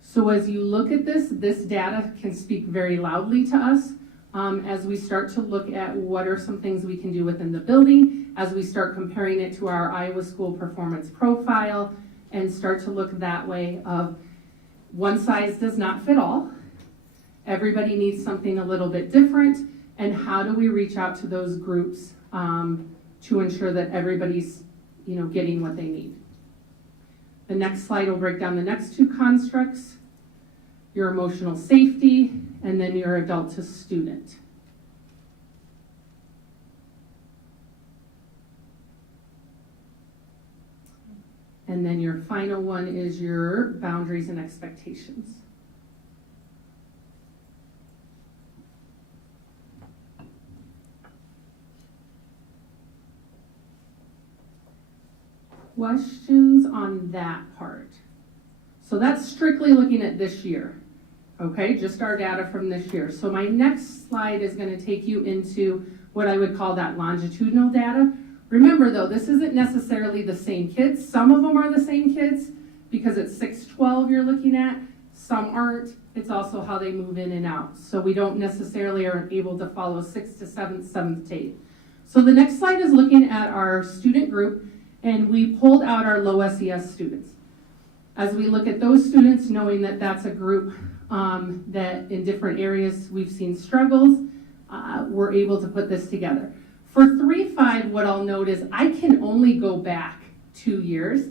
So as you look at this data can speak very loudly to us as we start to look at what are some things we can do within the building, as we start comparing it to our Iowa School Performance Profile, and start to look that way of one size does not fit all. Everybody needs something a little bit different, and how do we reach out to those groups to ensure that everybody's getting what they need. The next slide will break down the next two constructs, your emotional safety, and then your adult to student. And then your final one is your boundaries and expectations. Questions on that part? So that's strictly looking at this year, okay? Just our data from this year. So my next slide is going to take you into what I would call that longitudinal data. Remember though, this isn't necessarily the same kids. Some of them are the same kids because it's 6-12 you're looking at. Some aren't. It's also how they move in and out. So we don't necessarily are able to follow 6th to 7th, 7th to 8th. So the next slide is looking at our student group, and we pulled out our low SES students. As we look at those students, knowing that that's a group that in different areas we've seen struggles, we're able to put this together. For 3-5, what I'll note is I can only go back 2 years.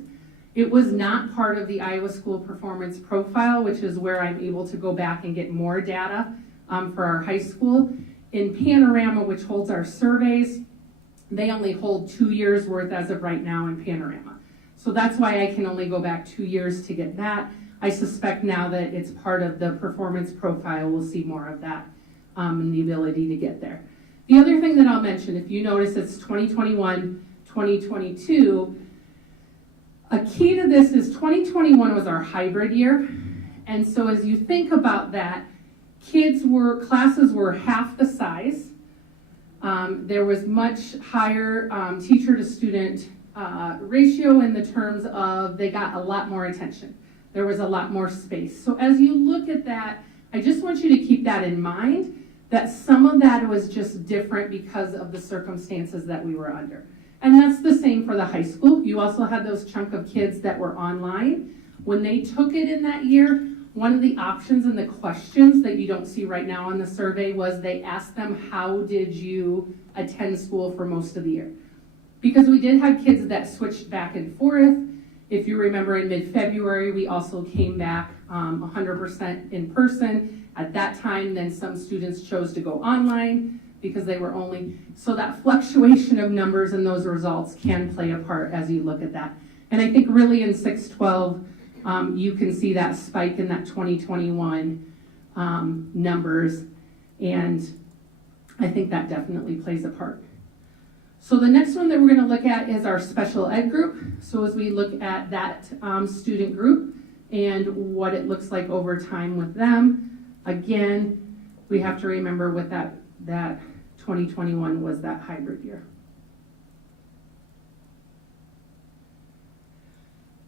It was not part of the Iowa School Performance Profile, which is where I'm able to go back and get more data for our high school. In Panorama, which holds our surveys, they only hold 2 years worth as of right now in Panorama. So that's why I can only go back 2 years to get that. I suspect now that it's part of the performance profile, we'll see more of that and the ability to get there. The other thing that I'll mention, if you notice it's 2021, 2022, a key to this is 2021 was our hybrid year. And so as you think about that, classes were half the size. There was much higher teacher to student ratio in the terms of they got a lot more attention. There was a lot more space. So as you look at that, I just want you to keep that in mind, that some of that was just different because of the circumstances that we were under. And that's the same for the high school. You also had those chunk of kids that were online. When they took it in that year, one of the options and the questions that you don't see right now in the survey was they asked them, how did you attend school for most of the year? Because we did have kids that switched back and forth. If you remember in mid-February, we also came back 100% in person. At that time, then some students chose to go online because they were only, so that fluctuation of numbers and those results can play a part as you look at that. And I think really in 6-12, you can see that spike in that 2021 numbers, and I think that definitely plays a part. So the next one that we're going to look at is our special ed group. So as we look at that student group and what it looks like over time with them, again, we have to remember with that 2021 was that hybrid year.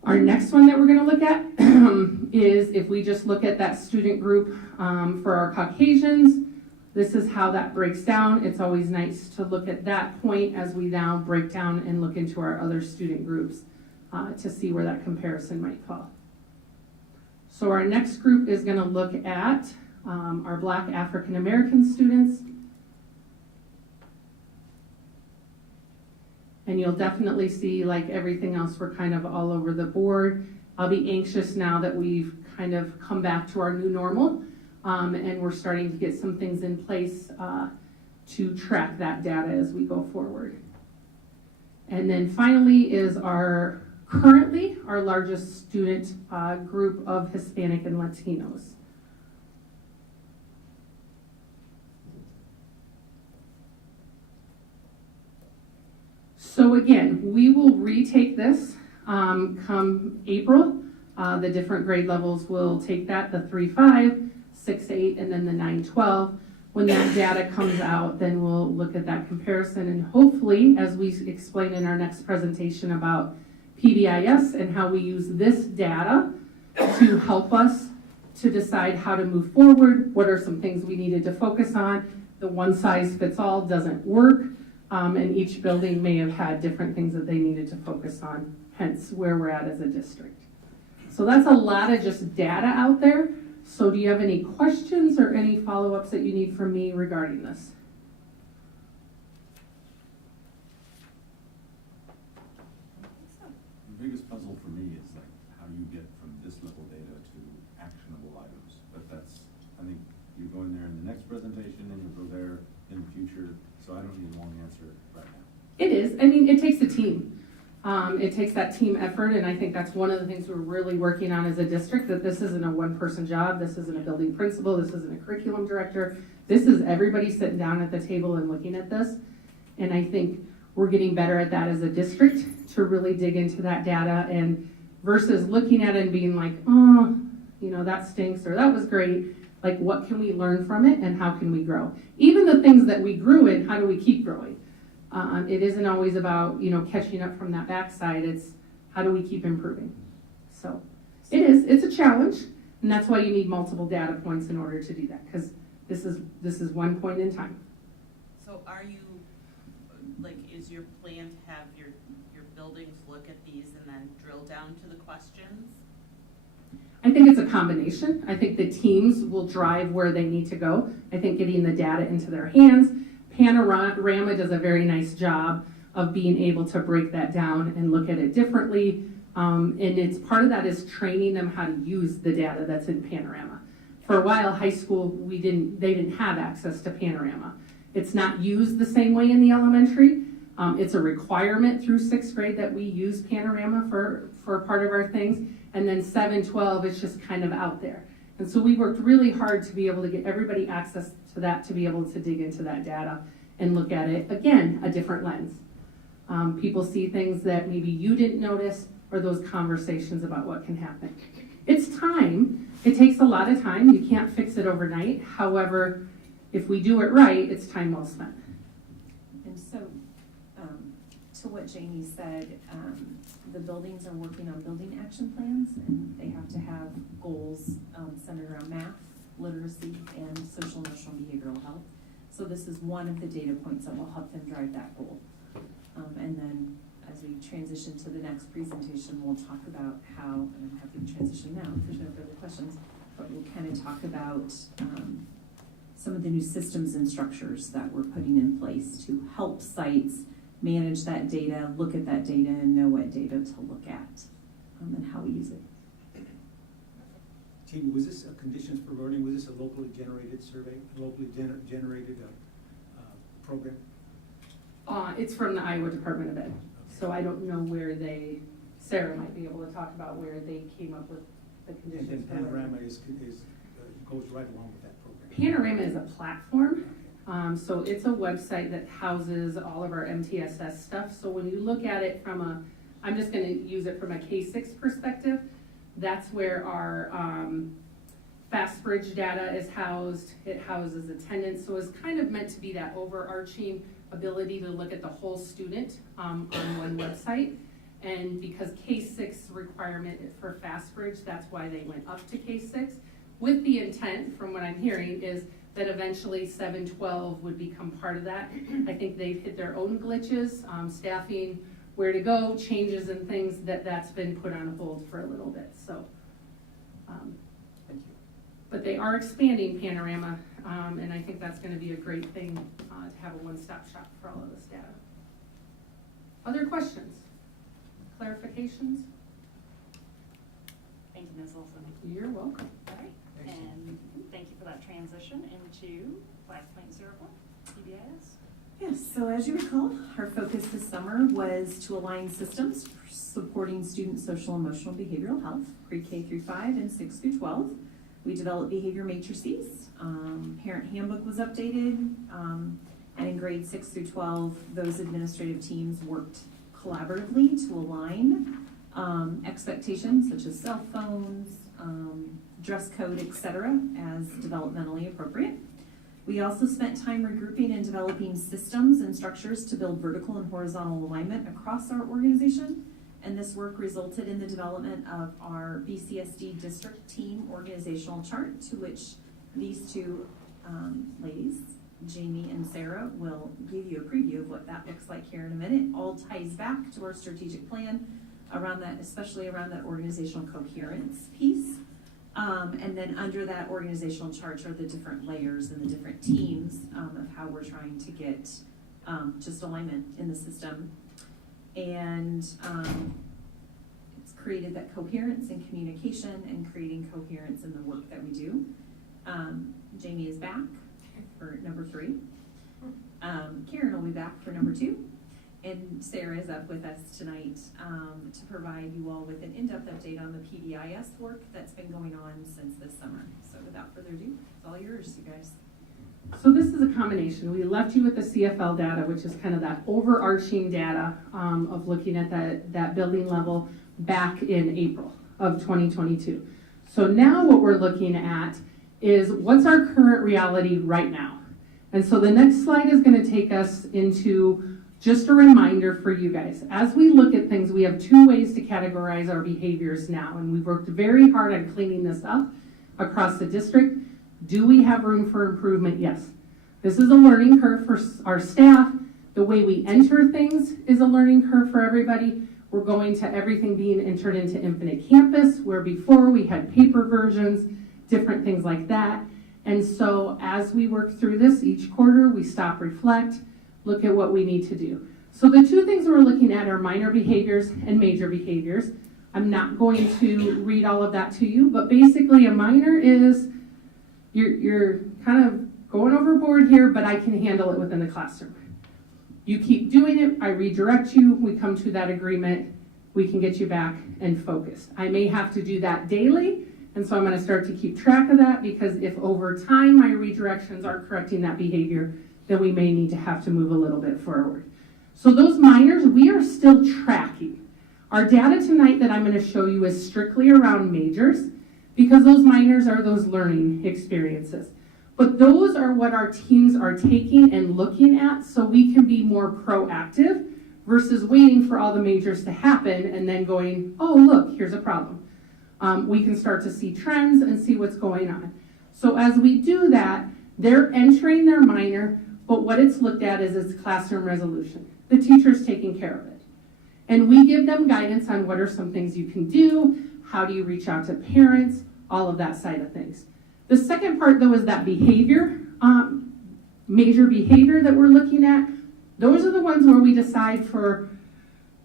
Our next one that we're going to look at is if we just look at that student group for our Caucasians. This is how that breaks down. It's always nice to look at that point as we now break down and look into our other student groups to see where that comparison might fall. So our next group is going to look at our Black African American students. And you'll definitely see, like everything else, we're kind of all over the board. I'll be anxious now that we've kind of come back to our new normal, and we're starting to get some things in place to track that data as we go forward. And then finally is currently our largest student group of Hispanic and Latinos. So again, we will retake this come April. The different grade levels will take that, the 3-5, 6-8, and then the 9-12. When that data comes out, then we'll look at that comparison, and hopefully, as we explain in our next presentation about PBIS and how we use this data to help us to decide how to move forward, what are some things we needed to focus on. The one size fits all doesn't work, and each building may have had different things that they needed to focus on, hence where we're at as a district. So that's a lot of just data out there. So do you have any questions or any follow-ups that you need from me regarding this? The biggest puzzle for me is like how you get from this level data to actionable items. But that's, I think you go in there in the next presentation and you go there in the future. So I don't need a long answer right now. It is. I mean, it takes a team. It takes that team effort, and I think that's one of the things we're really working on as a district, that this isn't a one-person job, this isn't a building principal, this isn't a curriculum director, this is everybody sitting down at the table and looking at this, and I think we're getting better at that as a district to really dig into that data, and versus looking at it and being like, oh, you know, that stinks, or that was great, like what can we learn from it and how can we grow? Even the things that we grew in, how do we keep growing? It isn't always about, you know, catching up from that backside. It's how do we keep improving? So it's a challenge, and that's why you need multiple data points in order to do that, because this is one point in time. So are you, like, is your plan to have your buildings look at these and then drill down to the questions? I think it's a combination. I think the teams will drive where they need to go. I think getting the data into their hands. Panorama does a very nice job of being able to break that down and look at it differently. And it's part of that is training them how to use the data that's in Panorama. For a while, high school, they didn't have access to Panorama. It's not used the same way in the elementary. It's a requirement through 6th grade that we use Panorama for part of our things. And then 7-12, it's just kind of out there. And so we worked really hard to be able to get everybody access to that, to be able to dig into that data and look at it, again, a different lens. People see things that maybe you didn't notice, or those conversations about what can happen. It's time. It takes a lot of time. You can't fix it overnight. However, if we do it right, it's time well spent. And so, to what Jamie said, the buildings are working on building action plans, and they have to have goals centered around math, literacy, and social, emotional, behavioral health. So this is one of the data points that will help them drive that goal. And then as we transition to the next presentation, we'll talk about how, and I'm happy to transition now if there's no further questions, but we'll kind of talk about some of the new systems and structures that we're putting in place to help sites manage that data, look at that data, and know what data to look at and how we use it. Jamie, was this a conditions for learning? Was this a locally generated survey, locally generated program? It's from the Iowa Department of Ed. So I don't know where Sarah might be able to talk about where they came up with the conditions. And then Panorama goes right along with that program. Panorama is a platform. So it's a website that houses all of our MTSS stuff. So when you look at it from I'm just going to use it from a K-6 perspective, that's where our FastBridge data is housed. It houses attendance. So it's kind of meant to be that overarching ability to look at the whole student on one website. And because K-6 requirement for FastBridge, that's why they went up to K-6. With the intent, from what I'm hearing, is that eventually 7-12 would become part of that. I think they've hit their own glitches, staffing, where to go, changes and things that's been put on hold for a little bit. So but they are expanding Panorama, and I think that's gonna be a great thing, to have a one-stop shop for all of this data. Other questions? Clarifications? Thank you, Ms. Olson. You're welcome. All right, and thank you for that transition into 5.04, PBIS. Yes, so as you recall, our focus this summer was to align systems supporting student social, emotional, behavioral health, pre-K through 5 and 6 through 12. We developed behavior matrices, parent handbook was updated, and in grades 6 through 12, those administrative teams worked collaboratively to align expectations such as cell phones, dress code, etc., as developmentally appropriate. We also spent time regrouping and developing systems and structures to build vertical and horizontal alignment across our organization, and this work resulted in the development of our BCSD district team organizational chart, to which these two ladies, Jamie and Sarah, will give you a preview of what that looks like here in a minute. All ties back to our strategic plan around that, especially around that organizational coherence piece. And then under that organizational chart are the different layers and the different teams of how we're trying to get just alignment in the system. And it's created that coherence in communication and creating coherence in the work that we do. Jamie is back for number 3. Karen will be back for number 2. And Sarah is up with us tonight to provide you all with an in-depth update on the PBIS work that's been going on since this summer. So without further ado, it's all yours, you guys. So this is a combination. We left you with the CFL data, which is kind of that overarching data of looking at that building level back in April of 2022. So now what we're looking at is what's our current reality right now. And so the next slide is going to take us into just a reminder for you guys. As we look at things, we have 2 ways to categorize our behaviors now, and we've worked very hard on cleaning this up across the district. Do we have room for improvement? Yes. This is a learning curve for our staff. The way we enter things is a learning curve for everybody. We're going to everything being entered into Infinite Campus, where before we had paper versions, different things like that. And so as we work through this each quarter, we stop, reflect, look at what we need to do. So the 2 things we're looking at are minor behaviors and major behaviors. I'm not going to read all of that to you, but basically a minor is you're kind of going overboard here, but I can handle it within the classroom. You keep doing it, I redirect you, we come to that agreement, we can get you back and focused. I may have to do that daily, and so I'm going to start to keep track of that, because if over time my redirections are correcting that behavior, then we may need to have to move a little bit forward. So those minors, we are still tracking. Our data tonight that I'm going to show you is strictly around majors, because those minors are those learning experiences. But those are what our teams are taking and looking at, so we can be more proactive versus waiting for all the majors to happen and then going, oh, look, here's a problem. We can start to see trends and see what's going on. So as we do that, they're entering their minor, but what it's looked at is its classroom resolution. The teacher's taking care of it. And we give them guidance on what are some things you can do, how do you reach out to parents, all of that side of things. The second part, though, is that behavior, major behavior that we're looking at. Those are the ones where we decide for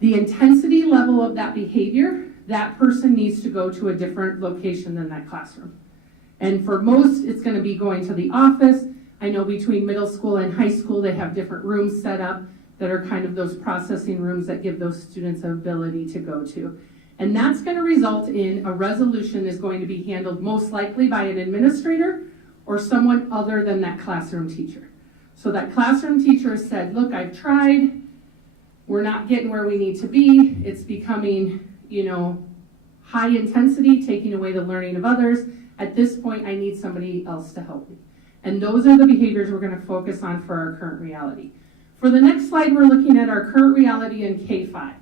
the intensity level of that behavior, that person needs to go to a different location than that classroom. And for most, it's going to be going to the office. I know between middle school and high school, they have different rooms set up that are kind of those processing rooms that give those students an ability to go to. And that's going to result in a resolution is going to be handled most likely by an administrator or someone other than that classroom teacher. So that classroom teacher has said, look, I've tried, we're not getting where we need to be, it's becoming, high intensity, taking away the learning of others. At this point, I need somebody else to help me. And those are the behaviors we're going to focus on for our current reality. For the next slide, we're looking at our current reality in K-5.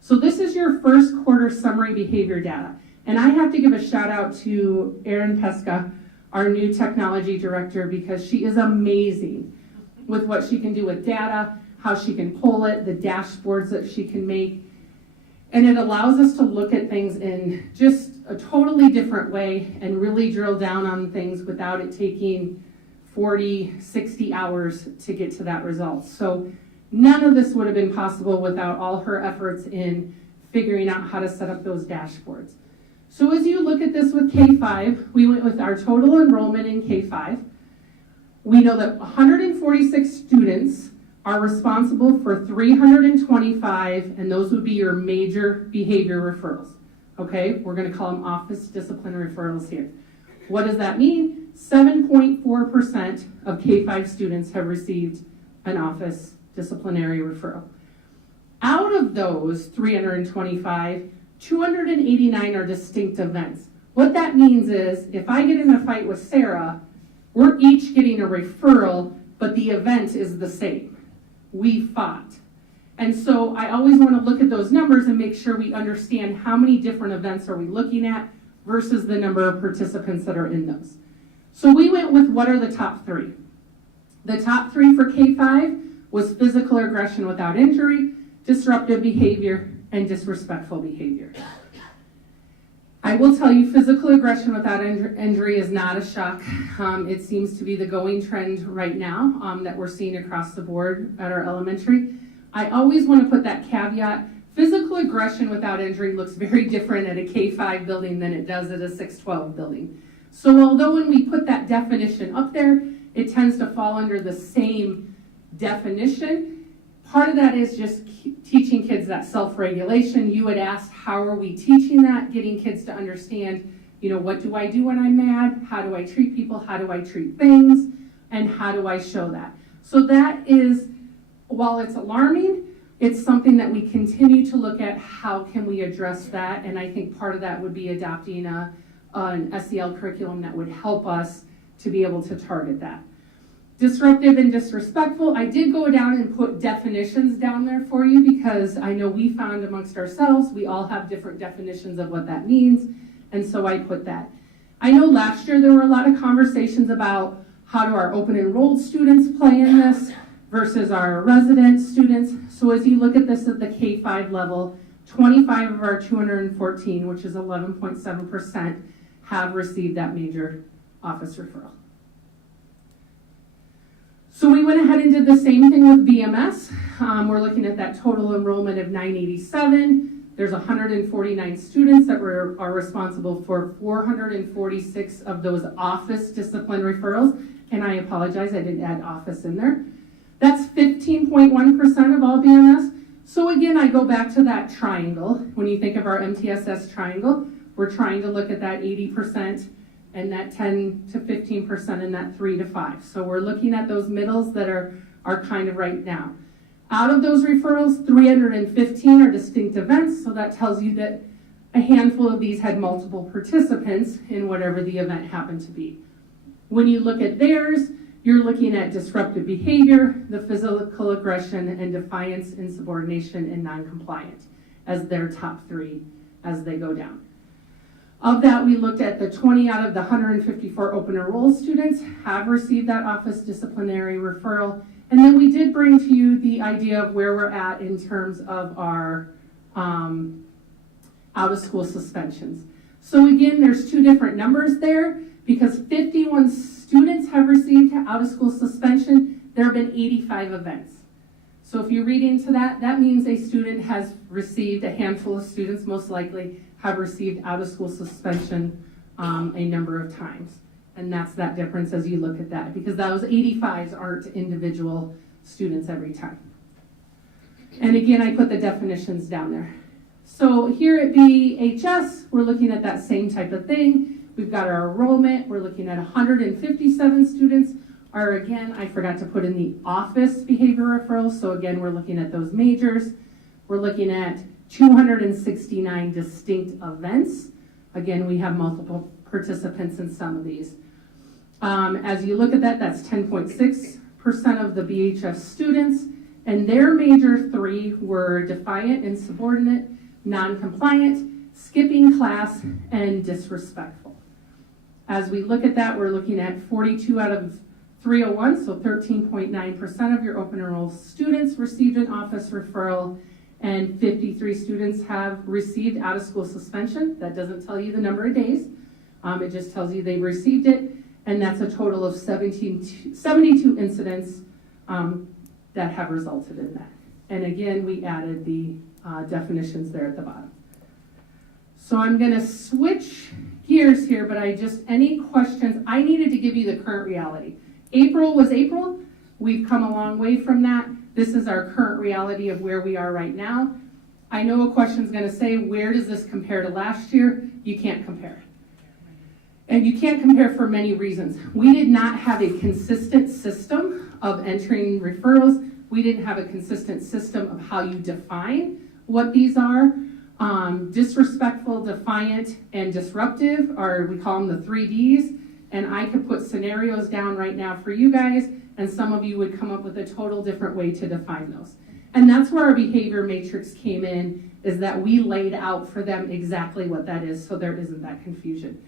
So this is your first quarter summary behavior data. And I have to give a shout out to Erin Pesca, our new technology director, because she is amazing with what she can do with data, how she can pull it, the dashboards that she can make. And it allows us to look at things in just a totally different way and really drill down on things without it taking 40, 60 hours to get to that result. So none of this would have been possible without all her efforts in figuring out how to set up those dashboards. So as you look at this with K-5, we went with our total enrollment in K-5. We know that 146 students are responsible for 325, and those would be your major behavior referrals. Okay, we're going to call them office discipline referrals here. What does that mean? 7.4% of K-5 students have received an office disciplinary referral. Out of those 325, 289 are distinct events. What that means is if I get in a fight with Sarah, we're each getting a referral, but the event is the same. We fought. And so I always want to look at those numbers and make sure we understand how many different events are we looking at versus the number of participants that are in those. So we went with what are the top three. The top three for K-5 was physical aggression without injury, disruptive behavior, and disrespectful behavior. I will tell you, physical aggression without injury is not a shock. It seems to be the going trend right now that we're seeing across the board at our elementary. I always want to put that caveat. Physical aggression without injury looks very different at a K-5 building than it does at a 612 building. So although when we put that definition up there, it tends to fall under the same definition, part of that is just teaching kids that self-regulation. You had asked, how are we teaching that? Getting kids to understand, what do I do when I'm mad? How do I treat people? How do I treat things? And how do I show that? So that is, while it's alarming, it's something that we continue to look at. How can we address that? And I think part of that would be adopting an SEL curriculum that would help us to be able to target that. Disruptive and disrespectful, I did go down and put definitions down there for you because I know we found amongst ourselves, we all have different definitions of what that means, and so I put that. I know last year there were a lot of conversations about how do our open enrolled students play in this versus our resident students. So as you look at this at the K-5 level, 25 of our 214, which is 11.7%, have received that major office referral. So we went ahead and did the same thing with VMS. We're looking at that total enrollment of 987. There's 149 students that are responsible for 446 of those office discipline referrals. And I apologize, I didn't add office in there. That's 15.1% of all VMS. So again, I go back to that triangle. When you think of our MTSS triangle, we're trying to look at that 80% and that 10 to 15% in that 3 to 5. So we're looking at those middles that are kind of right now. Out of those referrals, 315 are distinct events, so that tells you that a handful of these had multiple participants in whatever the event happened to be. When you look at theirs, you're looking at disruptive behavior, the physical aggression, and defiance, insubordination, and non-compliant as their top three as they go down. Of that, we looked at the 20 out of the 154 open enrolled students have received that office disciplinary referral. And then we did bring to you the idea of where we're at in terms of our out of school suspensions. So again, there's two different numbers there because 51 students have received out of school suspension. There have been 85 events. So if you read into that, that means a student has received, a handful of students most likely have received out of school suspension a number of times. And that's that difference as you look at that, because those 85s aren't individual students every time. And again, I put the definitions down there. So here at BHS, we're looking at that same type of thing. We've got our enrollment. We're looking at 157 students. Or again, I forgot to put in the office behavior referrals. So again, we're looking at those majors. We're looking at 269 distinct events. Again, we have multiple participants in some of these. As you look at that, that's 10.6% of the BHS students, and their major three were defiant, insubordinate, non-compliant, skipping class, and disrespectful. As we look at that, we're looking at 42 out of 301, so 13.9% of your open enrolled students received an office referral, and 53 students have received out-of-school suspension. That doesn't tell you the number of days. It just tells you they've received it, and that's a total of 72 incidents that have resulted in that. And again, we added the definitions there at the bottom. So I'm gonna switch gears here, but any questions? I needed to give you the current reality. April was April. We've come a long way from that. This is our current reality of where we are right now. I know a question's gonna say, where does this compare to last year? You can't compare. And you can't compare for many reasons. We did not have a consistent system of entering referrals. We didn't have a consistent system of how you define what these are. Disrespectful, defiant, and disruptive we call them the 3 Ds. And I could put scenarios down right now for you guys, and some of you would come up with a total different way to define those. And that's where our behavior matrix came in, is that we laid out for them exactly what that is, so there isn't that confusion.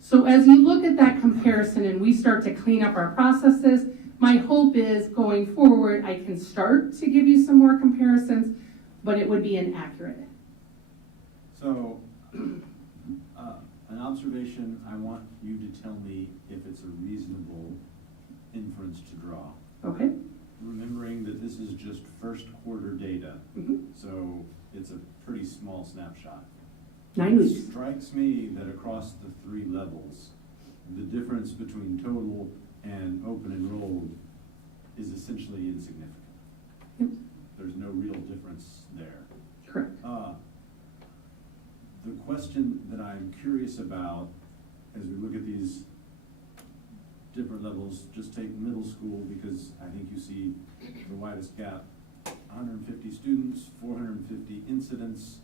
So as you look at that comparison and we start to clean up our processes, my hope is going forward, I can start to give you some more comparisons, but it would be inaccurate. So, an observation, I want you to tell me if it's a reasonable inference to draw. Okay. Remembering that this is just first quarter data, so it's a pretty small snapshot. 9 weeks. It strikes me that across the 3 levels, the difference between total and open enrolled is essentially insignificant. Yep. There's no real difference there. Correct. The question that I'm curious about as we look at these different levels, just take middle school, because I think you see the widest gap. 150 students, 450 incidents.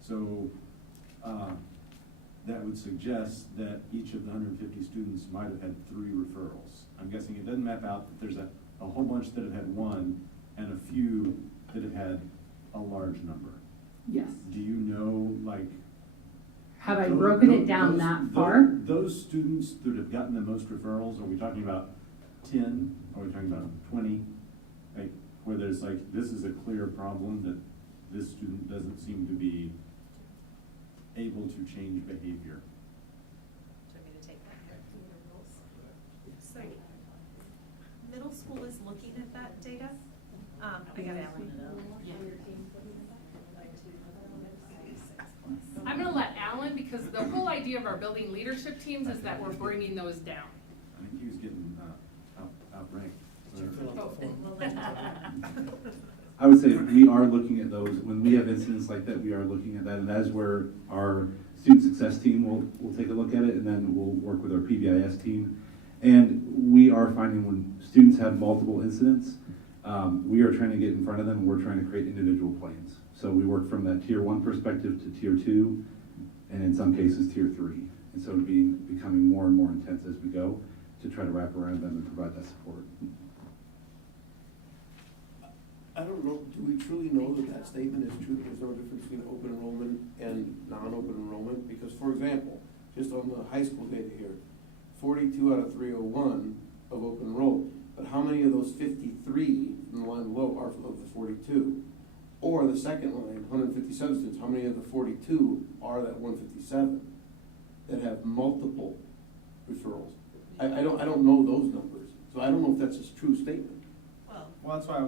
So that would suggest that each of the 150 students might have had 3 referrals. I'm guessing it doesn't map out that there's a whole bunch that have had 1 and a few that have had a large number. Yes. Do you know, like, have I broken it down that far? Those students that have gotten the most referrals, are we talking about 10? Are we talking about 20? Like, where there's like, this is a clear problem that this student doesn't seem to be able to change behavior. Do you want me to take that? So, middle school is looking at that data. I got Alan. I'm going to let Alan, because the whole idea of our building leadership teams is that we're bringing those down. I think he was getting outranked. I would say we are looking at those. When we have incidents like that, we are looking at that, and that is where our student success team will take a look at it, and then we'll work with our PBIS team. And we are finding when students have multiple incidents, we are trying to get in front of them, and we're trying to create individual plans. So we work from that tier 1 perspective to tier 2, and in some cases tier 3. And so it'll be becoming more and more intense as we go to try to wrap around them and provide that support. I don't know, do we truly know that that statement is true, that there's no difference between open enrollment and non-open enrollment? Because, for example, just on the high school data here, 42 out of 301 of open enrolled, but how many of those 53 in the line below are of the 42? Or the second line, 157 students, how many of the 42 are that 157 that have multiple referrals? I don't know those numbers, so I don't know if that's a true statement. Well, that's why I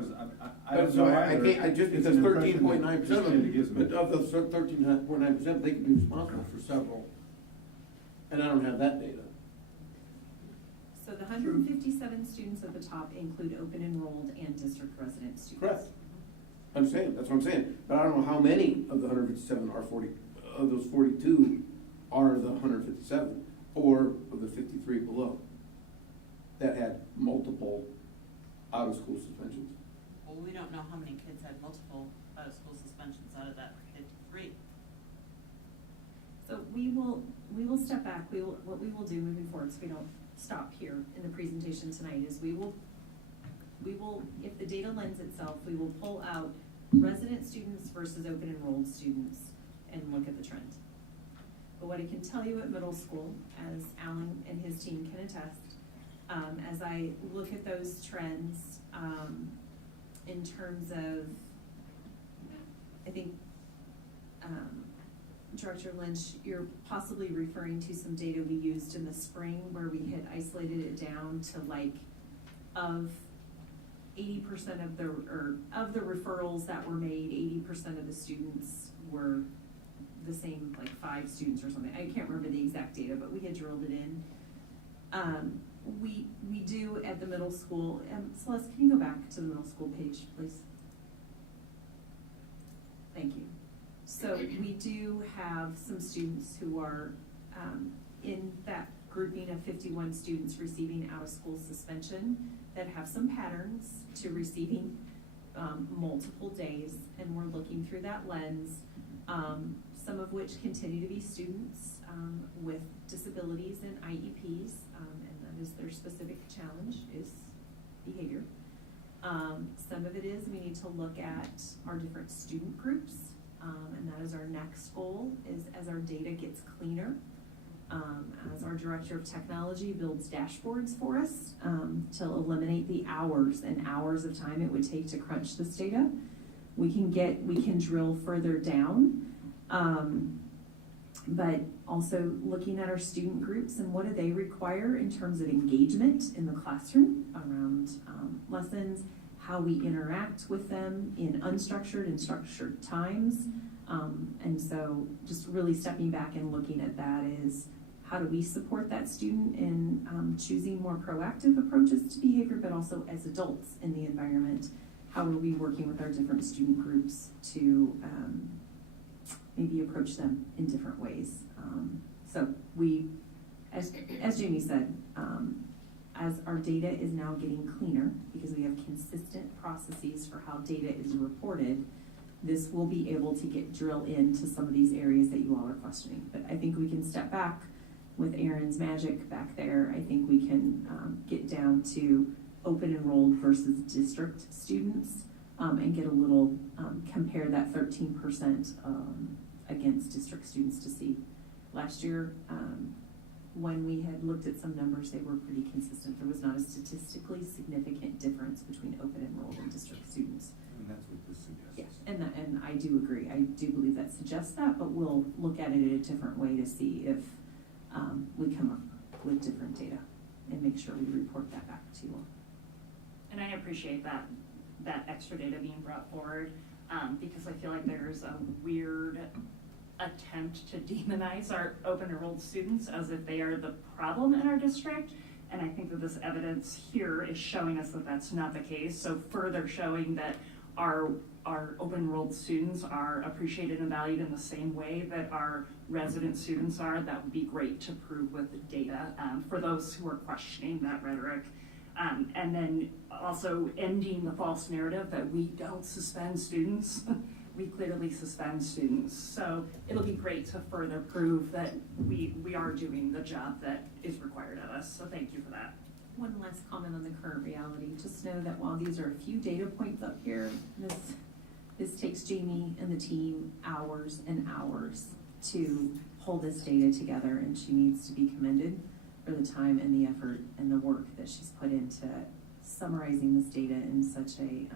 But don't so know I either. can't, just It's because an impression 13.9% that of it gives them, me. but of the 13.9%, they can be responsible for several. And I don't have that data. So the 157 students at the top include open enrolled and district resident students. Correct. I'm saying, that's what I'm saying. But I don't know how many of the 157 are 40, of those 42 are the 157, or of the 53 below that had multiple out-of-school suspensions. Well, we don't know how many kids had multiple out-of-school suspensions out of that 53. So we will step back. What we will do moving forward, so we don't stop here in the presentation tonight, is we will, if the data lends itself, we will pull out resident students versus open enrolled students and look at the trend. But what I can tell you at middle school, as Alan and his team can attest, as I look at those trends in terms of I think, Director Lynch, you're possibly referring to some data we used in the spring where we had isolated it down to like of 80% of the referrals that were made, 80% of the students were the same, like 5 students or something. I can't remember the exact data, but we had drilled it in. We do at the middle school, Celeste, can you go back to the middle school page, please? Thank you. So we do have some students who are in that grouping of 51 students receiving out-of-school suspension that have some patterns to receiving multiple days, and we're looking through that lens, some of which continue to be students with disabilities and IEPs, and that is their specific challenge is behavior. Some of it is we need to look at our different student groups, and that is our next goal, is as our data gets cleaner, as our director of technology builds dashboards for us to eliminate the hours and hours of time it would take to crunch this data, we can drill further down, but also looking at our student groups and what do they require in terms of engagement in the classroom around lessons, how we interact with them in unstructured and structured times. And so just really stepping back and looking at that is how do we support that student in choosing more proactive approaches to behavior, but also as adults in the environment, how are we working with our different student groups to maybe approach them in different ways. So we, as Jamie said, as our data is now getting cleaner, because we have consistent processes for how data is reported, this will be able to drill into some of these areas that you all are questioning. But I think we can step back with Aaron's magic back there. I think we can get down to open enrolled versus district students and get a little, compare that 13% against district students to see. Last year, when we had looked at some numbers, they were pretty consistent. There was not a statistically significant difference between open enrolled and district students. And that's what this suggests. Yes, and I do agree. I do believe that suggests that, but we'll look at it in a different way to see if we come up with different data and make sure we report that back to you all. And I appreciate that extra data being brought forward because I feel like there's a weird attempt to demonize our open enrolled students as if they are the problem in our district. And I think that this evidence here is showing us that that's not the case. So further showing that our open enrolled students are appreciated and valued in the same way that our resident students are, that would be great to prove with the data for those who are questioning that rhetoric. And then also ending the false narrative that we don't suspend students. We clearly suspend students. So it'll be great to further prove that we are doing the job that is required of us. So thank you for that. One last comment on the current reality. Just know that while these are a few data points up here, this takes Jamie and the team hours and hours to pull this data together, and she needs to be commended for the time and the effort and the work that she's put into summarizing this data in such a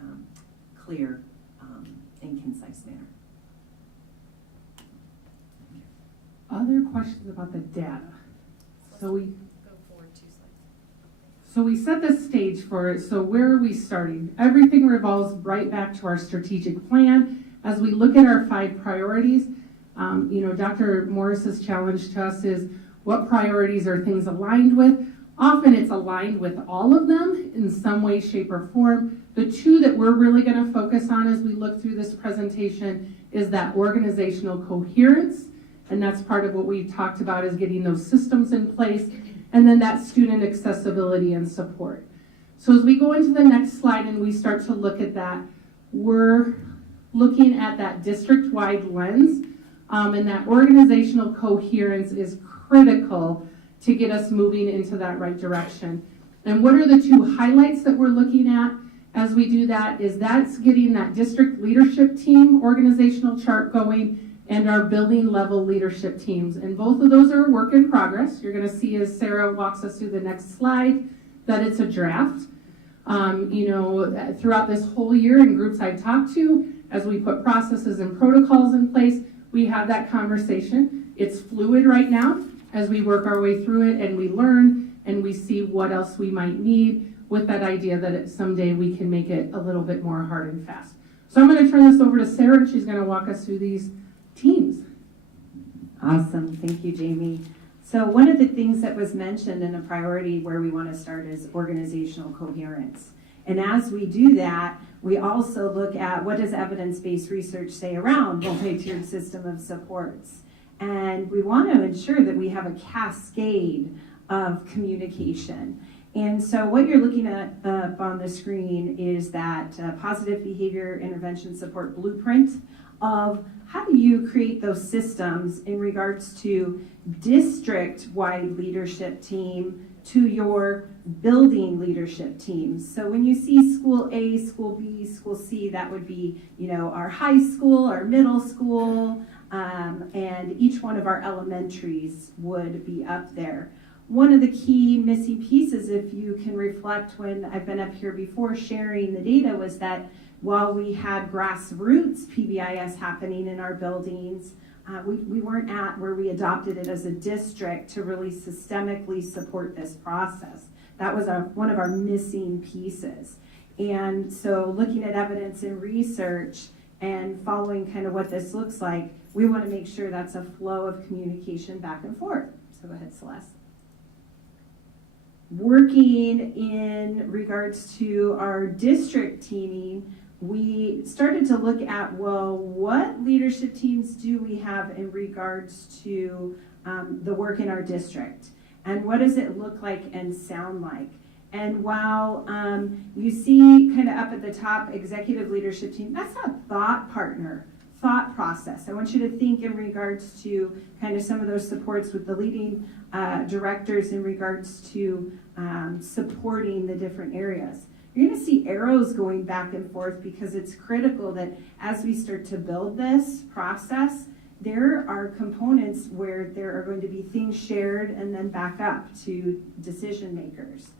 clear and concise manner. Other questions about the data? So we Go forward 2 slides. So we set the stage for it. So where are we starting? Everything revolves right back to our strategic plan. As we look at our 5 priorities, Dr. Morris's challenge to us is what priorities are things aligned with? Often it's aligned with all of them in some way, shape, or form. The 2 that we're really going to focus on as we look through this presentation is that organizational coherence, and that's part of what we talked about is getting those systems in place, and then that student accessibility and support. So as we go into the next slide and we start to look at that, we're looking at that district-wide lens, and that organizational coherence is critical to get us moving into that right direction. And what are the 2 highlights that we're looking at as we do that is that's getting that district leadership team organizational chart going and our building level leadership teams. And both of those are a work in progress. You're going to see as Sarah walks us through the next slide that it's a draft. Throughout this whole year in groups I've talked to, as we put processes and protocols in place, we have that conversation. It's fluid right now as we work our way through it and we learn and we see what else we might need with that idea that someday we can make it a little bit more hard and fast. So I'm going to turn this over to Sarah and she's going to walk us through these teams. Awesome, thank you, Jamie. So one of the things that was mentioned in a priority where we want to start is organizational coherence. And as we do that, we also look at what does evidence-based research say around multi-tiered system of supports. And we want to ensure that we have a cascade of communication. And so what you're looking at up on the screen is that positive behavior intervention support blueprint of how do you create those systems in regards to district-wide leadership team to your building leadership teams. So when you see school A, school B, school C, that would be, our high school, our middle school, and each one of our elementaries would be up there. One of the key missing pieces, if you can reflect when I've been up here before sharing the data, was that while we had grassroots PBIS happening in our buildings, we weren't at where we adopted it as a district to really systemically support this process. That was one of our missing pieces. And so looking at evidence and research and following kind of what this looks like, we want to make sure that's a flow of communication back and forth. So go ahead, Celeste. Working in regards to our district teaming, we started to look at, well, what leadership teams do we have in regards to the work in our district? And what does it look like and sound like? And while you see kind of up at the top, executive leadership team, that's a thought partner, thought process. I want you to think in regards to kind of some of those supports with the leading directors in regards to supporting the different areas. You're going to see arrows going back and forth because it's critical that as we start to build this process, there are components where there are going to be things shared and then back up to decision makers.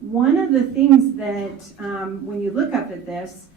One of the things that when you look up at this,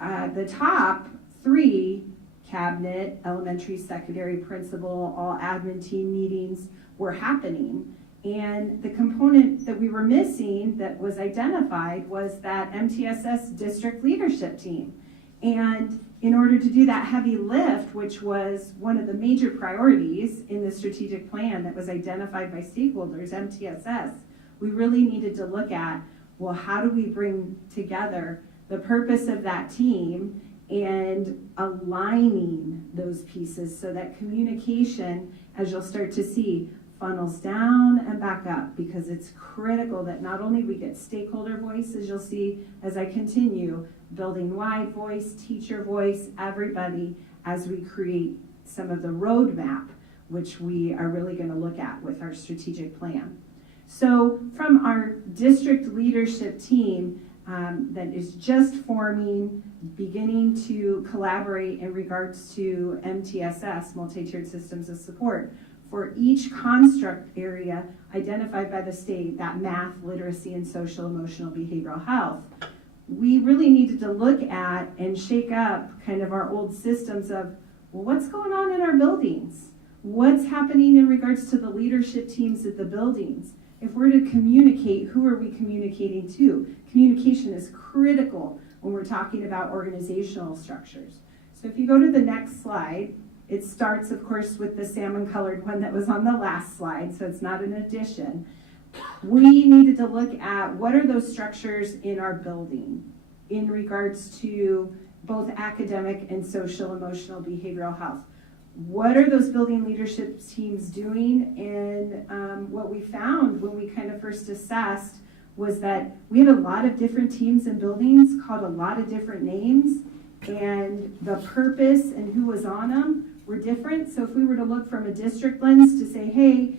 the top three, cabinet, elementary, secondary, principal, all admin team meetings were happening. And the component that we were missing that was identified was that MTSS district leadership team. And in order to do that heavy lift, which was one of the major priorities in the strategic plan that was identified by stakeholders, MTSS, we really needed to look at, well, how do we bring together the purpose of that team and aligning those pieces so that communication, as you'll start to see, funnels down and back up, because it's critical that not only we get stakeholder voice, as you'll see as I continue, building wide voice, teacher voice, everybody, as we create some of the roadmap, which we are really going to look at with our strategic plan. So from our district leadership team that is just forming, beginning to collaborate in regards to MTSS, multi-tiered systems of support, for each construct area identified by the state, that math, literacy, and social, emotional, behavioral health, we really needed to look at and shake up kind of our old systems of, well, what's going on in our buildings? What's happening in regards to the leadership teams at the buildings? If we're to communicate, who are we communicating to? Communication is critical when we're talking about organizational structures. So if you go to the next slide, it starts, of course, with the salmon-colored one that was on the last slide, so it's not an addition. We needed to look at what are those structures in our building in regards to both academic and social, emotional, behavioral health. What are those building leadership teams doing? And what we found when we kind of first assessed was that we had a lot of different teams and buildings called a lot of different names, and the purpose and who was on them were different. So if we were to look from a district lens to say, hey,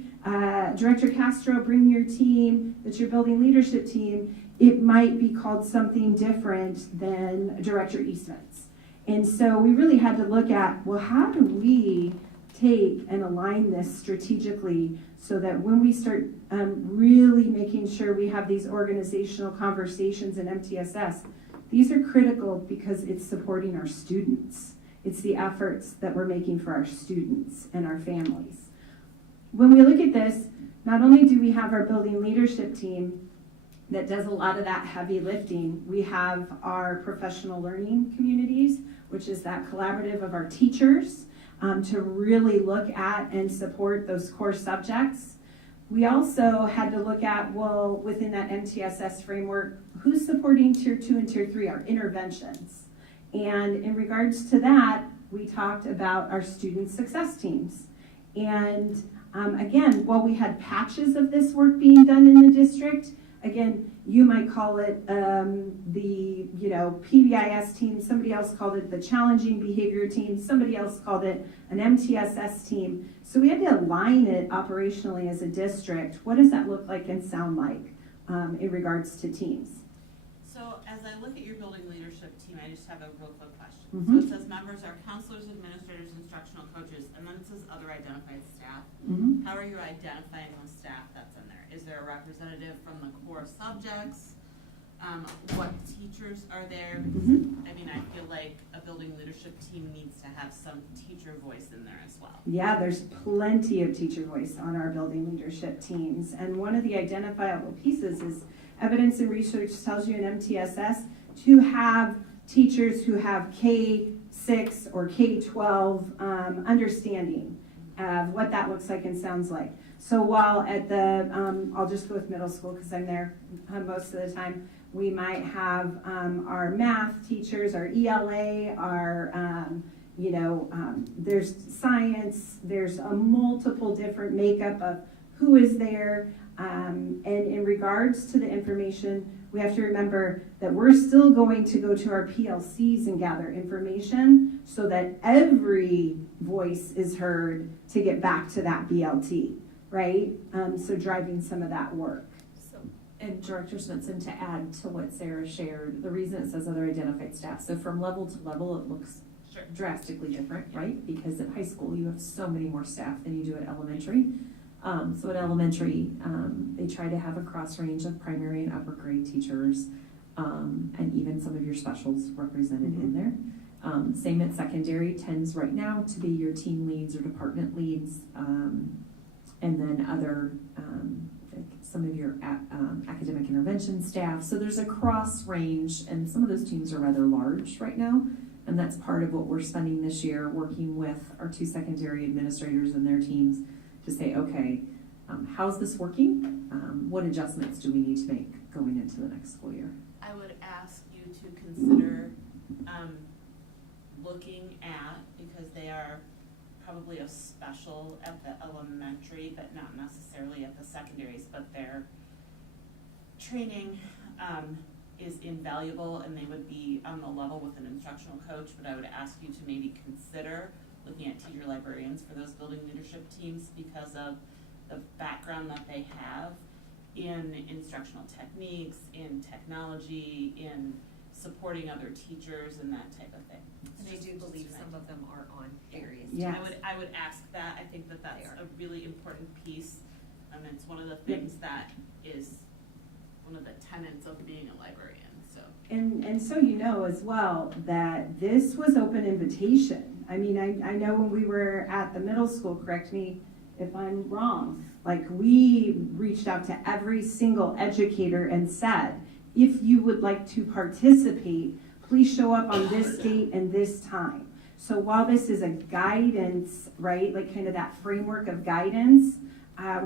Director Castro, bring your team, that's your building leadership team, it might be called something different than Director Eastman's. And so we really had to look at, well, how do we take and align this strategically so that when we start really making sure we have these organizational conversations in MTSS, These are critical because it's supporting our students. It's the efforts that we're making for our students and our families. When we look at this, not only do we have our building leadership team that does a lot of that heavy lifting, we have our professional learning communities, which is that collaborative of our teachers to really look at and support those core subjects. We also had to look at, well, within that MTSS framework, who's supporting Tier 2 and Tier 3, our interventions. And in regards to that, we talked about our student success teams. And again, while we had patches of this work being done in the district, again, you might call it the PBIS team, somebody else called it the challenging behavior team, somebody else called it an MTSS team. So we had to align it operationally as a district. What does that look like and sound like in regards to teams? So as I look at your building leadership team, I just have a real quick question. Mm-hmm. So it says members are counselors, administrators, instructional coaches, and then it says other identified staff. Mm-hmm. How are you identifying the staff that's in there? Is there a representative from the core subjects? What teachers are there? Mm-hmm. I mean, I feel like a building leadership team needs to have some teacher voice in there as well. Yeah, there's plenty of teacher voice on our building leadership teams. And one of the identifiable pieces is evidence and research tells you in MTSS to have teachers who have K-6 or K-12 understanding of what that looks like and sounds like. So while at the, I'll just go with middle school because I'm there most of the time, we might have our math teachers, our ELA, our, there's science, there's a multiple different makeup of who is there. And in regards to the information, we have to remember that we're still going to go to our PLCs and gather information so that every voice is heard to get back to that BLT, right? So driving some of that work. And Director Smithson, to add to what Sarah shared, the reason it says other identified staff, so from level to level, it looks drastically different, right? Because at high school, you have so many more staff than you do at elementary. So at elementary, they try to have a cross range of primary and upper grade teachers, and even some of your specials represented in there. Same at secondary, tends right now to be your team leads or department leads, and then other, like some of your academic intervention staff. So there's a cross range, and some of those teams are rather large right now. And that's part of what we're spending this year, working with our 2 secondary administrators and their teams to say, okay, how's this working? What adjustments do we need to make going into the next school year? I would ask you to consider looking at, because they are probably a special at the elementary, but not necessarily at the secondaries, but their training is invaluable and they would be on the level with an instructional coach, but I would ask you to maybe consider looking at teacher librarians for those building leadership teams because of the background that they have in instructional techniques, in technology, in supporting other teachers and that type of thing. And I do believe some of them are on various. Yes. I would ask that. I think that that's a really important piece. It's one of the things that is one of the tenets of being a librarian. So. And so you know as well that this was open invitation. I mean, I know when we were at the middle school, correct me if I'm wrong, like we reached out to every single educator and said, if you would like to participate, please show up on this date and this time. So while this is a guidance, right, like kind of that framework of guidance,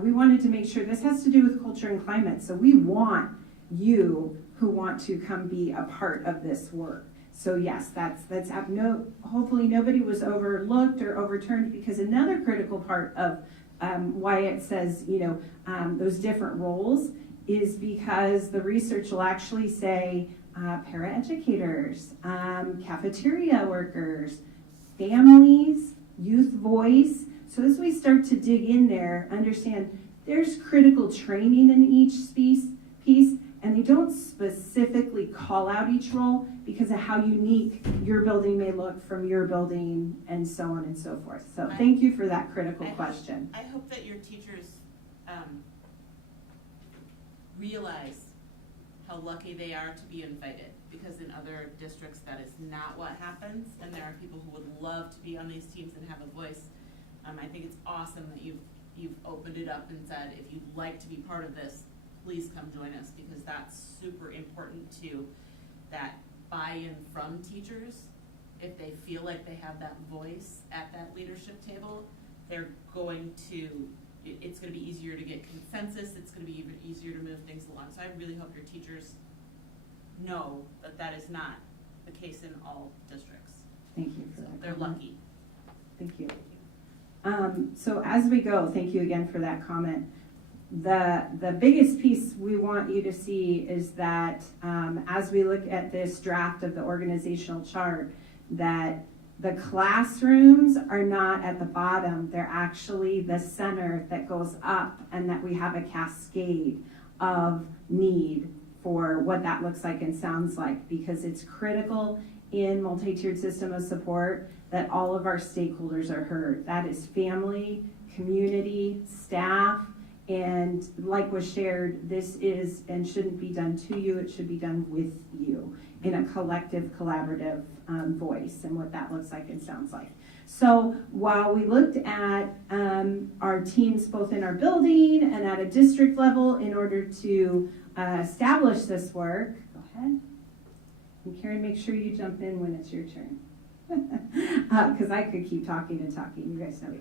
we wanted to make sure this has to do with culture and climate. So we want you who want to come be a part of this work. So yes, that's hopefully nobody was overlooked or overturned, because another critical part of why it says, those different roles is because the research will actually say paraeducators, cafeteria workers, families, youth voice. So as we start to dig in there, understand there's critical training in each piece, and they don't specifically call out each role because of how unique your building may look from your building and so on and so forth. So thank you for that critical question. I hope that your teachers realize how lucky they are to be invited. because in other districts that is not what happens, and there are people who would love to be on these teams and have a voice. I think it's awesome that you've opened it up and said, if you'd like to be part of this, please come join us, because that's super important to that buy-in from teachers. If they feel like they have that voice at that leadership table, they're going to, it's going to be easier to get consensus, it's going to be even easier to move things along. So I really hope your teachers know that that is not the case in all districts. Thank you for that. They're lucky. Thank you. So as we go, thank you again for that comment. The biggest piece we want you to see is that as we look at this draft of the organizational chart, that the classrooms are not at the bottom, they're actually the center that goes up, and that we have a cascade of need for what that looks like and sounds like, because it's critical in multi-tiered system of support that all of our stakeholders are heard. That is family, community, staff, and like was shared, this is and shouldn't be done to you, it should be done with you in a collective, collaborative voice, and what that looks like and sounds like. So while we looked at our teams both in our building and at a district level in order to establish this work, go ahead. And Karen, make sure you jump in when it's your turn. Because I could keep talking and talking, you guys know me.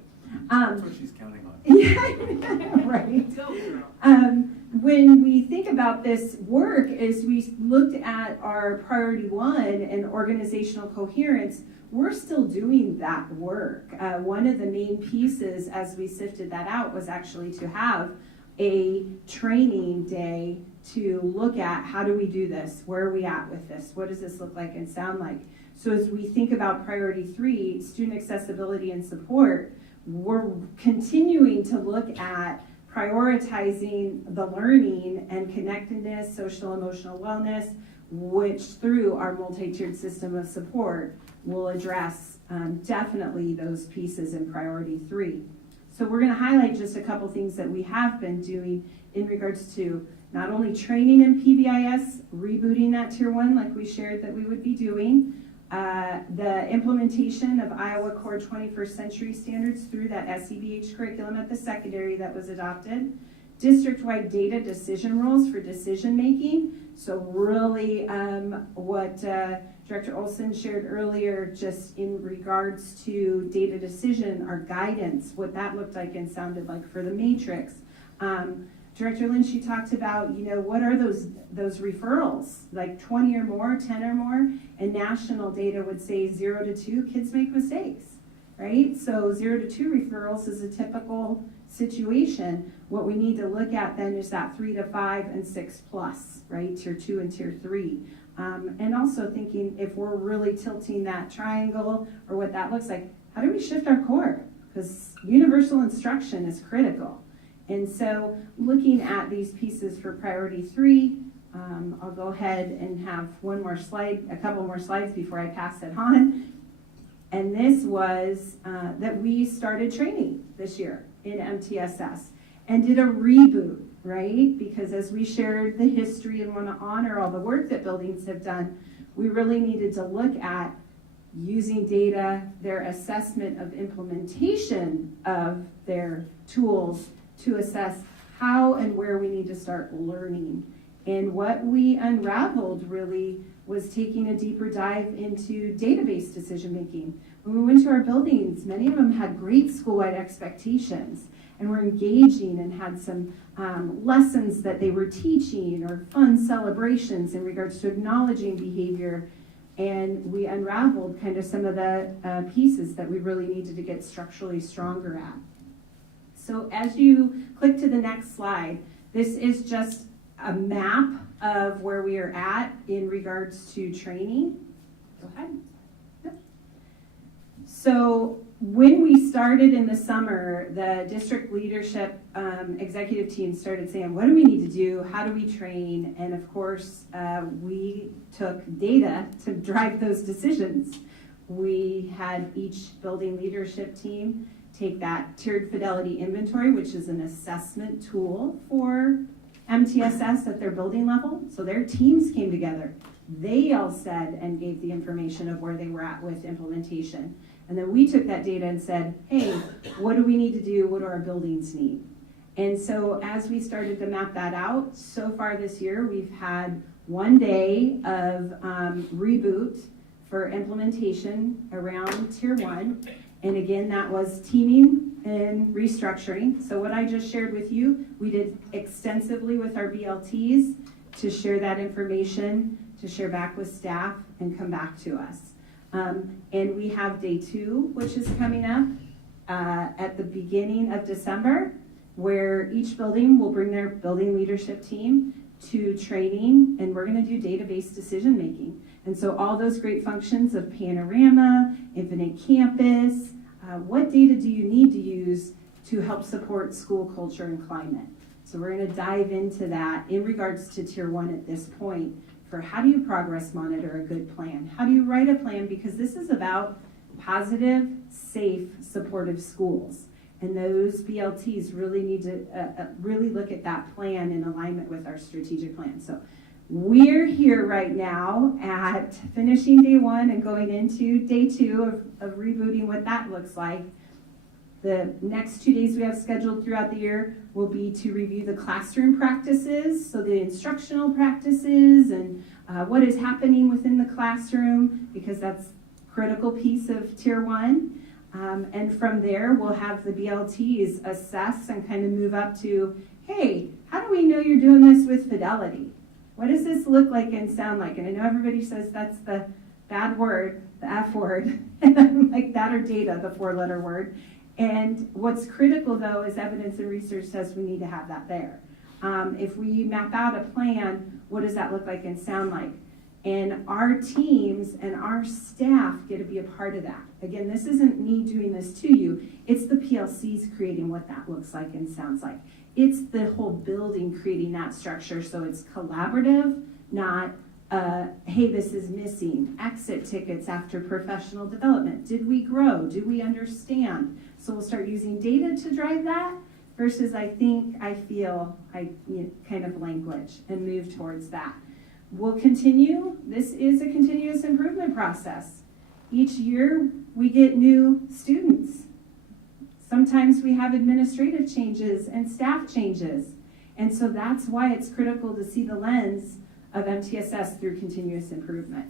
That's what she's counting on. Yeah, right. Go, girl. When we think about this work, as we looked at our priority 1 and organizational coherence, we're still doing that work. One of the main pieces as we sifted that out was actually to have a training day to look at how do we do this? Where are we at with this? What does this look like and sound like? So as we think about priority 3, student accessibility and support, we're continuing to look at prioritizing the learning and connectedness, social emotional wellness, which through our multi-tiered system of support will address definitely those pieces in priority 3. So we're going to highlight just a couple things that we have been doing in regards to not only training in PBIS, rebooting that tier 1 like we shared that we would be doing, the implementation of Iowa Core 21st Century Standards through that SEBH curriculum at the secondary that was adopted, district-wide data decision rules for decision making. So really what Director Olson shared earlier just in regards to data decision, our guidance, what that looked like and sounded like for the matrix. Director Lynch, she talked about, what are those referrals, like 20 or more, 10 or more, and national data would say 0 to 2, kids make mistakes, right? So 0 to 2 referrals is a typical situation. What we need to look at then is that 3 to 5 and 6 plus, right? Tier 2 and tier 3. And also thinking if we're really tilting that triangle or what that looks like, how do we shift our core? Because universal instruction is critical. And so looking at these pieces for priority 3, I'll go ahead and have one more slide, a couple more slides before I pass it on. And this was that we started training this year in MTSS and did a reboot, right? Because as we shared the history and want to honor all the work that buildings have done, we really needed to look at using data, their assessment of implementation of their tools to assess how and where we need to start learning. And what we unraveled really was taking a deeper dive into database decision making. When we went to our buildings, many of them had great school-wide expectations and were engaging and had some lessons that they were teaching or fun celebrations in regards to acknowledging behavior. And we unraveled kind of some of the pieces that we really needed to get structurally stronger at. So as you click to the next slide, this is just a map of where we are at in regards to training. Go ahead. Yep. So when we started in the summer, the district leadership executive team started saying, what do we need to do? How do we train? And of course, we took data to drive those decisions. We had each building leadership team take that tiered fidelity inventory, which is an assessment tool for MTSS at their building level. So their teams came together. They all said and gave the information of where they were at with implementation. And then we took that data and said, hey, what do we need to do? What do our buildings need? And so as we started to map that out, so far this year, we've had 1 day of reboot for implementation around Tier 1. And again, that was teaming and restructuring. So what I just shared with you, we did extensively with our BLTs to share that information, to share back with staff and come back to us. And we have day 2, which is coming up at the beginning of December, where each building will bring their building leadership team to training, and we're gonna do database decision making. And so all those great functions of panorama, infinite campus, what data do you need to use to help support school culture and climate? So we're gonna dive into that in regards to Tier 1 at this point for how do you progress monitor a good plan? How do you write a plan? Because this is about positive, safe, supportive schools. And those BLTs really need to really look at that plan in alignment with our strategic plan. So we're here right now at finishing day 1 and going into day 2 of rebooting what that looks like. The next 2 days we have scheduled throughout the year will be to review the classroom practices, so the instructional practices and what is happening within the classroom, because that's a critical piece of Tier 1. And from there, we'll have the BLTs assess and kind of move up to, hey, how do we know you're doing this with fidelity? What does this look like and sound like? And I know everybody says that's the bad word, the F word, and I'm like, that or data, the 4-letter word. And what's critical though is evidence and research says we need to have that there. If we map out a plan, what does that look like and sound like? And our teams and our staff get to be a part of that. Again, this isn't me doing this to you. It's the PLCs creating what that looks like and sounds like. It's the whole building creating that structure, so it's collaborative, not, hey, this is missing. Exit tickets after professional development. Did we grow? Do we understand? So we'll start using data to drive that versus I feel kind of language and move towards that. We'll continue. This is a continuous improvement process. Each year we get new students. Sometimes we have administrative changes and staff changes. And so that's why it's critical to see the lens of MTSS through continuous improvement.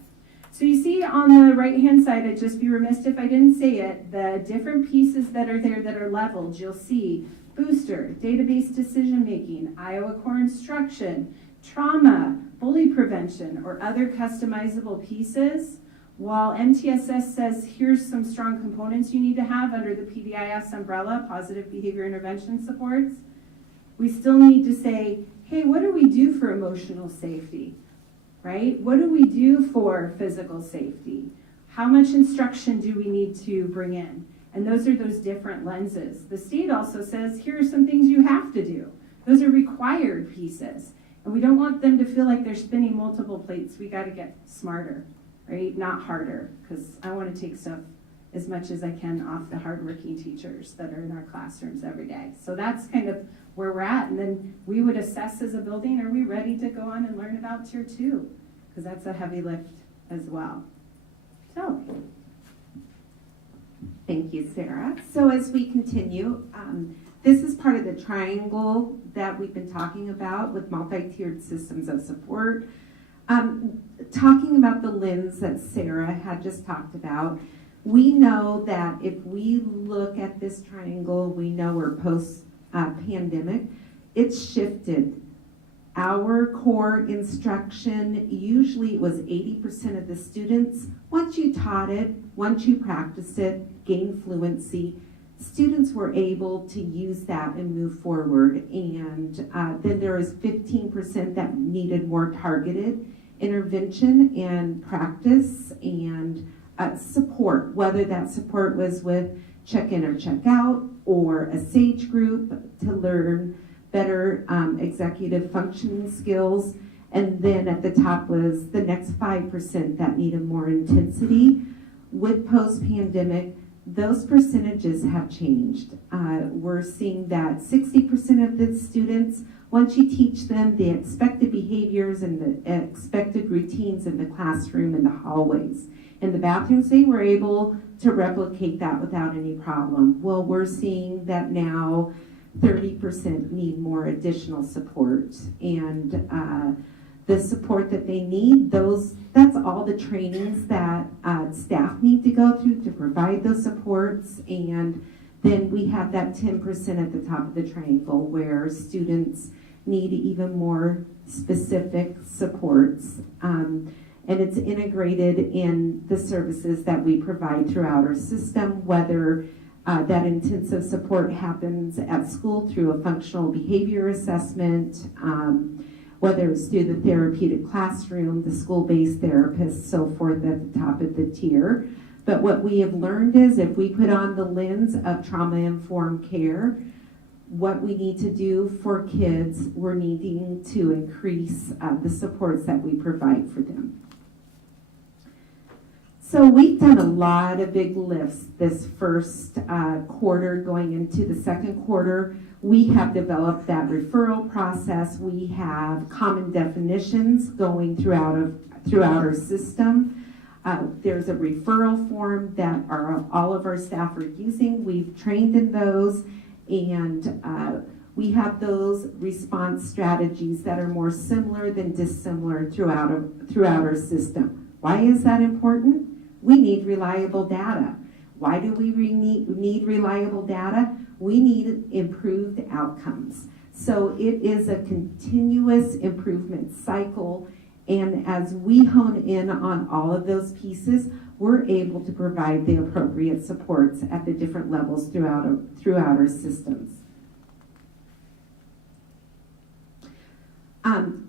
So you see on the right-hand side, I'd just be remiss if I didn't say it, the different pieces that are there that are leveled. You'll see booster, database decision-making, Iowa core instruction, trauma, bully prevention, or other customizable pieces. While MTSS says here's some strong components you need to have under the PBIS umbrella, positive behavior intervention supports, we still need to say, hey, what do we do for emotional safety, right? What do we do for physical safety? How much instruction do we need to bring in? And those are those different lenses. The state also says, here are some things you have to do. Those are required pieces. And we don't want them to feel like they're spinning multiple plates. We got to get smarter, right? Not harder, because I want to take stuff as much as I can off the hardworking teachers that are in our classrooms every day. So that's kind of where we're at. And then we would assess as a building, are we ready to go on and learn about Tier 2? Because that's a heavy lift as well. So. Thank you, Sarah. So as we continue, this is part of the triangle that we've been talking about with multi-tiered systems of support. Talking about the lens that Sarah had just talked about, we know that if we look at this triangle, we know we're post-pandemic, it's shifted. Our core instruction, usually it was 80% of the students. Once you taught it, once you practiced it, gained fluency, students were able to use that and move forward. And then there was 15% that needed more targeted intervention and practice and support, whether that support was with check-in or check-out or a SAGE group to learn better executive functioning skills. And then at the top was the next 5% that needed more intensity. With post-pandemic, those percentages have changed. We're seeing that 60% of the students Once you teach them the expected behaviors and the expected routines in the classroom and the hallways and the bathrooms, they were able to replicate that without any problem. Well, we're seeing that now 30% need more additional support, and the support that they need, that's all the trainings that staff need to go through to provide those supports. And then we have that 10% at the top of the triangle where students need even more specific supports. And it's integrated in the services that we provide throughout our system, whether that intensive support happens at school through a functional behavior assessment, whether it's through the therapeutic classroom, the school-based therapists, so forth at the top of the tier. But what we have learned is if we put on the lens of trauma-informed care, what we need to do for kids, we're needing to increase the supports that we provide for them. So we've done a lot of big lifts this first quarter going into the second quarter. We have developed that referral process. We have common definitions going throughout our system. There's a referral form that all of our staff are using. We've trained in those, and we have those response strategies that are more similar than dissimilar throughout our system. Why is that important? We need reliable data. Why do we need reliable data? We need improved outcomes. So it is a continuous improvement cycle, and as we hone in on all of those pieces, we're able to provide the appropriate supports at the different levels throughout our systems.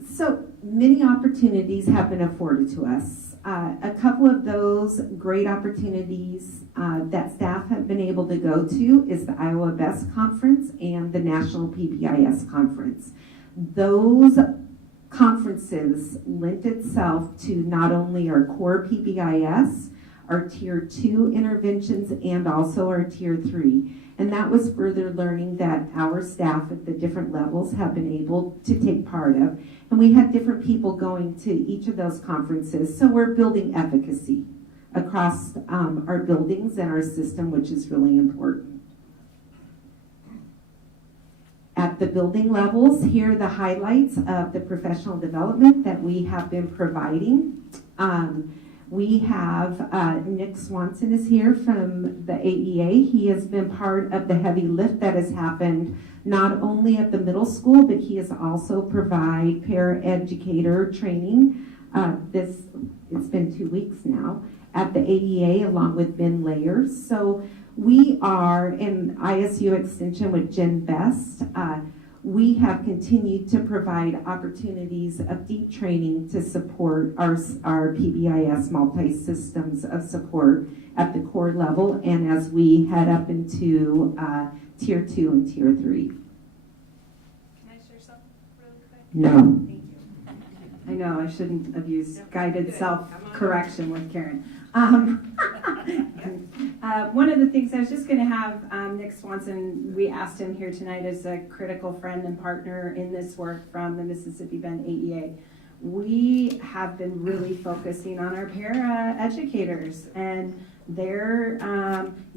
So many opportunities have been afforded to us. A couple of those great opportunities that staff have been able to go to is the Iowa Best Conference and the National PBIS Conference. Those conferences lent itself to not only our core PBIS, our Tier 2 interventions, and also our Tier 3. And that was further learning that our staff at the different levels have been able to take part of. And we had different people going to each of those conferences. So we're building efficacy across our buildings and our system, which is really important. At the building levels, here are the highlights of the professional development that we have been providing. We have Nick Swanson is here from the AEA. He has been part of the heavy lift that has happened not only at the middle school, but he has also provide paraeducator training. It's been 2 weeks now at the AEA along with Ben Layers. So we are in ISU Extension with Jen Best. We have continued to provide opportunities of deep training to support our PBIS multi-systems of support at the core level and as we head up into Tier 2 and Tier 3. Can I share something really quick? No. Thank you. I know, I shouldn't have used guided Good. self-correction with Karen. One of the things I was just going to have Nick Swanson, we asked him here tonight as a critical friend and partner in this work from the Mississippi Bend AEA. We have been really focusing on our para-educators, and they're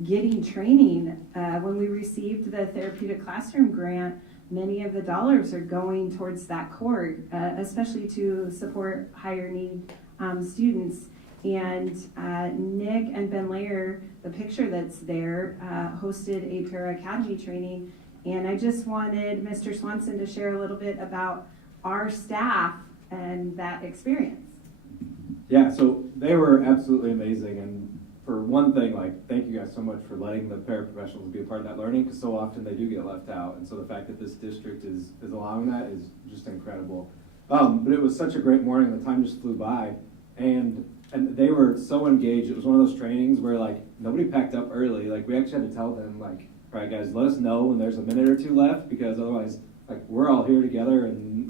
getting training. When we received the therapeutic classroom grant, many of the dollars are going towards that core, especially to support higher need students. And Nick and Ben Layer, the picture that's there, hosted a Para Academy training. And I just wanted Mr. Swanson to share a little bit about our staff and that experience. Yeah, so they were absolutely amazing. And for one thing, thank you guys so much for letting the paraprofessionals be a part of that learning, because so often they do get left out. And so the fact that this district is allowing that is just incredible. But it was such a great morning. The time just flew by. And they were so engaged. It was one of those trainings where nobody packed up early. We actually had to tell them all right guys, let us know when there's a minute or two left, because otherwise we're all here together and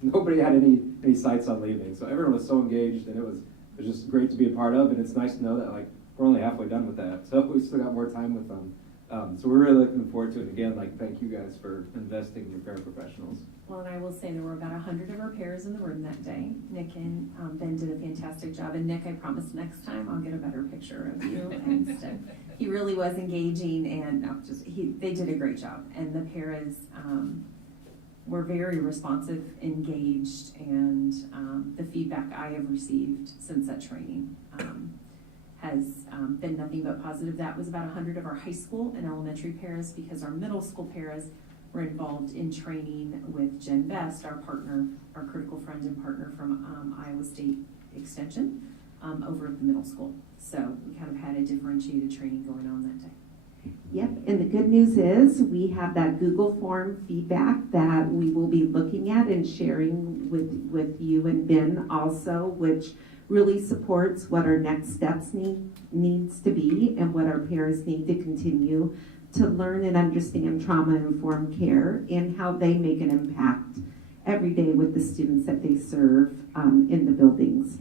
nobody had any sights on leaving. So everyone was so engaged, and it was just great to be a part of. And it's nice to know that we're only halfway done with that. So we still got more time with them. So we're really looking forward to it. Again, like, thank you guys for investing in your paraprofessionals. Well, and I will say there were about 100 of our pairs in the room that day. Nick and Ben did a fantastic job. And Nick, I promise next time I'll get a better picture of you. And he really was engaging, and they did a great job. And the pairs were very responsive, engaged, and the feedback I have received since that training has been nothing but positive. That was about 100 of our high school and elementary pairs, because our middle school pairs were involved in training with Jen Best, our partner, our critical friend and partner from Iowa State Extension, over at the middle school. So we kind of had a differentiated training going on that day. Yep, and the good news is we have that Google form feedback that we will be looking at and sharing with you and Ben also, which really supports what our next steps needs to be and what our parents need to continue to learn and understand trauma-informed care and how they make an impact every day with the students that they serve in the buildings.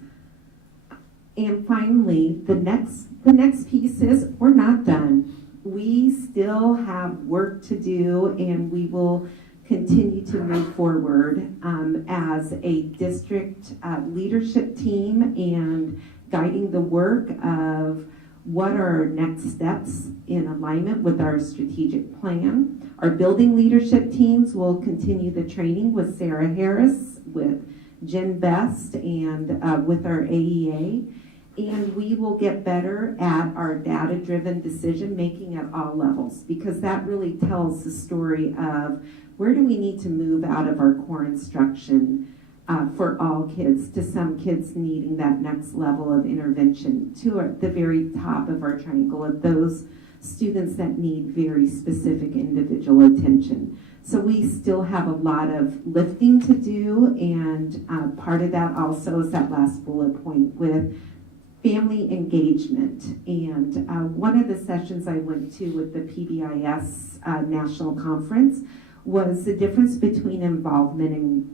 And finally, the next piece is we're not done. We still have work to do, and we will continue to move forward as a district leadership team and guiding the work of what are our next steps in alignment with our strategic plan. Our building leadership teams will continue the training with Sarah Harris, with Jen Best, and with our AEA. And we will get better at our data-driven decision-making at all levels, because that really tells the story of where do we need to move out of our core instruction for all kids to some kids needing that next level of intervention to the very top of our triangle of those students that need very specific individual attention. So we still have a lot of lifting to do, and part of that also is that last bullet point with family engagement. And one of the sessions I went to with the PBIS National Conference was the difference between involvement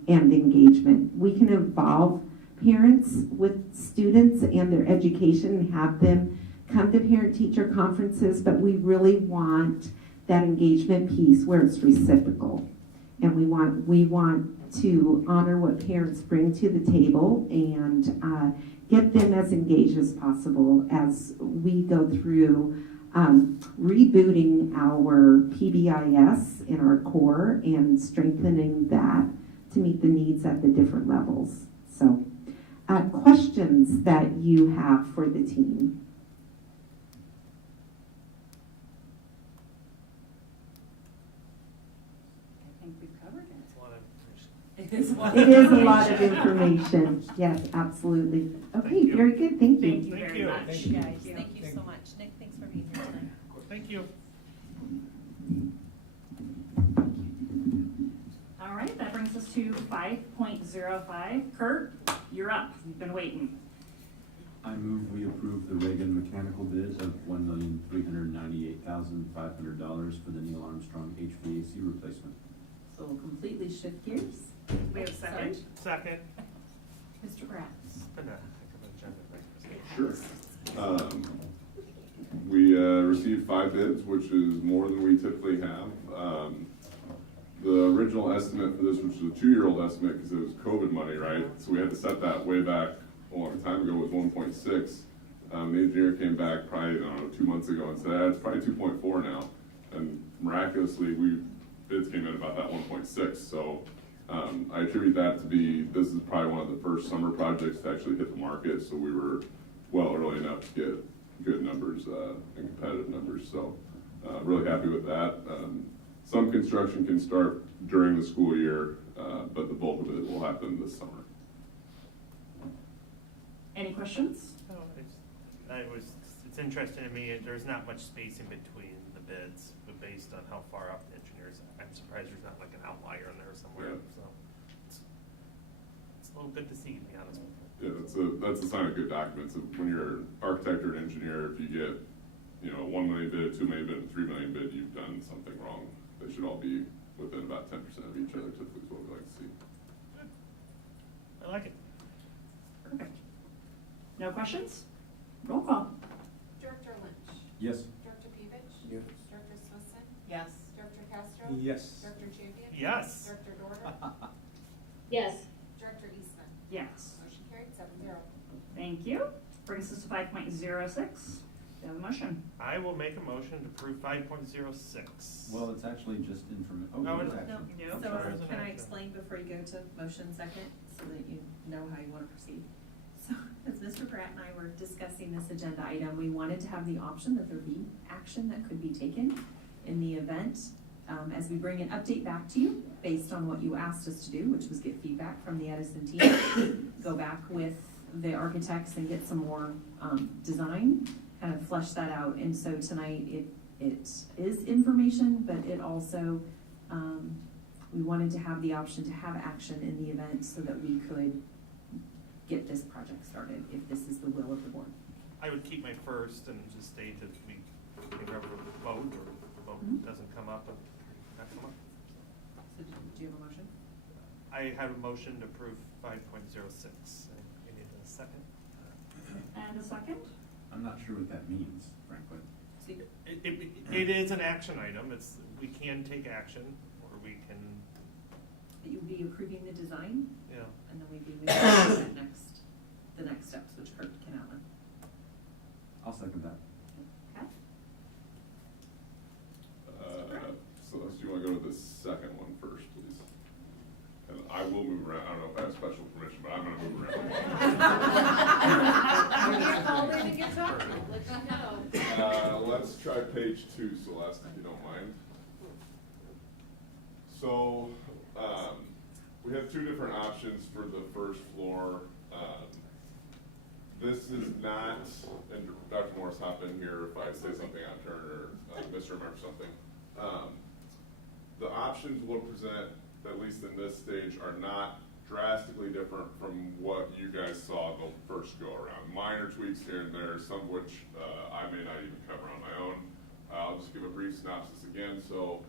and engagement. We can involve parents with students and their education and have them come to parent-teacher conferences, but we really want that engagement piece where it's reciprocal. And we want to honor what parents bring to the table and get them as engaged as possible as we go through rebooting our PBIS in our core and strengthening that to meet the needs at the different levels. So, questions that you have for the team? I think we've covered it. It's a lot of It is a lot. It is a lot of information. Yes, absolutely. Okay, very good. Thank you. Thank you very much, Thank you you. guys. Thank you so much. Nick, thanks for being here tonight. Thank you. All right, that brings us to 5.05. Kurt, you're up. You've been waiting. I move we approve the Reagan mechanical bid of $1,398,500 for the Neil Armstrong HVAC replacement. So we'll completely shift gears. We have a second? Second. Mr. Graff. It's been a heck of an agenda, right? Sure. We received 5 bids, which is more than we typically have. The original estimate for this, which was a 2-year-old estimate because it was COVID money, right? So we had to set that way back a long time ago, was 1.6. The engineer came back probably, I don't know, 2 months ago and said, it's probably 2.4 now. And miraculously, bids came in about that 1.6. So I attribute that to this is probably one of the first summer projects to actually hit the market. So we were well early enough to get good numbers and competitive numbers. So really happy with that. Some construction can start during the school year, but the bulk of it will happen this summer. Any questions? It's interesting to me, there's not much space in between the bids, but based on how far out the engineers, I'm surprised there's not like an outlier in there somewhere, so. It's a little good to see, to be honest with you. Yeah, that's a sign of good documents. When you're an architect or an engineer, if you get, 1 million bid, 2 million bid, and 3 million bid, you've done something wrong. They should all be within about 10% of each other, typically is what we like to see. I like it. Perfect. No questions? Roll call. Director Lynch. Yes. Director Pevich. Yes. Director Swin. Yes. Director Champion? Yes. Director Dorner? Yes. Director Eastman? Yes. Motion carried, 7-0. Thank you. Brings us to 5.06. Do you have a motion? I will make a motion to approve 5.06. Well, it's actually just information. Oh, No, no, it's- action. No. So Sorry. can I explain before you go to motion second, so that you know how you want to proceed? So, as Mr. Pratt and I were discussing this agenda item, we wanted to have the option that there be action that could be taken in the event, as we bring an update back to you, based on what you asked us to do, which was get feedback from the Edison team, go back with the architects and get some more, design, kind of flesh that out. And so tonight, it is information, but it also, we wanted to have the option to have action in the event so that we could get this project started, if this is the will of the board. I would keep my first and just state that we can never vote, or the vote Mhm. doesn't come up, not come up. So do you have a motion? I have a motion to approve 5.06. You need a second? And a second? I'm not sure what that means, frankly. See, It is an action item. We can take action, or we can, that you'll be approving the design, yeah. and then we'd be moving on to the next steps, which Kurt can outline. I'll second that. Okay. Celeste, do you want to go to the second one first, please? And I will move around. I don't know if I have special permission, but I'm going to move around. All ready to get talking, let you know. Let's try page 2, Celeste, if you don't mind. So, we have 2 different options for the first floor. This is not, and Dr. Morris, hop in here if I say something on turn or misremember something. The options we'll present, at least in this stage, are not drastically different from what you guys saw the first go around. Minor tweaks here and there, some of which I may not even cover on my own. I'll just give a brief synopsis again. So,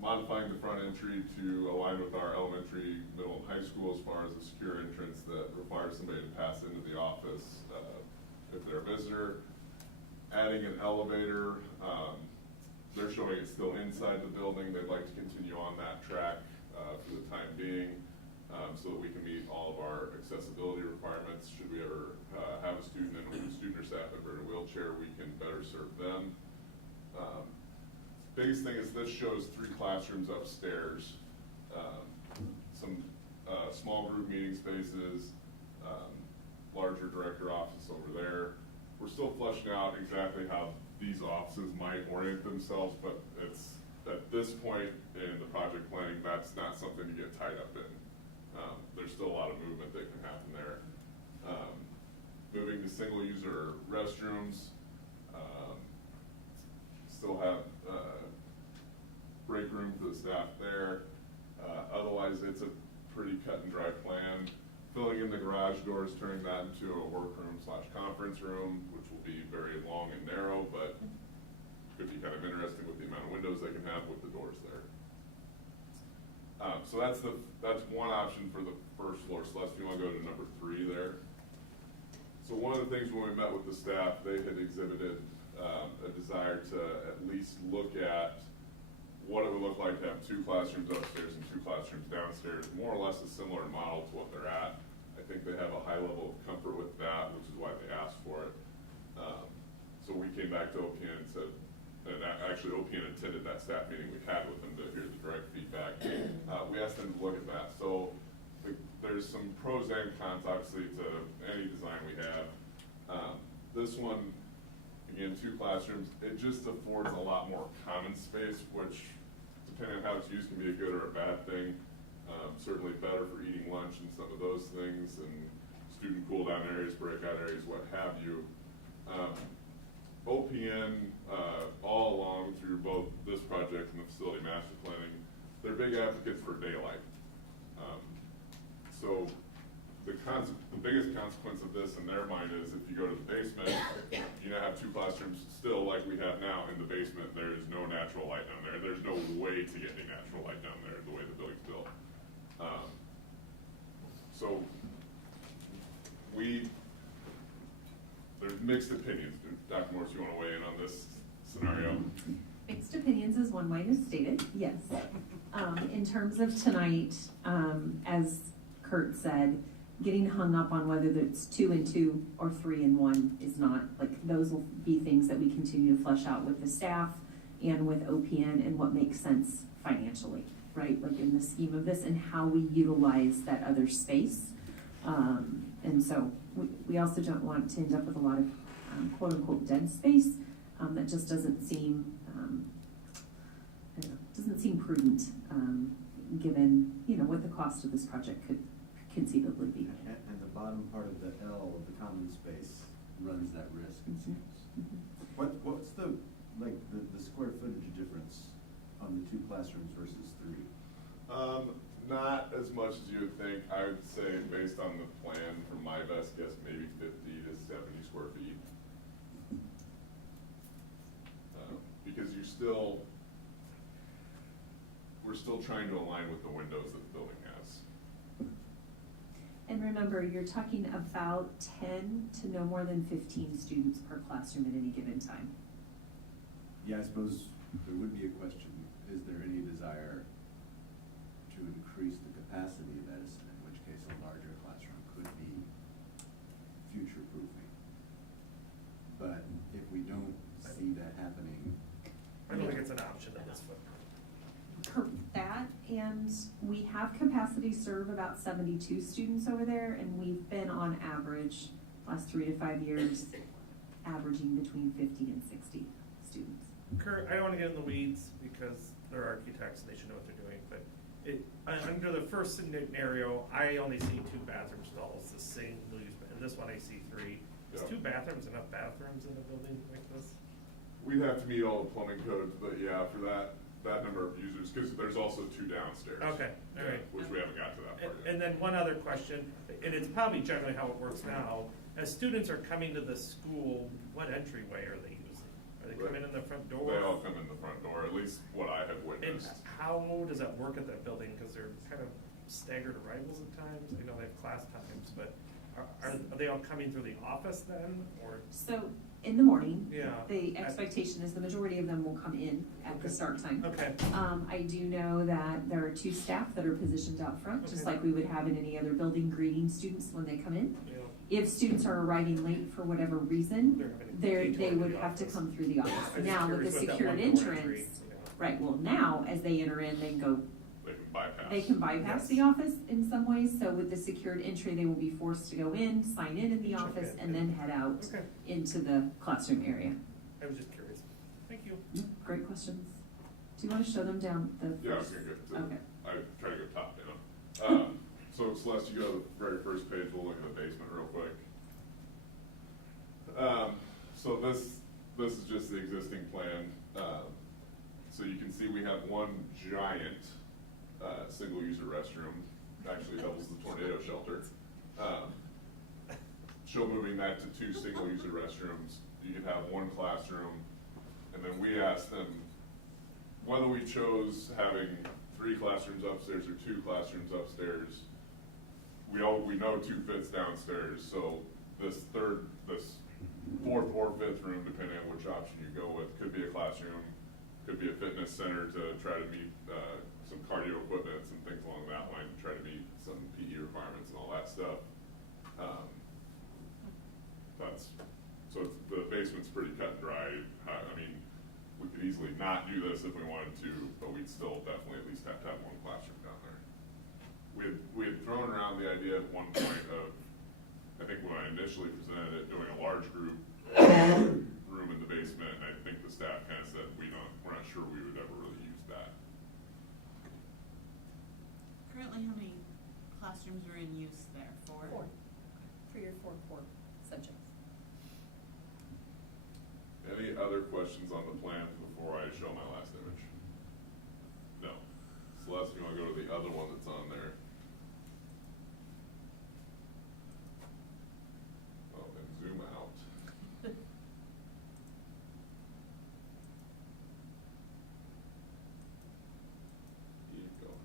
modifying the front entry to align with our elementary, middle, and high school as far as a secure entrance that requires somebody to pass into the office if they're a visitor. Adding an elevator. They're showing it's still inside the building. They'd like to continue on that track for the time being, so that we can meet all of our accessibility requirements. Should we ever have a student or staff that are in a wheelchair, we can better serve them. Biggest thing is this shows 3 classrooms upstairs, some small group meeting spaces, larger director office over there. We're still fleshing out exactly how these offices might orient themselves, but it's at this point in the project planning, that's not something to get tied up in. There's still a lot of movement that can happen there. Moving to single user restrooms, still have break room for the staff there. Otherwise, it's a pretty cut and dry plan. Filling in the garage doors, turning that into a workroom / conference room, which will be very long and narrow, but could be kind of interesting with the amount of windows they can have with the doors there. So that's one option for the first floor. Celeste, if you want to go to number 3 there. So one of the things when we met with the staff, they had exhibited a desire to at least look at what it would look like to have 2 classrooms upstairs and 2 classrooms downstairs, more or less a similar model to what they're at. I think they have a high level of comfort with that, which is why they asked for it. So we came back to OPN and said, and actually OPN attended that staff meeting we had with them to hear the direct feedback. We asked them to look at that. So there's some pros and cons, obviously, to any design we have. This one, again, 2 classrooms, it just affords a lot more common space, which, depending on how it's used, can be a good or a bad thing. Certainly better for eating lunch and some of those things, and student cool down areas, breakout areas, what have you. OPN, all along through both this project and the facility master planning, they're big advocates for daylight. So the biggest consequence of this in their mind is if you go to the basement, you now have 2 classrooms still like we have now in the basement. There is no natural light down there. There's no way to get any natural light down there the way the building's built. So there's mixed opinions. Dr. Morris, you want to weigh in on this scenario? Mixed opinions is one way to state it, yes. In terms of tonight, as Kurt said, getting hung up on whether it's 2 and 2 or 3 and 1 is not, like, those will be things that we continue to flesh out with the staff and with OPN and what makes sense financially, right? Like in the scheme of this and how we utilize that other space. And so we also don't want to end up with a lot of quote unquote dead space that just doesn't seem, I don't know, doesn't seem prudent given, you know, what the cost of this project could conceivably be. And the bottom part of the L of the common space runs that risk, it seems. What's the square footage difference on the 2 classrooms versus 3? Not as much as you would think. I would say, based on the plan, from my best guess, maybe 50 to 70 square feet. Because we're still trying to align with the windows that the building has. And remember, you're talking about 10 to no more than 15 students per classroom at any given time. Yeah, I suppose there would be a question, is there any desire to increase the capacity of Edison, in which case a larger classroom could be future-proofing? But if we don't see that happening. I don't think it's an option at this point. That, and we have capacity to serve about 72 students over there, and we've been on average, last 3 to 5 years, averaging between 50 and 60 students. Kurt, I don't want to get in the weeds because they're architects, they should know what they're doing, but under the first scenario, I only see 2 bathroom stalls, the single use, and this one I see 3. Is 2 bathrooms enough bathrooms in a building like this? We'd have to meet all the plumbing codes, but yeah, for that number of users, because there's also 2 downstairs. Okay, all right. Which we haven't got to that part yet. And then one other question, and it's probably generally how it works now. As students are coming to the school, what entryway are they using? Are they coming in the front door? They all come in the front door, at least what I have witnessed. And how does that work at that building? Because they're kind of staggered arrivals at times. I know they have class times, but are they all coming through the office then, or? So in the morning, Yeah. the expectation is the majority of them will come in at the start time. Okay. I do know that there are 2 staff that are positioned out front, just Okay. like we would have in any other building, greeting students when they come in. Yeah. If students are arriving late for whatever reason, they would have to come through the office. I'm just Now with the curious what that secured one door entry, entrance, right, well now, as they enter in, they go, They can bypass. the office in some ways, so with the secured entry, they will be forced to go in, sign in the office, and then head out Okay. into the classroom area. I was just curious. Thank you. Great questions. Do you want to show them down the Yeah, I was first? gonna go Okay. I try to go top down. So Celeste, you go to the very first page, we'll look at the basement real quick. So this is just the existing plan. So you can see we have one giant single-user restroom, actually doubles the tornado shelter. Show moving that to 2 single-user restrooms. You could have 1 classroom, and then we asked them whether we chose having 3 classrooms upstairs or 2 classrooms upstairs. We know 2 fits downstairs, so this 4th or 5th room, depending on which option you go with, could be a classroom, could be a fitness center to try to meet some cardio equipment and things along that line, to try to meet some PE requirements and all that stuff. The basement's pretty cut and dry. I mean, we could easily not do this if we wanted to, but we'd still definitely at least have to have 1 classroom down there. We had thrown around the idea at one point of, I think when I initially presented it, doing a large group room in the basement, and I think the staff kind of said, we're not sure we would ever really use that. Currently, how many classrooms are in use there? 4? 4. 3 or 4 core subjects. Any other questions on the plan before I show my last image? No. Celeste, you want to go to the other one that's on there? Oh, and zoom out. Keep going.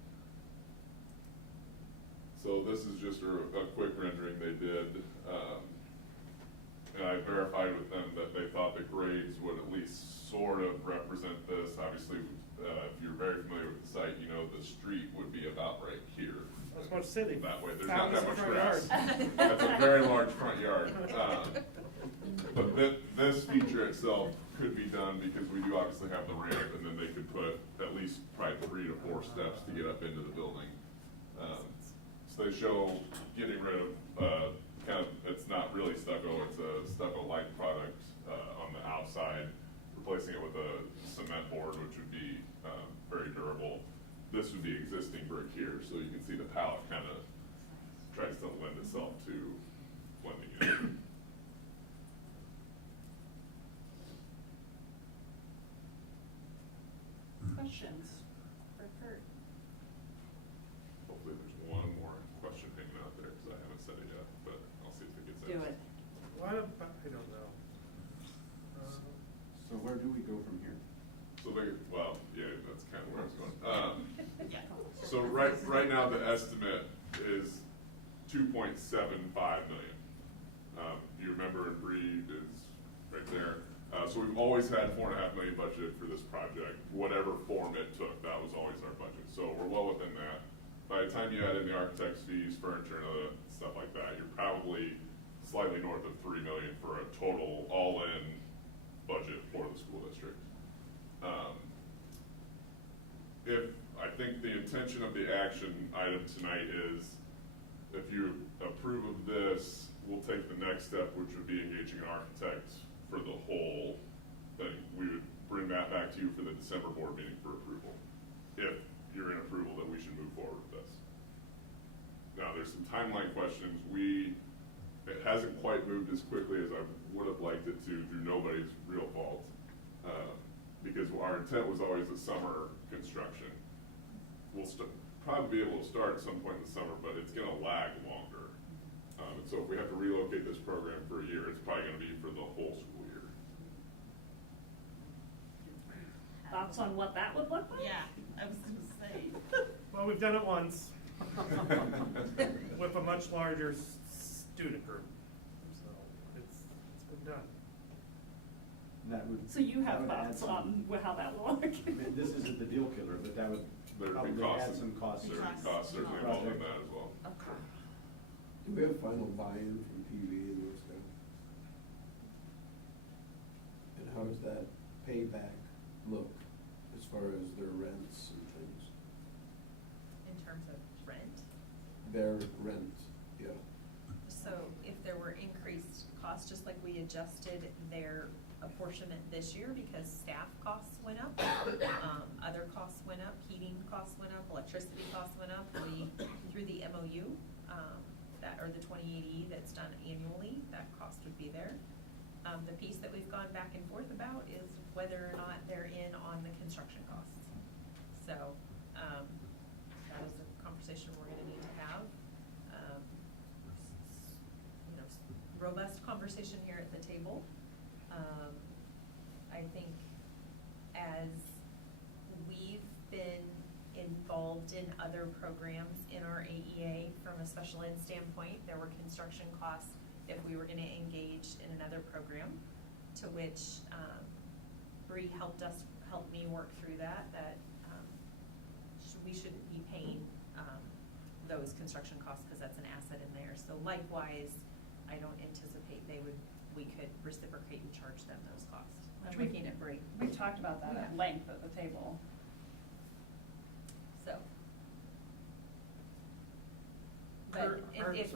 So this is just a quick rendering they did. And I verified with them that they thought the grades would at least sort of represent this. obviously, if you're very familiar with the site, you know the street would be about right here. I was about to say, they That way, there's found not that us a much front grass. yard. That's a very large front yard. But this feature itself could be done because we do obviously have the ramp, and then they could put at least probably 3 to 4 steps to get up into the building. So they show getting rid of, kind of, it's not really stucco, it's a stucco-like product on the outside, replacing it with a cement board, which would be very durable. This would be existing brick here, so you can see the palette kind of tries to lend itself to blending in. Questions for Kurt? Hopefully there's one more question hanging out there, because I haven't said it yet, but I'll see if it gets asked. Do it. What about, I don't know. So where do we go from here? So well, yeah, that's kind of where I was going. So right now, the estimate is 2.75 million. You remember in Breed is right there. So we've always had 4.5 million budgeted for this project. Whatever form it took, that was always our budget. So we're well within that. By the time you add in the architect's fees, furniture, and other stuff like that, you're probably slightly north of 3 million for a total all-in budget for the school district. I think the intention of the action item tonight is, if you approve of this, we'll take the next step, which would be engaging an architect for the whole thing. We would bring that back to you for the December board meeting for approval. If you're in approval that we should move forward with this. Now, there's some timeline questions. It hasn't quite moved as quickly as I would have liked it to, through nobody's real fault. Because our intent was always a summer construction. We'll probably be able to start at some point in the summer, but it's gonna lag longer. And so if we have to relocate this program for a year, it's probably gonna be for the whole school year. Thoughts on what that would look like? Yeah, I was gonna say. Well, we've done it once with a much larger student group, so it's been done. That would. So you have that would add thoughts some- on how that will look? I mean, this isn't the deal killer, but that would There'd probably be costs. add some costs. There'd be costs certainly involved in that as well. Okay. Do we have final buy-in from PV and those guys? And how does that payback look as far as their rents and things? In terms of rent. Their rent, yeah. So if there were increased costs, just like we adjusted their apportionment this year because staff costs went up, other costs went up, heating costs went up, electricity costs went up, through the MOU, or the 2080 that's done annually, that cost would be there. The piece that we've gone back and forth about is whether or not they're in on the construction costs. So, that is a conversation we're gonna need to have. Robust conversation here at the table. I think as we've been involved in other programs in our AEA from a special ed standpoint, there were construction costs if we were gonna engage in another program, to which Bree helped me work through that we shouldn't be paying those construction costs because that's an asset in there. So likewise, I don't anticipate we could reciprocate and charge them those costs. I'm looking at Bree. We've talked about that at length at the table. So. Kurt, But if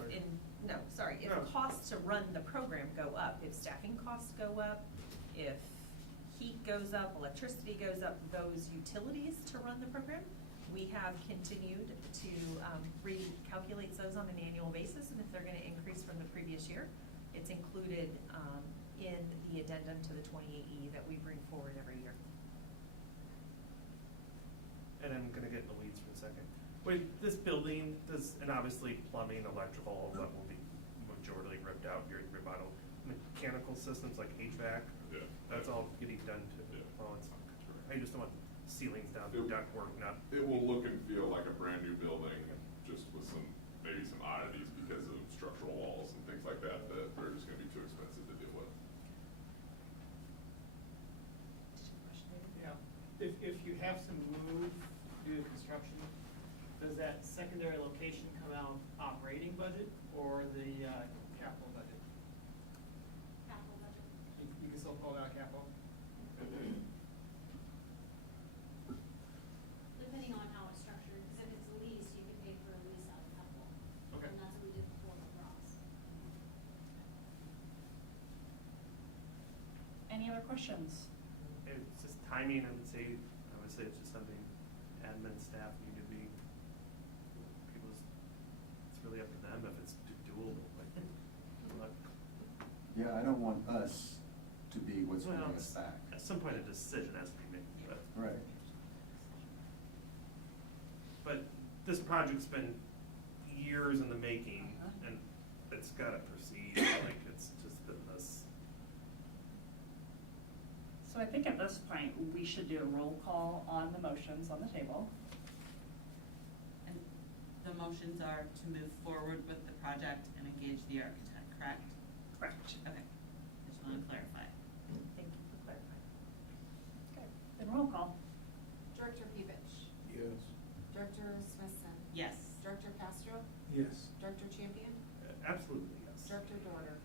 sorry. if No. costs to run the program go up, if staffing costs go up, if heat goes up, electricity goes up, those utilities to run the program, we have continued to recalculate those on an annual basis, and if they're gonna increase from the previous year, it's included in the addendum to the 28E that we bring forward every year. And I'm gonna get in the weeds for a second. Wait, this building does, and obviously plumbing, electrical, all that will be majorly ripped out during remodel. Mechanical systems like HVAC, Yeah. that's all getting done to, Yeah. I just don't want ceilings down, duct work, not. It will look and feel like a brand new building, just with maybe some oddities because of structural walls and things like that are just gonna be too expensive to deal with. Yeah, construction, does that secondary location come out operating budget or the capital budget? Capital budget. You can still call it out capital? Depending on how it's structured, because if it's a lease, you can pay for a lease out of capital. Okay. And that's what we did before with Ross. Any other questions? It's just timing, I would say it's just something admin staff need to be, it's really up to them if it's doable, but. Yeah, I don't want us to be what's holding Well, us back. At some point, a decision has to be made, but. Right. But this project's been years in the making, and it's gotta proceed, like, it's just been this. So I think at this point, we should do a roll call on the motions on the table. And the motions are to move forward with the project and engage the architect, correct? Correct. Okay, just want to clarify. Thank you for clarifying. Okay, then roll call. Director Pevich. Yes. Director Smithson. Yes. Director Castro. Yes. Director Champion. Absolutely, yes. Director Dorner.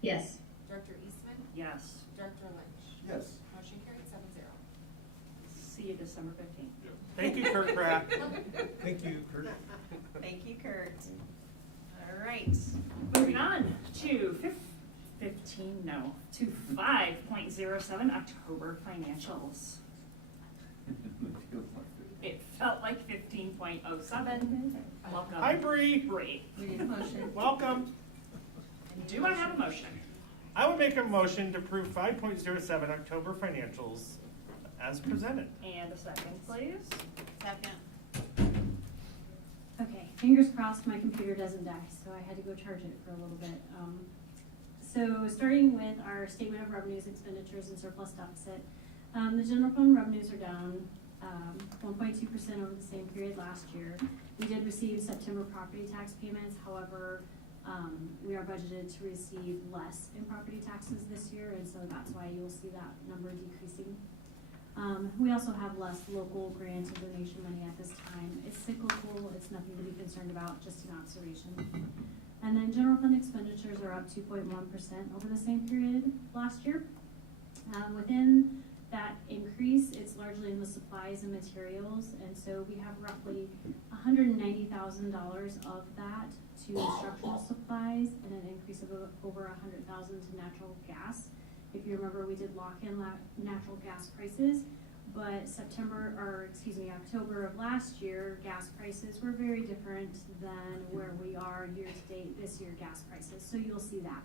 Yes. Director Eastman. Yes. Director Lynch. Yes. Motion carried 7-0. See you December 15th. Thank you, Kurt Pratt. Thank you, Kurt. Thank you, Kurt. All right. Moving on to 5.07 October financials. It felt like 15.07. Welcome. Hi, Bree. Bree. We need a motion. Welcome. Do I have a motion? I would make a motion to approve 5.07 October financials as presented. And a second, please. Second. Okay, fingers crossed my computer doesn't die, so I had to go charge it for a little bit. So starting with our statement of revenues, expenditures, and surplus deficit, the general fund revenues are down 1.2% over the same period last year. We did receive September property tax payments, however, we are budgeted to receive less in property taxes this year, and so that's why you'll see that number decreasing. We also have less local grant and donation money at this time. It's cyclical, it's nothing to be concerned about, just an observation. And then general fund expenditures are up 2.1% over the same period last year. Within that increase, it's largely in the supplies and materials, and so we have roughly $190,000 of that to instructional supplies and an increase of over $100,000 to natural gas. If you remember, we did lock in natural gas prices, but October of last year, gas prices were very different than where we are year to date this year gas prices. So you'll see that.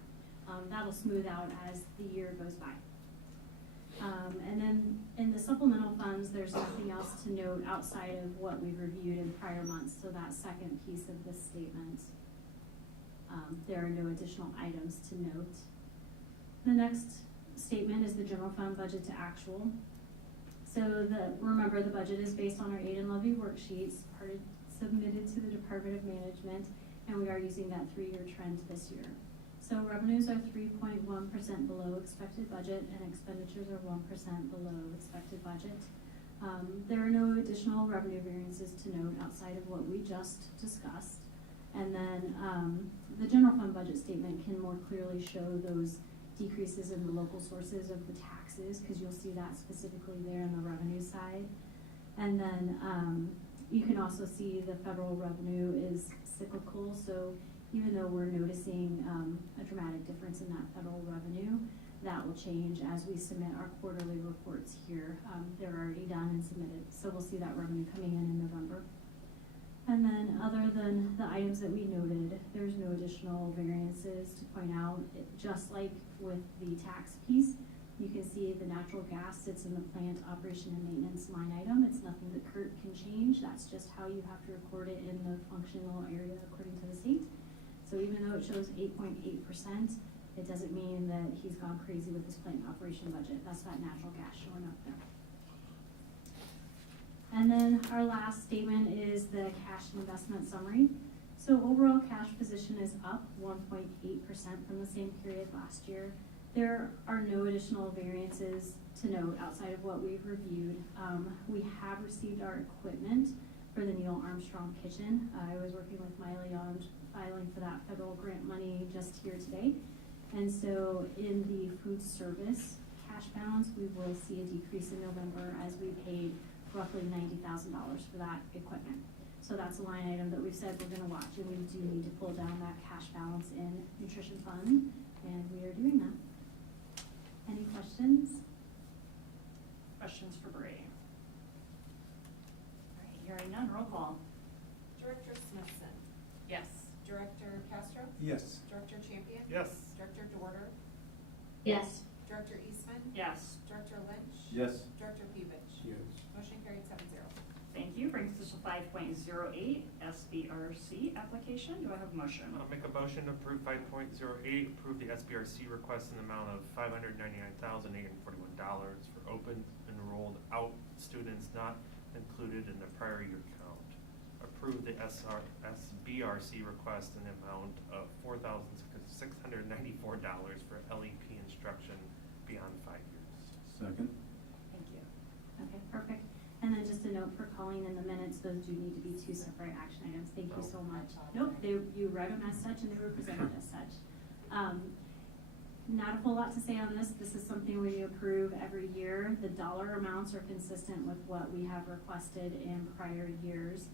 That'll smooth out as the year goes by. And then in the supplemental funds, there's nothing else to note outside of what we've reviewed in prior months. So that second piece of this statement, there are no additional items to note. The next statement is the general fund budget to actual. So remember the budget is based on our aid and levy worksheets submitted to the Department of Management, and we are using that 3-year trend this year. So revenues are 3.1% below expected budget, and expenditures are 1% below expected budget. There are no additional revenue variances to note outside of what we just discussed. And then the general fund budget statement can more clearly show those decreases in the local sources of the taxes, because you'll see that specifically there on the revenue side. And then you can also see the federal revenue is cyclical, so even though we're noticing a dramatic difference in that federal revenue, that will change as we submit our quarterly reports here. They're already done and submitted, so we'll see that revenue coming in November. And then other than the items that we noted, there's no additional variances to point out. Just like with the tax piece, you can see the natural gas sits in the plant operation and maintenance line item. It's nothing that Kurt can change. That's just how you have to record it in the functional area according to the state. So even though it shows 8.8%, it doesn't mean that he's gone crazy with his plant operation budget. That's that natural gas showing up there. And then our last statement is the cash and investment summary. So overall cash position is up 1.8% from the same period last year. There are no additional variances to note outside of what we've reviewed. We have received our equipment for the Neil Armstrong Kitchen. I was working with Miley on filing for that federal grant money just here today. And so in the food service cash balance, we will see a decrease in November as we paid roughly $90,000 for that equipment. So that's a line item that we've said we're gonna watch, and we do need to pull down that cash balance in nutrition fund, and we are doing that. Any questions? Questions for Bree? All right, hearing none, roll call. Director Smithson, Yes. Director Castro, Yes. Director Champion, Yes. Director Dorter, Yes. Director Eastman, Yes. Director Lynch, Yes. Director Pevich. Yes. Motion carried 7-0. Thank you. Brings us to 5.08, SBRC application. Do I have a motion? I'll make a motion to approve 5.08, approve the SBRC request in the amount of $599,841 for open enrolled out students not included in the prior year count. Approve the SBRC request in the amount of $4,694 for LEP instruction beyond 5 years. Second. Thank you. Okay, perfect. And then just a note for calling in the minutes, those do need to be two separate action items. Thank you so much. Nope, you read them as such and they were presented as such. Not a whole lot to say on this. This is something we approve every year. The dollar amounts are consistent with what we have requested in prior years.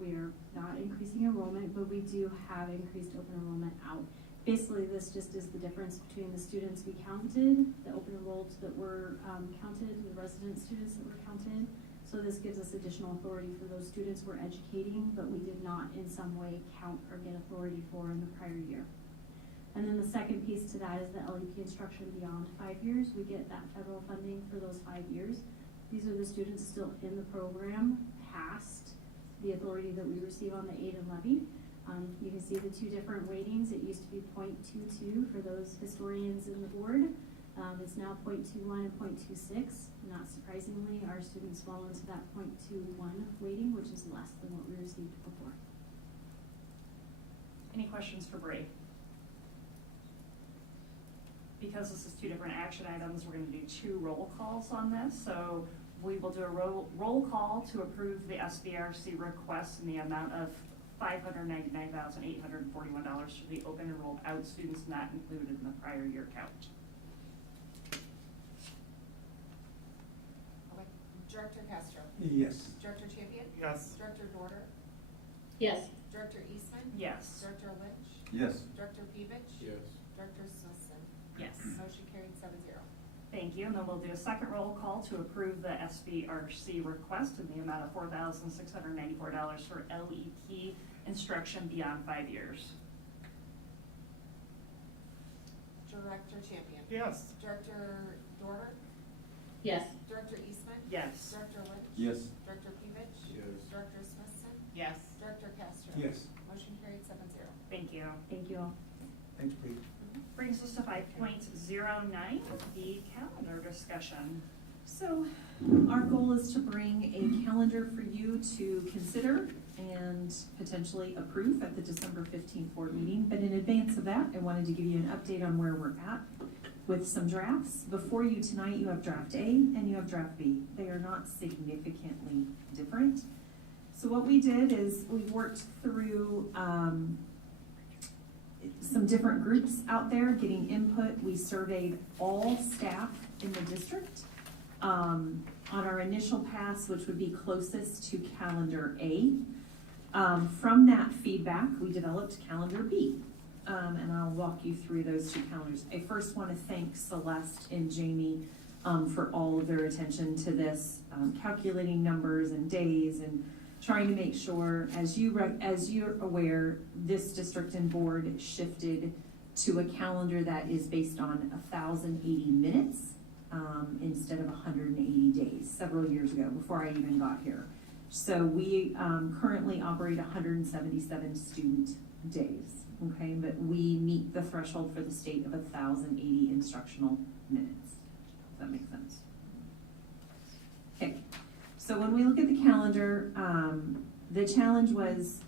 We are not increasing enrollment, but we do have increased open enrollment out. Basically, this just is the difference between the students we counted, the open enrolled that were counted, the resident students that were counted. So this gives us additional authority for those students we're educating, but we did not in some way count or get authority for in the prior year. And then the second piece to that is the LEP instruction beyond 5 years. We get that federal funding for those 5 years. These are the students still in the program past the authority that we receive on the aid and levy. You can see the two different weightings. It used to be 0.22 for those historians in the board. It's now 0.21 and 0.26. Not surprisingly, our students fall into that 0.21 weighting, which is less than what we received before. Any questions for Bree? Because this is two different action items, we're gonna do 2 roll calls on this. So we will do a roll call to approve the SBRC request in the amount of $599,841 for the open enrolled out students not included in the prior year count. Okay. Director Castro, Yes. Director Champion, Yes. Director Dorter, Yes. Director Eastman, Yes. Director Lynch, Yes. Director Pevich, Yes. Director Smithson. Yes. Motion carried 7-0. Thank you, and then we'll do a second roll call to approve the SBRC request in the amount of $4,694 for LEP instruction beyond 5 years. Director Champion, Yes. Director Dorter, Yes. Director Eastman, Yes. Director Lynch, Yes. Director Pevich, Yes. Director Smithson, Yes. Director Castro. Yes. Motion carried 7-0. Thank you. Thank you all. Thanks, Bree. Brings us to 5.09, the calendar discussion. So our goal is to bring a calendar for you to consider and potentially approve at the December 15th board meeting. But in advance of that, I wanted to give you an update on where we're at with some drafts. Before you tonight, you have draft A and you have draft B. They are not significantly different. So what we did is we worked through some different groups out there getting input. We surveyed all staff in the district on our initial pass, which would be closest to calendar A. From that feedback, we developed calendar B, and I'll walk you through those 2 calendars. I first want to thank Celeste and Jamie for all of their attention to this, calculating numbers and days and trying to make sure, as you're aware, this district and board shifted to a calendar that is based on 1,080 minutes instead of 180 days several years ago, before I even got here. So we currently operate 177 student days, okay? But we meet the threshold for the state of 1,080 instructional minutes. Does that make sense? Okay. So when we look at the calendar, the challenge was,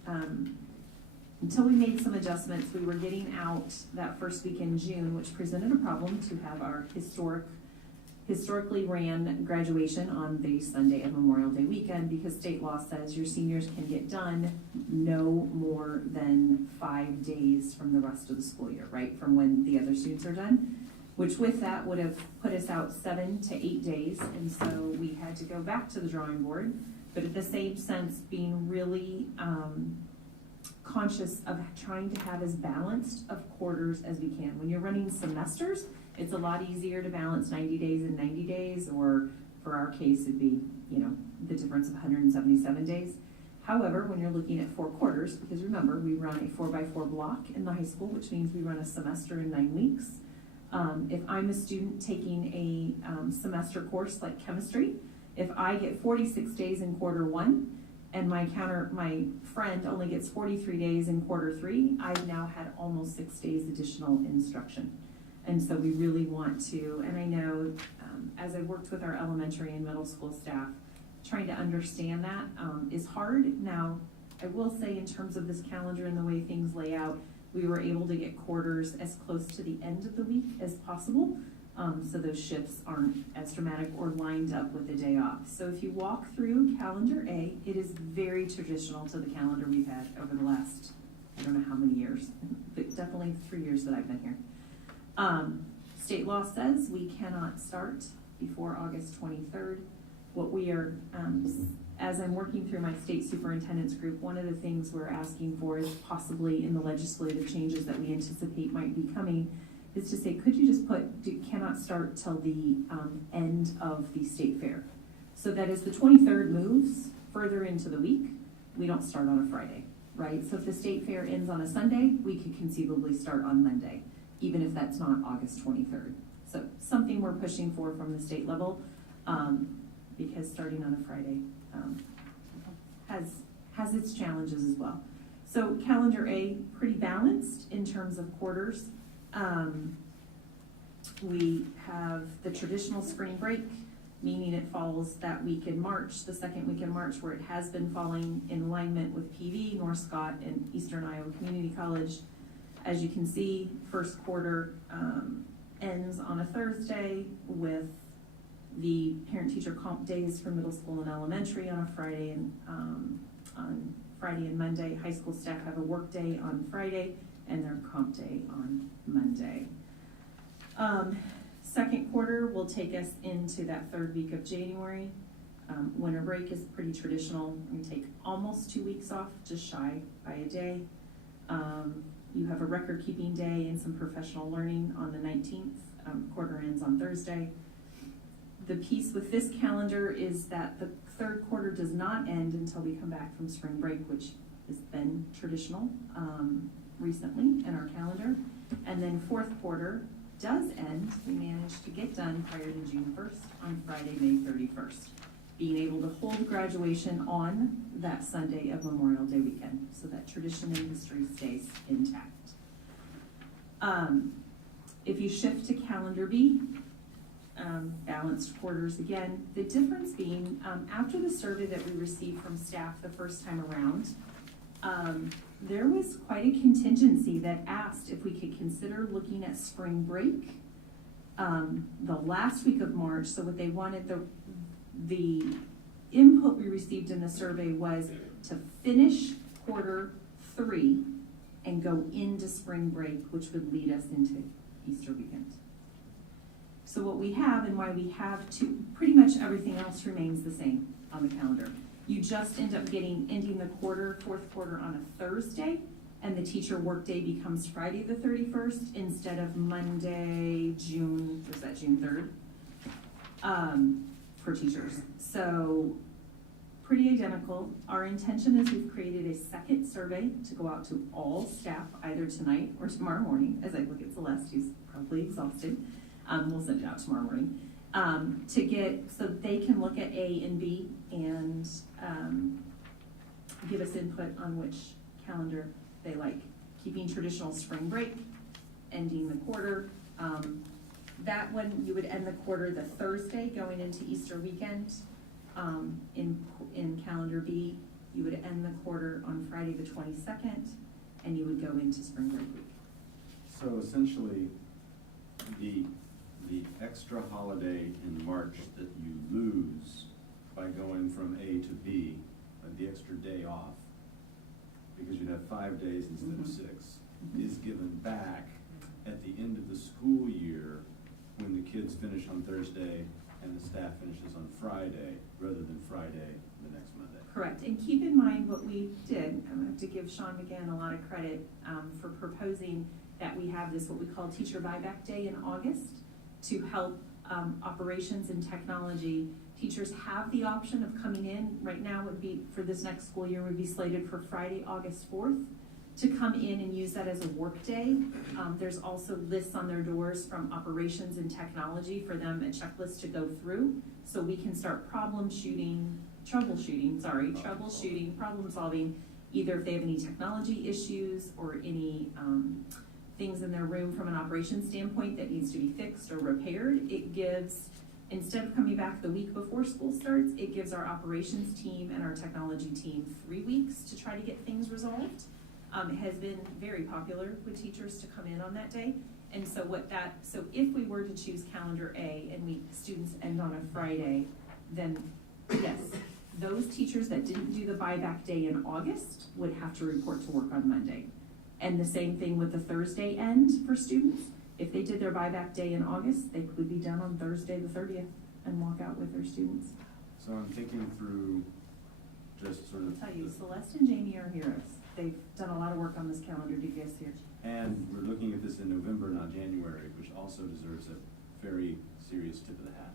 until we made some adjustments, we were getting out that first week in June, which presented a problem to have our historic historically ran graduation on the Sunday of Memorial Day weekend because state law says your seniors can get done no more than 5 days from the rest of the school year, right? From when the other students are done, which with that would have put us out 7 to 8 days. And so we had to go back to the drawing board, but at the same sense, being really conscious of trying to have as balanced of quarters as we can. When you're running semesters, it's a lot easier to balance 90 days and 90 days, or for our case, it'd be, the difference of 177 days. However, when you're looking at 4 quarters, because remember, we run a 4x4 block in the high school, which means we run a semester in 9 weeks. If I'm a student taking a semester course like chemistry, if I get 46 days in quarter 1, and my friend only gets 43 days in quarter 3, I've now had almost 6 days additional instruction. And so we really want to, and I know as I worked with our elementary and middle school staff, trying to understand that is hard. Now, I will say in terms of this calendar and the way things lay out, we were able to get quarters as close to the end of the week as possible. So those shifts aren't as dramatic or lined up with a day off. So if you walk through calendar A, it is very traditional to the calendar we've had over the last, I don't know how many years, but definitely 3 years that I've been here. State law says we cannot start before August 23rd. What we are, as I'm working through my state superintendent's group, one of the things we're asking for is possibly in the legislative changes that we anticipate might be coming, is to say, could you just put, cannot start till the end of the state fair? So that as the 23rd moves further into the week, we don't start on a Friday, right? So if the state fair ends on a Sunday, we could conceivably start on Monday, even if that's not August 23rd. So something we're pushing for from the state level, because starting on a Friday has its challenges as well. So calendar A, pretty balanced in terms of quarters. We have the traditional spring break, meaning it falls that week in March, the second week in March, where it has been falling in alignment with PV, North Scott, and Eastern Iowa Community College. As you can see, first quarter ends on a Thursday with the parent-teacher comp days for middle school and elementary on a Friday and on Friday and Monday. High school staff have a work day on Friday and their comp day on Monday. Second quarter will take us into that third week of January. Winter break is pretty traditional. We take almost 2 weeks off, just shy by a day. You have a record-keeping day and some professional learning on the 19th. Quarter ends on Thursday. The piece with this calendar is that the third quarter does not end until we come back from spring break, which has been traditional recently in our calendar. And then fourth quarter does end. We managed to get done prior to June 1st on Friday, May 31st. Being able to hold graduation on that Sunday of Memorial Day weekend, so that tradition and history stays intact. If you shift to calendar B, balanced quarters again, the difference being after the survey that we received from staff the first time around, there was quite a contingency that asked if we could consider looking at spring break the last week of March. So what they wanted, the input we received in the survey was to finish quarter 3 and go into spring break, which would lead us into Easter weekend. So what we have and why we have pretty much everything else remains the same on the calendar. You just end up ending the quarter, fourth quarter on a Thursday, and the teacher workday becomes Friday the 31st instead of Monday, June 3rd, for teachers. So pretty identical. Our intention is we've created a second survey to go out to all staff either tonight or tomorrow morning. As I look at Celeste, who's probably exhausted. We'll send it out tomorrow morning to get, so they can look at A and B and give us input on which calendar they like. Keeping traditional spring break, ending the quarter. That one, you would end the quarter the Thursday going into Easter weekend. In calendar B, you would end the quarter on Friday the 22nd, and you would go into spring break week. So essentially, the extra holiday in March that you lose by going from A to B, like the extra day off, because you'd have 5 days instead of 6, is given back at the end of the school year when the kids finish on Thursday and the staff finishes on Friday, rather than Friday the next Monday. Correct, and keep in mind what we did, I'm gonna have to give Sean McGann a lot of credit for proposing that we have this, what we call Teacher Buyback Day in August, to help operations and technology. Teachers have the option of coming in, right now would be, for this next school year, would be slated for Friday, August 4th, to come in and use that as a work day. There's also lists on their doors from operations and technology for them, a checklist to go through, so we can start problem solving, either if they have any technology issues or any things in their room from an operations standpoint that needs to be fixed or repaired. It gives, instead of coming back the week before school starts, it gives our operations team and our technology team 3 weeks to try to get things resolved. It has been very popular with teachers to come in on that day. And so so if we were to choose calendar A and students end on a Friday, then yes, those teachers that didn't do the buyback day in August would have to report to work on Monday. And the same thing with the Thursday end for students. If they did their buyback day in August, they would be done on Thursday the 30th and walk out with their students. So I'm thinking through just sort of. I'll tell you, Celeste and Jamie are heroes. They've done a lot of work on this calendar to get us here. And we're looking at this in November, not January, which also deserves a very serious tip of the hat.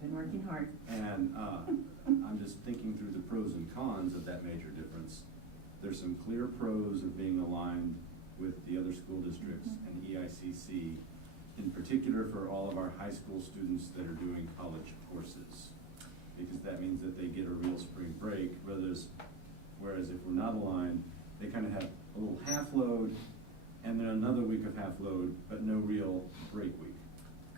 Been working hard. And I'm just thinking through the pros and cons of that major difference. There's some clear pros of being aligned with the other school districts and EICC, in particular for all of our high school students that are doing college courses, because that means that they get a real spring break, whereas if we're not aligned, they kind of have a little half load and then another week of half load, but no real break week.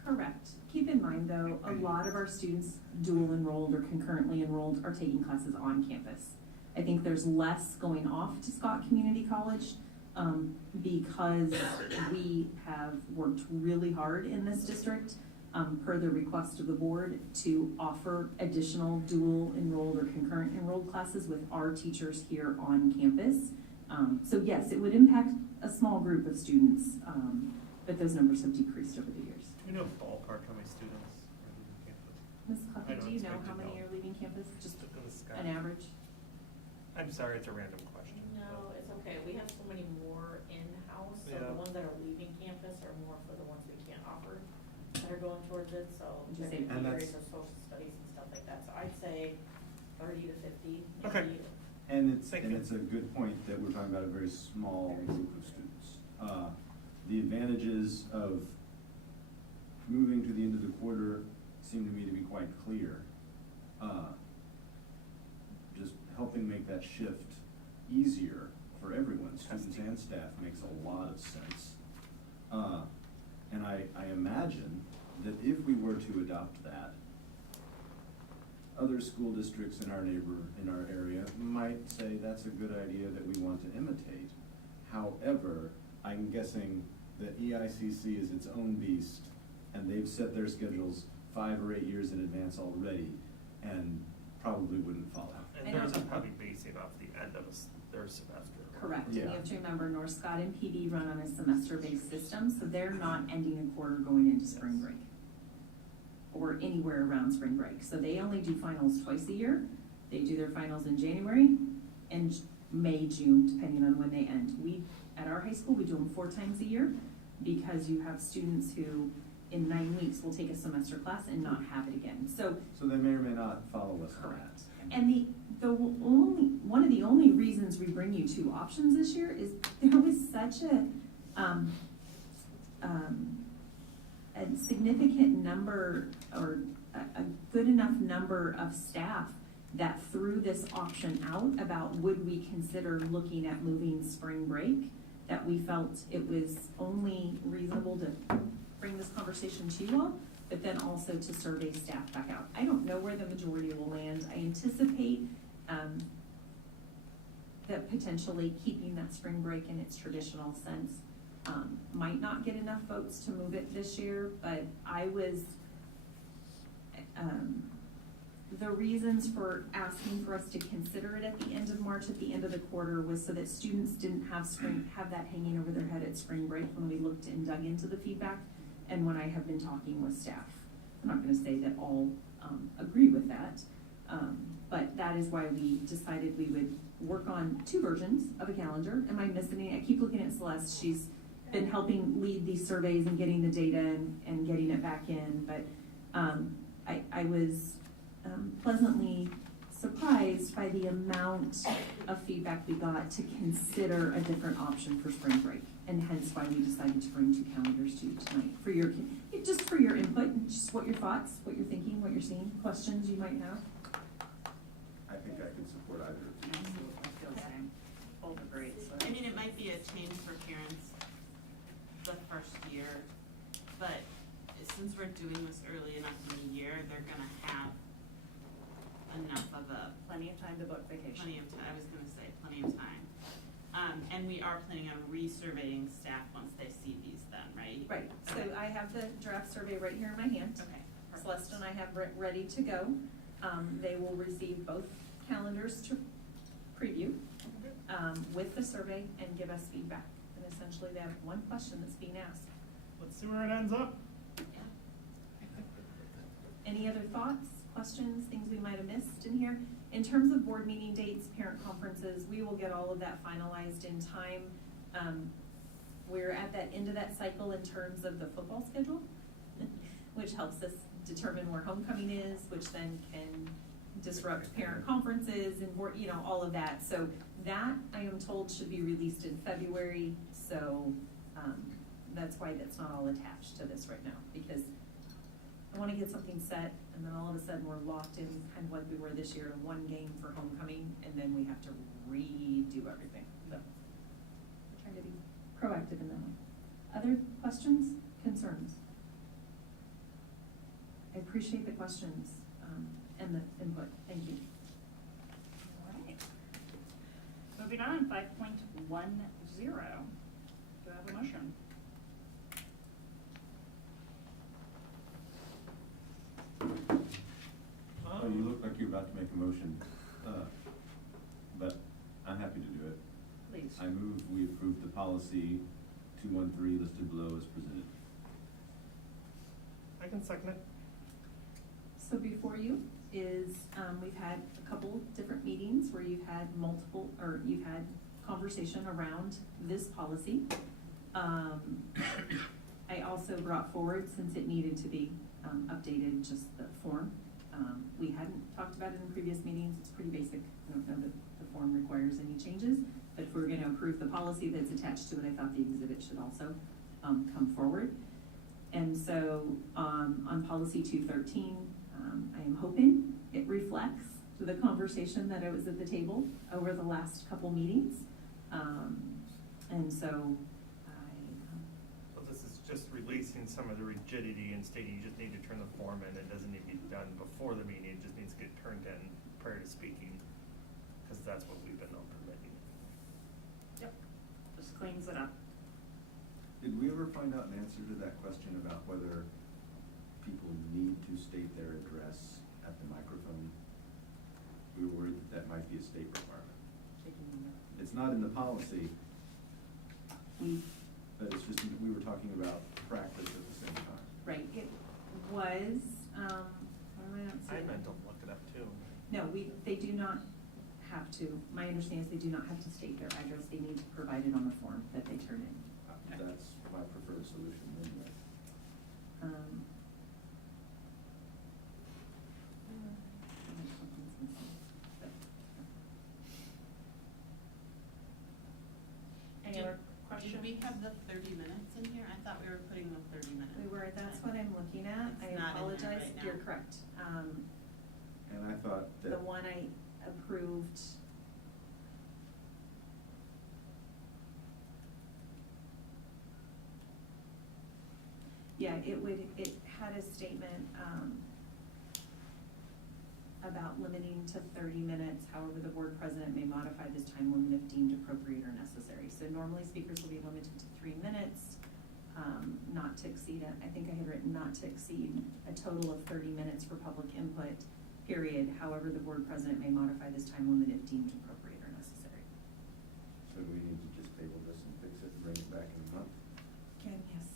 Correct. Keep in mind though, a lot of our students dual enrolled or concurrently enrolled are taking classes on campus. I think there's less going off to Scott Community College because we have worked really hard in this district per the request of the board to offer additional dual enrolled or concurrent enrolled classes with our teachers here on campus. So yes, it would impact a small group of students, but those numbers have decreased over the years. Do you know ballpark how many students are leaving campus? Ms. Cluffy, I don't do you know expect how to many know. are leaving campus? Just Look at the sky. an average? I'm sorry, it's a random question. No, it's okay. We have so many more in-house, so Yeah. the ones that are leaving campus are more for the ones we can't offer that are going towards it, so Would you there say- could And be that's- areas of social studies and stuff like that, so I'd say 30 to 50. Okay. maybe. And it's Thank and you. it's a good point that we're talking about a very small group of students. The advantages of moving to the end of the quarter seem to me to be quite clear. Just helping make that shift easier for everyone, students and staff, makes a lot of sense. And I imagine that if we were to adopt that, other school districts in our area might say that's a good idea that we want to imitate. However, I'm guessing that EICC is its own beast, and they've set their schedules 5 or 8 years in advance already, and probably wouldn't follow. And theirs is probably basing off the end of their semester. Correct. Yeah. And you have to remember North Scott and PD run on a semester-based system, so they're not ending a quarter going into spring break or anywhere around spring break. So they only do finals twice a year. They do their finals in January and May, June, depending on when they end. At our high school, we do them 4 times a year because you have students who in 9 weeks will take a semester class and not have it again. So they may or may not follow us on that. correct. And one of the only reasons we bring you 2 options this year is there was such a significant number or a good enough number of staff that threw this option out about would we consider looking at moving spring break, that we felt it was only reasonable to bring this conversation to you all, but then also to survey staff back out. I don't know where the majority will land. I anticipate that potentially keeping that spring break in its traditional sense might not get enough votes to move it this year, but I was, the reasons for asking for us to consider it at the end of March, at the end of the quarter, was so that students didn't have that hanging over their head at spring break when we looked and dug into the feedback, and when I have been talking with staff. I'm not gonna say that all agree with that, but that is why we decided we would work on 2 versions of a calendar. Am I missing any? I keep looking at Celeste. She's been helping lead these surveys and getting the data and getting it back in, but I was pleasantly surprised by the amount of feedback we got to consider a different option for spring break, and hence why we decided to bring 2 calendars to you tonight for your, just for your input, and just what your thoughts, what you're thinking, what you're seeing, questions you might have. I think I can support either of these. I feel the same. Both are great. I mean, it might be a change for parents the first year, but since we're doing this early enough in the year, they're gonna have enough of a. Plenty of time to book vacation. Plenty of time, I was gonna say, plenty of time. And we are planning on resurveying staff once they see these then, right? Right, so Okay. I have the draft survey right here in my hand. Okay. perfect. Celeste and I have ready to go. They will receive both calendars to preview with the survey and give us feedback. And essentially they have one question that's being asked. Let's see where it ends up. Any other thoughts, questions, things we might have missed in here? In terms of board meeting dates, parent conferences, we will get all of that finalized in time. We're at that end of that cycle in terms of the football schedule, which helps us determine where homecoming is, which then can disrupt parent conferences and more, all of that. So that, I am told, should be released in February. So that's why that's not all attached to this right now, because I want to get something set, and then all of a sudden we're locked in kind of like we were this year, 1 game for homecoming, and then we have to redo everything. So trying to be proactive in that way. Other questions, concerns? I appreciate the questions and the input. Thank you. All right. Moving on, 5.10. Do I have a motion? Oh, you look like you're about to make a motion, but I'm happy to do it. Please. I move we approve the policy 213 listed below as presented. I can second it. So before you is, we've had a couple different meetings where you've had you've had conversation around this policy. I also brought forward, since it needed to be updated, just the form. We hadn't talked about it in previous meetings. It's pretty basic. I don't know that the form requires any changes, but if we're gonna approve the policy that's attached to it, I thought the exhibit should also come forward. And so on policy 213, I am hoping it reflects the conversation that I was at the table over the last couple meetings. And so So this is just releasing some of the rigidity and stating you just need to turn the form in. It doesn't need to be done before the meeting. It just needs to get turned in prior to speaking, because that's what we've been permitting. Yep. Just cleans it up. Did we ever find out an answer to that question about whether people need to state their address at the microphone? We were worried that might be a state requirement. It's not in the policy, but it's just, we were talking about practice at the same time. right, it was, why am I not I seeing meant it? to look it up too. No, they do not have to. My understanding is they do not have to state their address. They need to provide it on the form that they turn in. That's my preferred solution anyway. Any other questions? Did we have the 30 minutes in here? I thought we were putting the 30 minutes. We were, that's what I'm looking at. It's I not in there apologize. right now. You're correct. And I thought that. The one I approved. Yeah, it had a statement, about limiting to 30 minutes. However, the board president may modify this time limit if deemed appropriate or necessary. So normally speakers will be limited to 3 minutes, not to exceed, I think I had written not to exceed a total of 30 minutes for public input, period. However, the board president may modify this time limit if deemed appropriate or necessary. So we need to just table this and fix it and bring it back in a month? Ken, yes.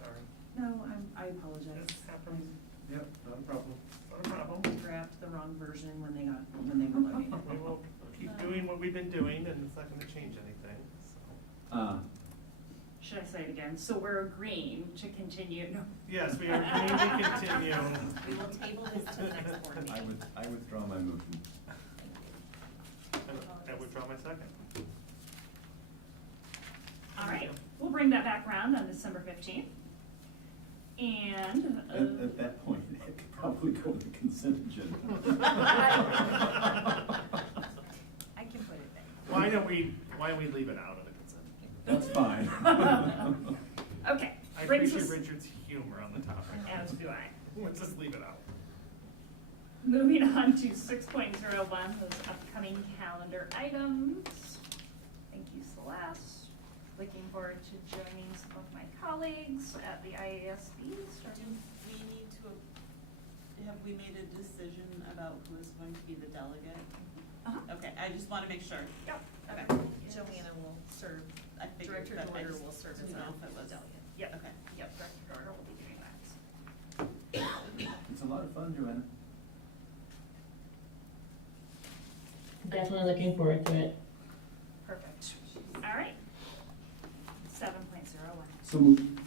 Sorry. No, I apologize. This happens. Yep, not a problem. Not a problem. I grabbed the wrong version when they were loading. We will keep doing what we've been doing, and it's not gonna change anything, so. Should I say it again? So we're agreeing to continue, no. Yes, we are going to continue. We will table this to the next board meeting. I withdraw my motion. I withdraw my second. All right, we'll bring that back around on December 15th. And. At that point, it could probably go to the consent agenda. I can put it there. Why don't we leave it out of the consent? That's fine. Okay. I brings appreciate us- Richard's humor on the topic. As do I. Let's just leave it out. Moving on to 6.01, those upcoming calendar items. Thank you, Celeste. Looking forward to joining some of my colleagues at the IASB starting. We need to, have we made a decision about who is going to be the delegate? Okay, I just wanna make sure. Yep. Okay. Joanna will serve, I figured, Director but I Dorter just will serve as didn't know our if it was. delegate. Yep. Okay. Yep, Director Dorter will be doing that. It's a lot of fun, Joanna. Definitely looking forward to it. Perfect. All right. 7.01. So moved.